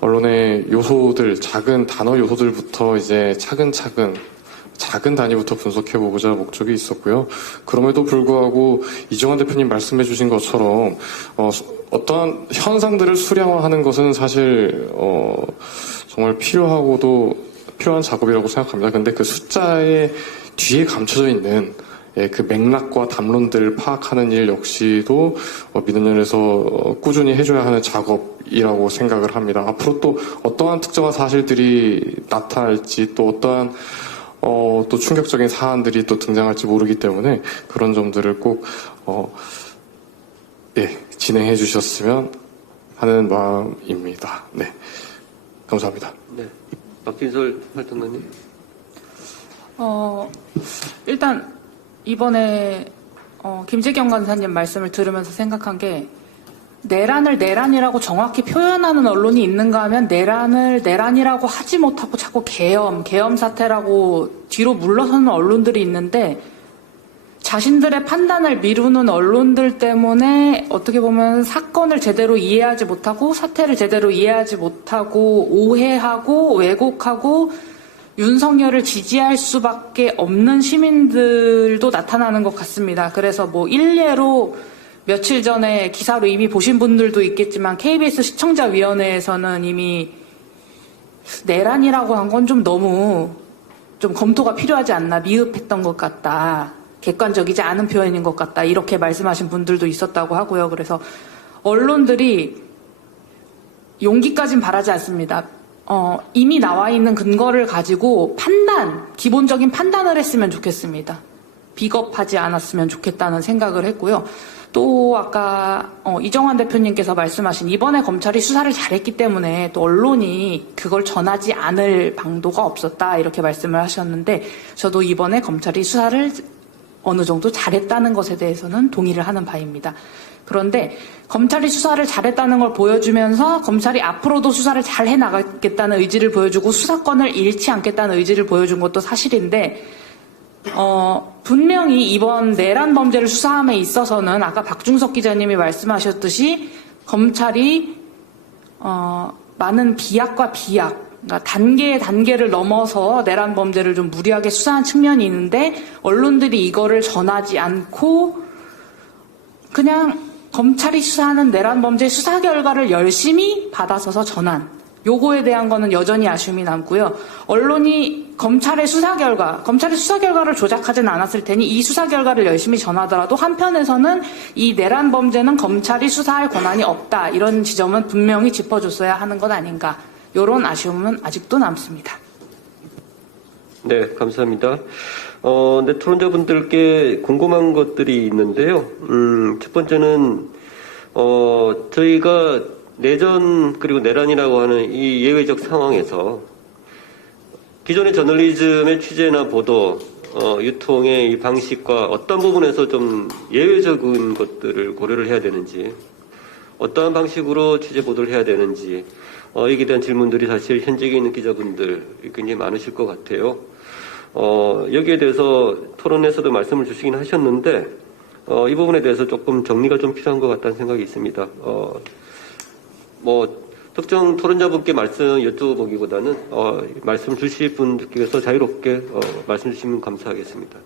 언론의 요소들, 작은 단어 요소들부터 이제 차근차근 작은 단위부터 분석해보고자 목적이 있었고요. 그럼에도 불구하고 이정환 대표님 말씀해주신 것처럼 어떠한 현상들을 수량화하는 것은 사실 정말 필요한 작업이라고 생각합니다. 근데 그 숫자의 뒤에 감춰져 있는 그 맥락과 담론들을 파악하는 일 역시도 민원연에서 꾸준히 해줘야 하는 작업이라고 생각을 합니다. 앞으로 또 어떠한 특정한 사실들이 나타날지 또 어떠한 또 충격적인 사안들이 또 등장할지 모르기 때문에 그런 점들을 꼭 진행해 주셨으면 하는 마음입니다. 네, 감사합니다. 네, 박진솔 활동가님. 일단 이번에 김재경 간사님 말씀을 들으면서 생각한 게 내란을 내란이라고 정확히 표현하는 언론이 있는가 하면 내란을 내란이라고 하지 못하고 자꾸 계엄 사태라고 뒤로 물러서는 언론들이 있는데 자신들의 판단을 미루는 언론들 때문에 어떻게 보면 사건을 제대로 이해하지 못하고 사태를 제대로 이해하지 못하고 오해하고 왜곡하고 윤석열을 지지할 수밖에 없는 시민들도 나타나는 것 같습니다. 그래서 뭐 일례로 며칠 전에 기사로 이미 보신 분들도 있겠지만 KBS 시청자위원회에서는 이미 내란이라고 한 건 좀 너무 좀 검토가 필요하지 않나, 미흡했던 것 같다, 객관적이지 않은 표현인 것 같다, 이렇게 말씀하신 분들도 있었다고 하고요. 그래서 언론들이 용기까진 바라지 않습니다. 이미 나와 있는 근거를 가지고 기본적인 판단을 했으면 좋겠습니다. 비겁하지 않았으면 좋겠다는 생각을 했고요. 또 아까 이정환 대표님께서 말씀하신 이번에 검찰이 수사를 잘했기 때문에 또 언론이 그걸 전하지 않을 방도가 없었다, 이렇게 말씀을 하셨는데 저도 이번에 검찰이 수사를 어느 정도 잘했다는 것에 대해서는 동의를 하는 바입니다. 그런데 검찰이 수사를 잘했다는 걸 보여주면서 검찰이 앞으로도 수사를 잘 해나가겠다는 의지를 보여주고 수사권을 잃지 않겠다는 의지를 보여준 것도 사실인데 분명히 이번 내란 범죄를 수사함에 있어서는 아까 박중석 기자님이 말씀하셨듯이 검찰이 많은 비약과 비약, 그러니까 단계를 넘어서 내란 범죄를 좀 무리하게 수사한 측면이 있는데 언론들이 이거를 전하지 않고 그냥 검찰이 수사하는 내란 범죄 수사 결과를 열심히 받아서서 전한, 요거에 대한 거는 여전히 아쉬움이 남고요. 언론이 검찰의 수사 결과를 조작하지는 않았을 테니 이 수사 결과를 열심히 전하더라도 한편에서는 이 내란 범죄는 검찰이 수사할 권한이 없다, 이런 지점은 분명히 짚어줬어야 하는 것 아닌가, 이런 아쉬움은 아직도 남습니다. 네, 감사합니다. 네, 토론자분들께 궁금한 것들이 있는데요. 첫 번째는, 저희가 내전 그리고 내란이라고 하는 이 예외적 상황에서 기존의 저널리즘의 취재나 보도, 유통의 이 방식과 어떤 부분에서 좀 예외적인 것들을 고려를 해야 되는지, 어떠한 방식으로 취재 보도를 해야 되는지, 여기에 대한 질문들이 사실 현직에 있는 기자분들 굉장히 많으실 것 같아요. 여기에 대해서 토론에서도 말씀을 주시긴 하셨는데, 이 부분에 대해서 조금 정리가 좀 필요한 것 같다는 생각이 있습니다. 특정 토론자분께 말씀 여쭤보기보다는, 말씀 주실 분들께서 자유롭게, 말씀 주시면 감사하겠습니다.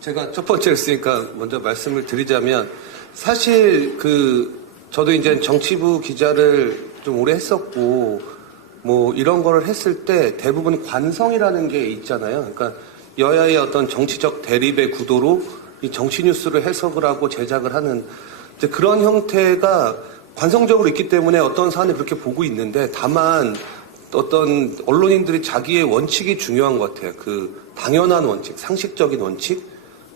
제가 첫 번째 했으니까 먼저 말씀을 드리자면, 사실 저도 이제 정치부 기자를 좀 오래 했었고, 이런 거를 했을 때 대부분 관성이라는 게 있잖아요. 그러니까 여야의 어떤 정치적 대립의 구도로 이 정치 뉴스를 해석을 하고 제작을 하는 이제 그런 형태가 관성적으로 있기 때문에 어떤 사안을 그렇게 보고 있는데, 다만 어떤 언론인들이 자기의 원칙이 중요한 것 같아요. 당연한 원칙, 상식적인 원칙,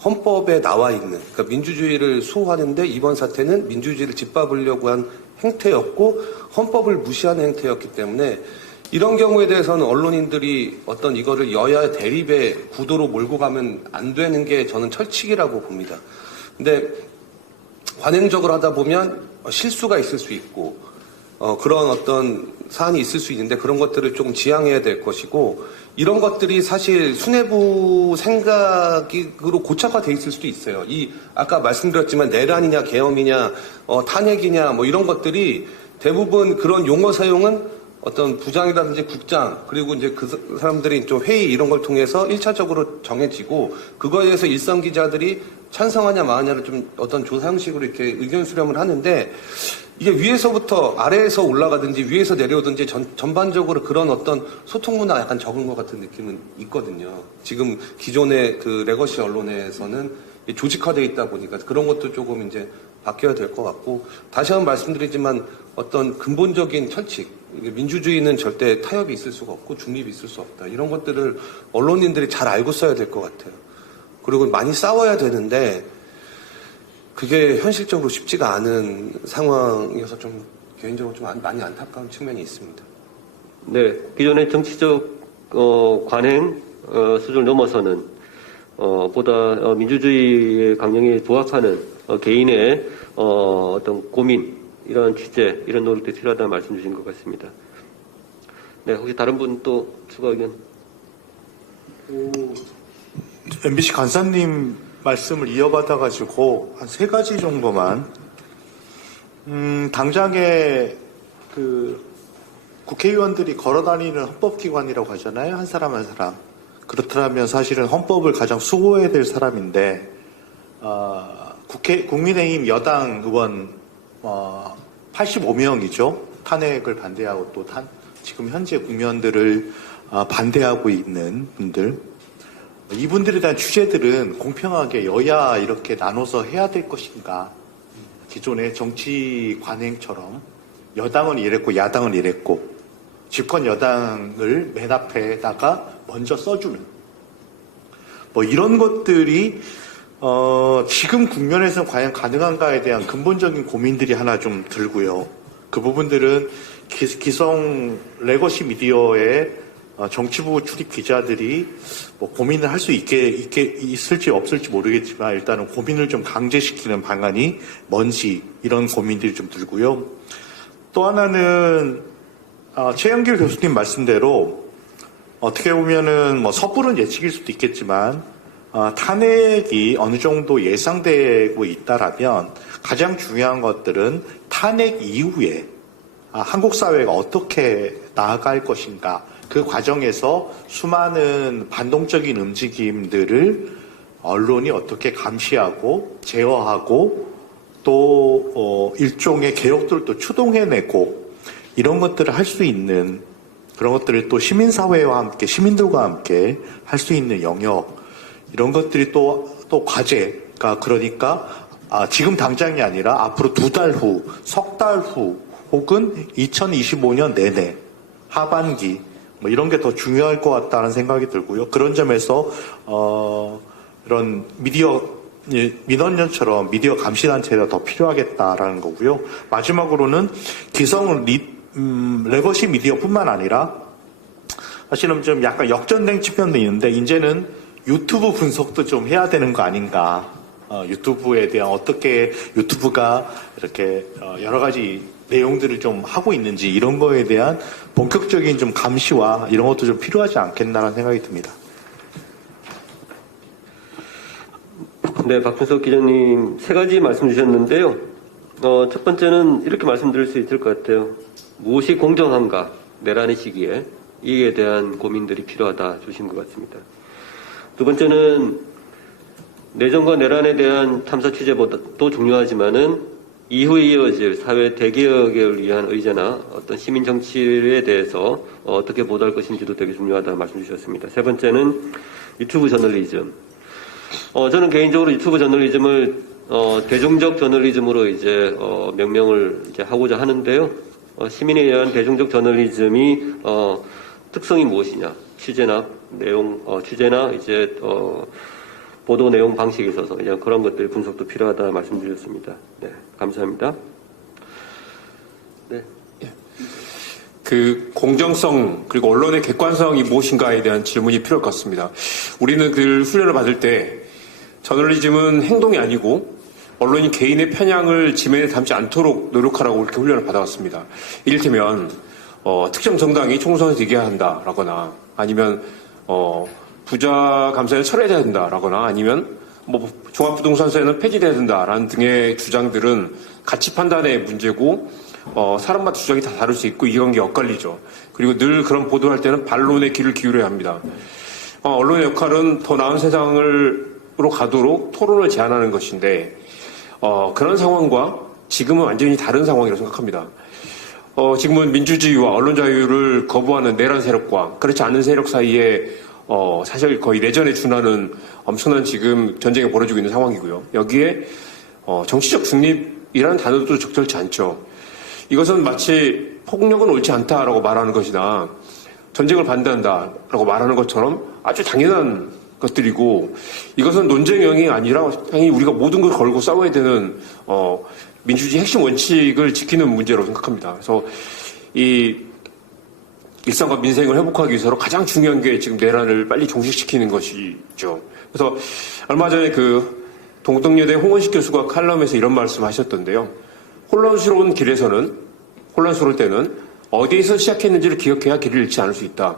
헌법에 나와 있는, 그러니까 민주주의를 수호하는데 이번 사태는 민주주의를 짓밟으려고 한 행태였고 헌법을 무시한 행태였기 때문에 이런 경우에 대해서는 언론인들이 어떤 이거를 여야 대립의 구도로 몰고 가면 안 되는 게 저는 철칙이라고 봅니다. 근데 관행적으로 하다 보면 실수가 있을 수 있고 그런 어떤 사안이 있을 수 있는데 그런 것들을 조금 지양해야 될 것이고, 이런 것들이 사실 수뇌부 생각으로 고착화돼 있을 수도 있어요. 아까 말씀드렸지만 내란이냐 계엄이냐 탄핵이냐 이런 것들이 대부분 그런 용어 사용은 어떤 부장이라든지 국장 그리고 이제 그 사람들이 좀 회의 이런 걸 통해서 1차적으로 정해지고 그거에 대해서 일선 기자들이 찬성하냐 마냐를 좀 어떤 조사 형식으로 이렇게 의견 수렴을 하는데 이게 위에서부터 아래에서 올라가든지 위에서 내려오든지 전반적으로 그런 어떤 소통 문화가 약간 적은 것 같은 느낌은 있거든요. 지금 기존의 그 레거시 언론에서는 조직화되어 있다 보니까 그런 것도 조금 이제 바뀌어야 될 것 같고 다시 한번 말씀드리지만 어떤 근본적인 철칙 민주주의는 절대 타협이 있을 수가 없고 중립이 있을 수 없다. 이런 것들을 언론인들이 잘 알고 써야 될 것 같아요. 그리고 많이 싸워야 되는데 그게 현실적으로 쉽지가 않은 상황이어서 좀 개인적으로 좀 많이 안타까운 측면이 있습니다. 네, 기존의 정치적 관행 수준을 넘어서는 보다 민주주의의 강령에 부합하는 개인의 어떤 고민 이런 취재 이런 노력도 필요하다는 말씀 주신 것 같습니다. 네, 혹시 다른 분 또 추가 의견? MBC 간사님 말씀을 이어받아가지고 한 3가지 정도만 당장에 그 국회의원들이 걸어다니는 헌법기관이라고 하잖아요. 한 사람 한 사람. 그렇다면 사실은 헌법을 가장 수호해야 될 사람인데 국민의힘 여당 의원 85명이죠. 탄핵을 반대하고 또 지금 현재 국면들을 반대하고 있는 분들. 이분들에 대한 취재들은 공평하게 여야 이렇게 나눠서 해야 될 것인가. 기존의 정치 관행처럼 여당은 이랬고 야당은 이랬고 집권 여당을 맨 앞에다가 먼저 써주는 뭐 이런 것들이 지금 국면에서 과연 가능한가에 대한 근본적인 고민들이 하나 좀 들고요. 그 부분들은 기성 레거시 미디어의 정치부 출입 기자들이 뭐 고민을 할 수 있을지 없을지 모르겠지만 일단은 고민을 좀 강제시키는 방안이 뭔지 이런 고민들이 좀 들고요. 또 하나는 최영길 교수님 말씀대로 어떻게 보면은 뭐 섣부른 예측일 수도 있겠지만 탄핵이 어느 정도 예상되고 있다라면 가장 중요한 것들은 탄핵 이후에 한국 사회가 어떻게 나아갈 것인가. 그 과정에서 수많은 반동적인 움직임들을 언론이 어떻게 감시하고 제어하고 또 일종의 개혁들도 추동해내고 이런 것들을 할 수 있는 그런 것들을 또 시민사회와 함께 시민들과 함께 할 수 있는 영역 이런 것들이 또 과제가 그러니까 지금 당장이 아니라 앞으로 2달 후, 석 달 후 혹은 2025년 내내 하반기 뭐 이런 게 더 중요할 것 같다는 생각이 들고요. 그런 점에서 이런 민원연처럼 미디어 감시단체가 더 필요하겠다라는 거고요. 마지막으로는 기성 레거시 미디어뿐만 아니라 사실은 좀 약간 역전된 측면도 있는데 이제는 유튜브 분석도 좀 해야 되는 거 아닌가. 유튜브에 대한 어떻게 유튜브가 이렇게 여러 가지 내용들을 좀 하고 있는지 이런 거에 대한 본격적인 좀 감시와 이런 것도 좀 필요하지 않겠나라는 생각이 듭니다. 네, 박준석 기자님 3가지 말씀 주셨는데요. 첫 번째는 이렇게 말씀드릴 수 있을 것 같아요. 무엇이 공정한가, 내란의 시기에 이에 대한 고민들이 필요하다 주신 것 같습니다. 두 번째는 내전과 내란에 대한 탐사 취재보다도 중요하지만은 이후에 이어질 사회 대개혁을 위한 의제나 어떤 시민 정치에 대해서 어떻게 보도할 것인지도 되게 중요하다 말씀 주셨습니다. 세 번째는 유튜브 저널리즘. 저는 개인적으로 유튜브 저널리즘을 대중적 저널리즘으로 이제 명명을 이제 하고자 하는데요. 시민에 의한 대중적 저널리즘이 특성이 무엇이냐? 취재나 이제 보도 내용 방식에 있어서 그냥 그런 것들 분석도 필요하다 말씀드렸습니다. 네, 감사합니다. 네. 그 공정성 그리고 언론의 객관성이 무엇인가에 대한 질문이 필요할 것 같습니다. 우리는 그 훈련을 받을 때 저널리즘은 행동이 아니고 언론이 개인의 편향을 지면에 담지 않도록 노력하라고 이렇게 훈련을 받아왔습니다. 이를테면 특정 정당이 총선에서 이겨야 한다라거나 아니면 부자 감사에 철회돼야 된다라거나 아니면 뭐 종합부동산세는 폐지돼야 된다라는 등의 주장들은 가치 판단의 문제고 사람마다 주장이 다 다를 수 있고 이해관계 엇갈리죠. 그리고 늘 그런 보도할 때는 반론에 귀를 기울여야 합니다. 언론의 역할은 더 나은 세상으로 가도록 토론을 제안하는 것인데 그런 상황과 지금은 완전히 다른 상황이라고 생각합니다. 지금은 민주주의와 언론 자유를 거부하는 내란 세력과 그렇지 않은 세력 사이에 사실 거의 내전에 준하는 엄청난 지금 전쟁이 벌어지고 있는 상황이고요. 여기에 정치적 중립이라는 단어도 적절치 않죠. 이것은 마치 폭력은 옳지 않다라고 말하는 것이나 전쟁을 반대한다라고 말하는 것처럼 아주 당연한 것들이고 이것은 논쟁형이 아니라 당연히 우리가 모든 걸 걸고 싸워야 되는 민주주의 핵심 원칙을 지키는 문제라고 생각합니다. 그래서 이 일상과 민생을 회복하기 위해서 가장 중요한 게 지금 내란을 빨리 종식시키는 것이죠. 그래서 얼마 전에 그 동덕여대 홍원식 교수가 칼럼에서 이런 말씀하셨던데요. 혼란스러운 혼란스러울 때는 어디에서 시작했는지를 기억해야 길을 잃지 않을 수 있다.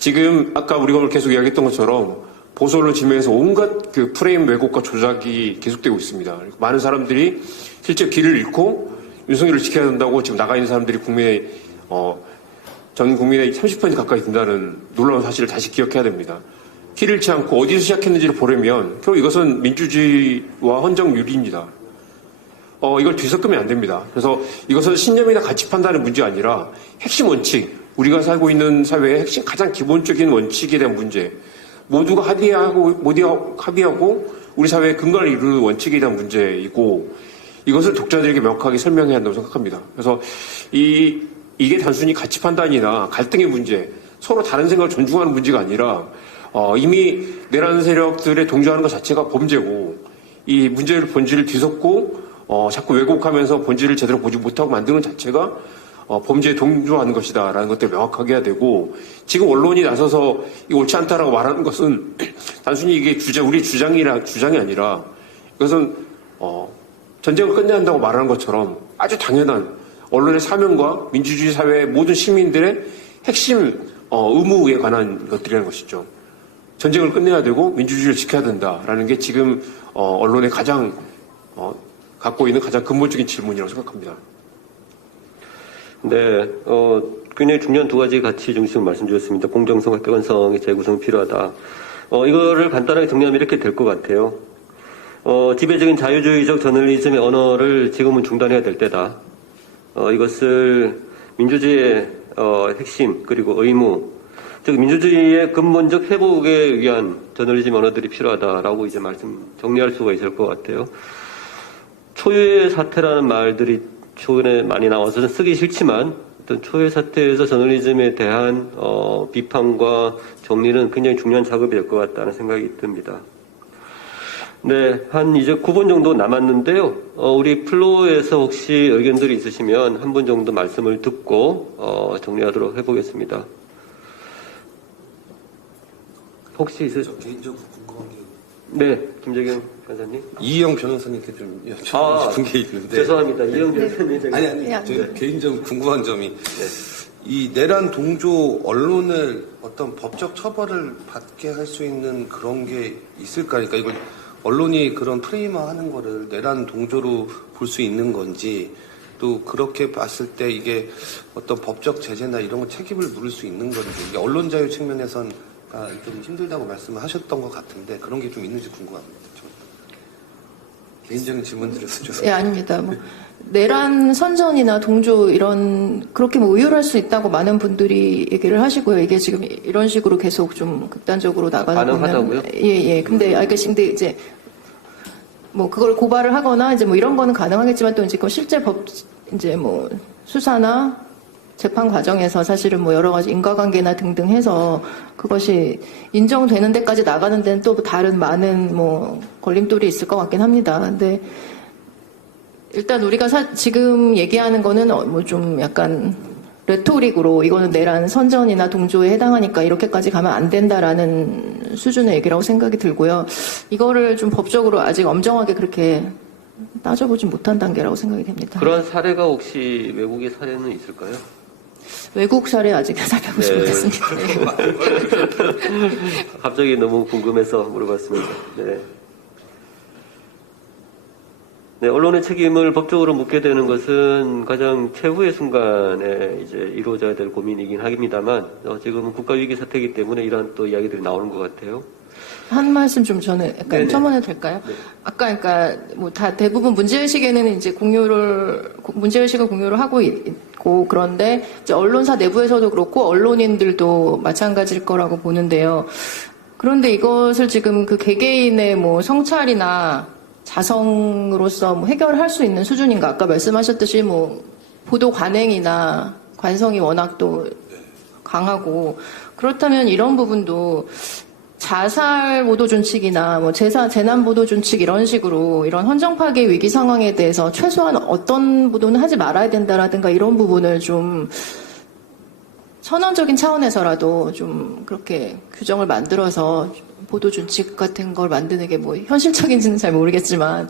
지금 아까 우리가 오늘 계속 이야기했던 것처럼 보수 언론 지면에서 온갖 그 프레임 왜곡과 조작이 계속되고 있습니다. 많은 사람들이 실제 길을 잃고 윤석열을 지켜야 된다고 지금 나가 있는 사람들이 전 국민의 30% 가까이 된다는 놀라운 사실을 다시 기억해야 됩니다. 길을 잃지 않고 어디서 시작했는지를 보려면 결국 이것은 민주주의와 헌정유리입니다. 이걸 뒤섞으면 안 됩니다. 그래서 이것은 신념이나 가치 판단의 문제가 아니라 핵심 원칙, 우리가 살고 있는 사회의 핵심 가장 기본적인 원칙에 대한 문제, 모두가 합의하고 우리 사회의 근간을 이루는 원칙에 대한 문제이고 이것을 독자들에게 명확하게 설명해야 한다고 생각합니다. 그래서 이게 단순히 가치 판단이나 갈등의 문제, 서로 다른 생각을 존중하는 문제가 아니라 이미 내란 세력들에 동조하는 것 자체가 범죄고 이 문제의 본질을 뒤섞고 자꾸 왜곡하면서 본질을 제대로 보지 못하고 만드는 자체가 범죄에 동조하는 것이다라는 것들을 명확하게 해야 되고 지금 언론이 나서서 이거 옳지 않다라고 말하는 것은 단순히 이게 우리 주장이 아니라 이것은 전쟁을 끝내야 한다고 말하는 것처럼 아주 당연한 언론의 사명과 민주주의 사회의 모든 시민들의 핵심 의무에 관한 것들이라는 것이죠. 전쟁을 끝내야 되고 민주주의를 지켜야 된다라는 게 지금 언론의 가장 갖고 있는 가장 근본적인 질문이라고 생각합니다. 네, 굉장히 중요한 두 가지 가치 중심을 말씀주셨습니다. 공정성, 객관성의 재구성이 필요하다. 이거를 간단하게 정리하면 이렇게 될 것 같아요. 지배적인 자유주의적 저널리즘의 언어를 지금은 중단해야 될 때다. 이것을 민주주의의 핵심 그리고 의무, 즉 민주주의의 근본적 회복에 위한 저널리즘 언어들이 필요하다라고 이제 정리할 수가 있을 것 같아요. 초유의 사태라는 말들이 최근에 많이 나와서 쓰기 싫지만 어떤 초유의 사태에서 저널리즘에 대한 비판과 정리는 굉장히 중요한 작업이 될 것 같다는 생각이 듭니다. 네, 한 이제 9분 정도 남았는데요. 우리 플로어에서 혹시 의견들이 있으시면 한 분 정도 말씀을 듣고 정리하도록 해보겠습니다. 혹시 있으세요? 개인적으로 궁금한 게 네, 김재경 간사님. 이희영 변호사님께 좀 여쭤보고 싶은 게 있는데. 죄송합니다. 이희영 변호사님. 아니, 제가 개인적으로 궁금한 점이 이 내란 동조 언론을 어떤 법적 처벌을 받게 할 수 있는 그런 게 있을까? 그러니까 이걸 언론이 그런 프레임화하는 거를 내란 동조로 볼 수 있는 건지 또 그렇게 봤을 때 이게 어떤 법적 제재나 이런 거 책임을 물을 수 있는 건지 이게 언론 자유 측면에선 좀 힘들다고 말씀을 하셨던 것 같은데 그런 게 좀 있는지 궁금합니다. 개인적인 질문 드려서 죄송합니다. 예, 아닙니다. 내란 선전이나 동조 그렇게 의율할 수 있다고 많은 분들이 얘기를 하시고요. 이게 지금 이런 식으로 계속 좀 극단적으로 나가는 가능하다고요? 예. 근데 이제 그걸 고발을 하거나 이제 이런 거는 가능하겠지만 또 이제 실제 수사나 재판 과정에서 사실은 여러 가지 인과관계나 등등 해서 그것이 인정되는 데까지 나가는 데는 또 다른 많은 걸림돌이 있을 것 같긴 합니다. 근데 일단 우리가 지금 얘기하는 거는 좀 약간 레토릭으로 이거는 내란 선전이나 동조에 해당하니까 이렇게까지 가면 안 된다라는 수준의 얘기라고 생각이 들고요. 이거를 좀 법적으로 아직 엄정하게 그렇게 따져보진 못한 단계라고 생각이 됩니다. 그런 사례가 혹시 외국의 사례는 있을까요? 외국 사례 아직 살펴보지 못했습니다. 갑자기 너무 궁금해서 물어봤습니다. 네. 네, 언론의 책임을 법적으로 묻게 되는 것은 가장 최후의 순간에 이제 이루어져야 될 고민이긴 합니다만, 지금은 국가위기 사태이기 때문에 이러한 또 이야기들이 나오는 것 같아요. 한 말씀 좀 저는 약간 네네. 첨언해도 될까요? 네. 아까 그러니까 뭐 다 대부분 문제의식에는 이제 문제의식을 공유를 하고 있고, 그런데 이제 언론사 내부에서도 그렇고 언론인들도 마찬가지일 거라고 보는데요. 그런데 이것을 지금 그 개개인의 뭐 성찰이나 자성으로서 뭐 해결할 수 있는 수준인가? 아까 말씀하셨듯이 뭐 보도 관행이나 관성이 워낙 또 강하고, 그렇다면 이런 부분도 자살 보도 준칙이나 뭐 재난 보도 준칙 이런 식으로 이런 헌정 파괴 위기 상황에 대해서 최소한 어떤 보도는 하지 말아야 된다라든가 이런 부분을 좀 선언적인 차원에서라도 좀 그렇게 규정을 만들어서 보도 준칙 같은 걸 만드는 게 뭐 현실적인지는 잘 모르겠지만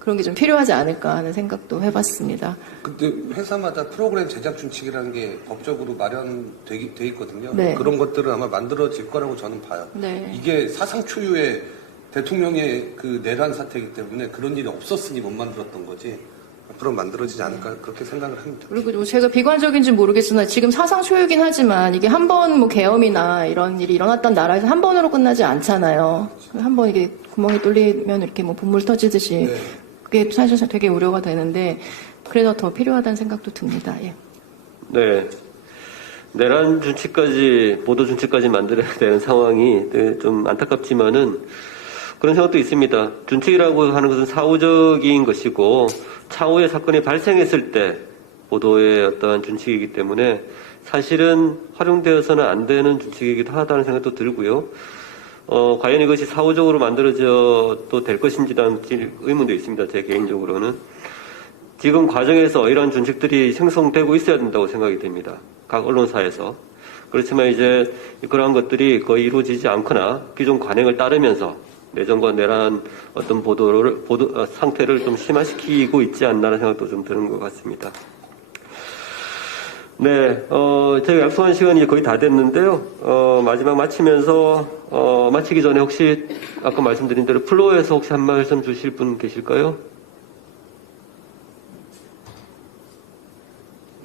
그런 게 좀 필요하지 않을까 하는 생각도 해봤습니다. 근데 회사마다 프로그램 제작 준칙이라는 게 법적으로 마련돼 있거든요. 네. 그런 것들은 아마 만들어질 거라고 저는 봐요. 네. 이게 사상 초유의 대통령의 그 내란 사태이기 때문에 그런 일이 없었으니 못 만들었던 거지. 앞으로 만들어지지 않을까 그렇게 생각을 합니다. 그리고 뭐 제가 비관적인지 모르겠으나 지금 사상 초유긴 하지만 이게 한 번 뭐 계엄이나 이런 일이 일어났던 나라에서 한 번으로 끝나지 않잖아요. 한 번 이게 구멍이 뚫리면 이렇게 뭐 분물 터지듯이 네. 그게 사실 되게 우려가 되는데 그래서 더 필요하다는 생각도 듭니다. 예. 네. 내란 준칙까지, 보도 준칙까지 만들어야 되는 상황이 좀 안타깝지만은 그런 생각도 있습니다. 준칙이라고 하는 것은 사후적인 것이고 차후의 사건이 발생했을 때 보도의 어떠한 준칙이기 때문에 사실은 활용되어서는 안 되는 준칙이기도 하다는 생각도 들고요. 과연 이것이 사후적으로 만들어져도 될 것인지에 대한 의문도 있습니다. 제 개인적으로는. 지금 과정에서 이러한 준칙들이 생성되고 있어야 된다고 생각이 됩니다. 각 언론사에서. 그렇지만 이제 그러한 것들이 거의 이루어지지 않거나 기존 관행을 따르면서 내전과 내란 어떤 상태를 좀 심화시키고 있지 않나라는 생각도 좀 드는 것 같습니다. 네, 저희가 약속한 시간이 이제 거의 다 됐는데요. 마지막 마치기 전에 혹시 아까 말씀드린 대로 플로어에서 혹시 한 말씀 주실 분 계실까요?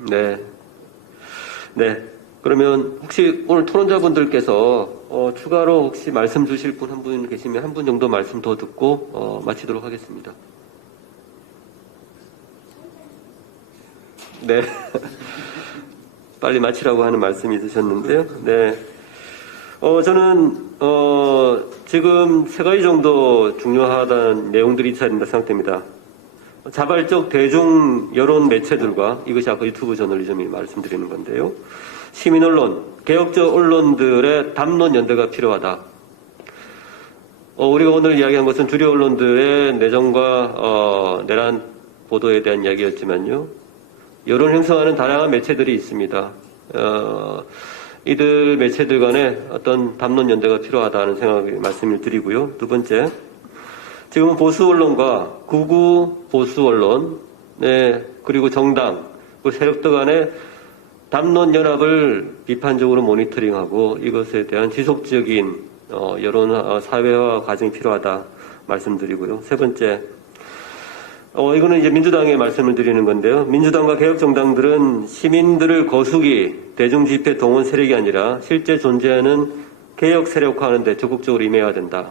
네. 네. 그러면 혹시 오늘 토론자분들께서 추가로 혹시 말씀 주실 분 한 분 계시면 한 분 정도 말씀 더 듣고 마치도록 하겠습니다. 네. 빨리 마치라고 하는 말씀이 있으셨는데요. 네. 저는 지금 세 가지 정도 중요하다는 내용들이 있어야 된다 생각됩니다. 자발적 대중 여론 매체들과, 이것이 아까 유튜브 저널리즘이 말씀드리는 건데요. 시민 언론, 개혁적 언론들의 담론 연대가 필요하다. 우리가 오늘 이야기한 것은 주류 언론들의 내정과 내란 보도에 대한 이야기였지만요. 여론 형성하는 다양한 매체들이 있습니다. 이들 매체들 간에 어떤 담론 연대가 필요하다는 생각을 말씀을 드리고요. 두 번째, 지금은 보수 언론과 극우 보수 언론, 네, 그리고 정당, 그 세력들 간의 담론 연합을 비판적으로 모니터링하고 이것에 대한 지속적인 여론 사회화 과정이 필요하다 말씀드리고요. 세 번째, 이거는 이제 민주당의 말씀을 드리는 건데요. 민주당과 개혁정당들은 시민들을 거수기, 대중집회 동원 세력이 아니라 실제 존재하는 개혁 세력화하는 데 적극적으로 임해야 된다.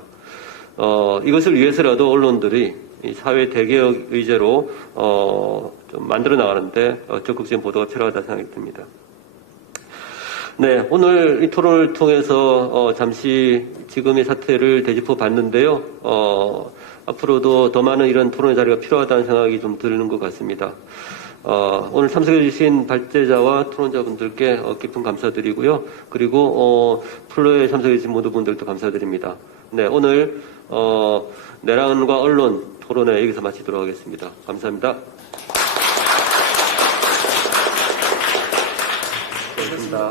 이것을 위해서라도 언론들이 이 사회 대개혁 의제로 좀 만들어 나가는데 적극적인 보도가 필요하다 생각이 듭니다. 네, 오늘 이 토론을 통해서 잠시 지금의 사태를 되짚어 봤는데요. 앞으로도 더 많은 이런 토론의 자리가 필요하다는 생각이 좀 드는 것 같습니다. 오늘 참석해 주신 발제자와 토론자분들께 깊은 감사드리고요. 그리고 플로에 참석해 주신 모든 분들도 감사드립니다. 네, 오늘 내란과 언론 토론회 여기서 마치도록 하겠습니다. 감사합니다. 고맙습니다.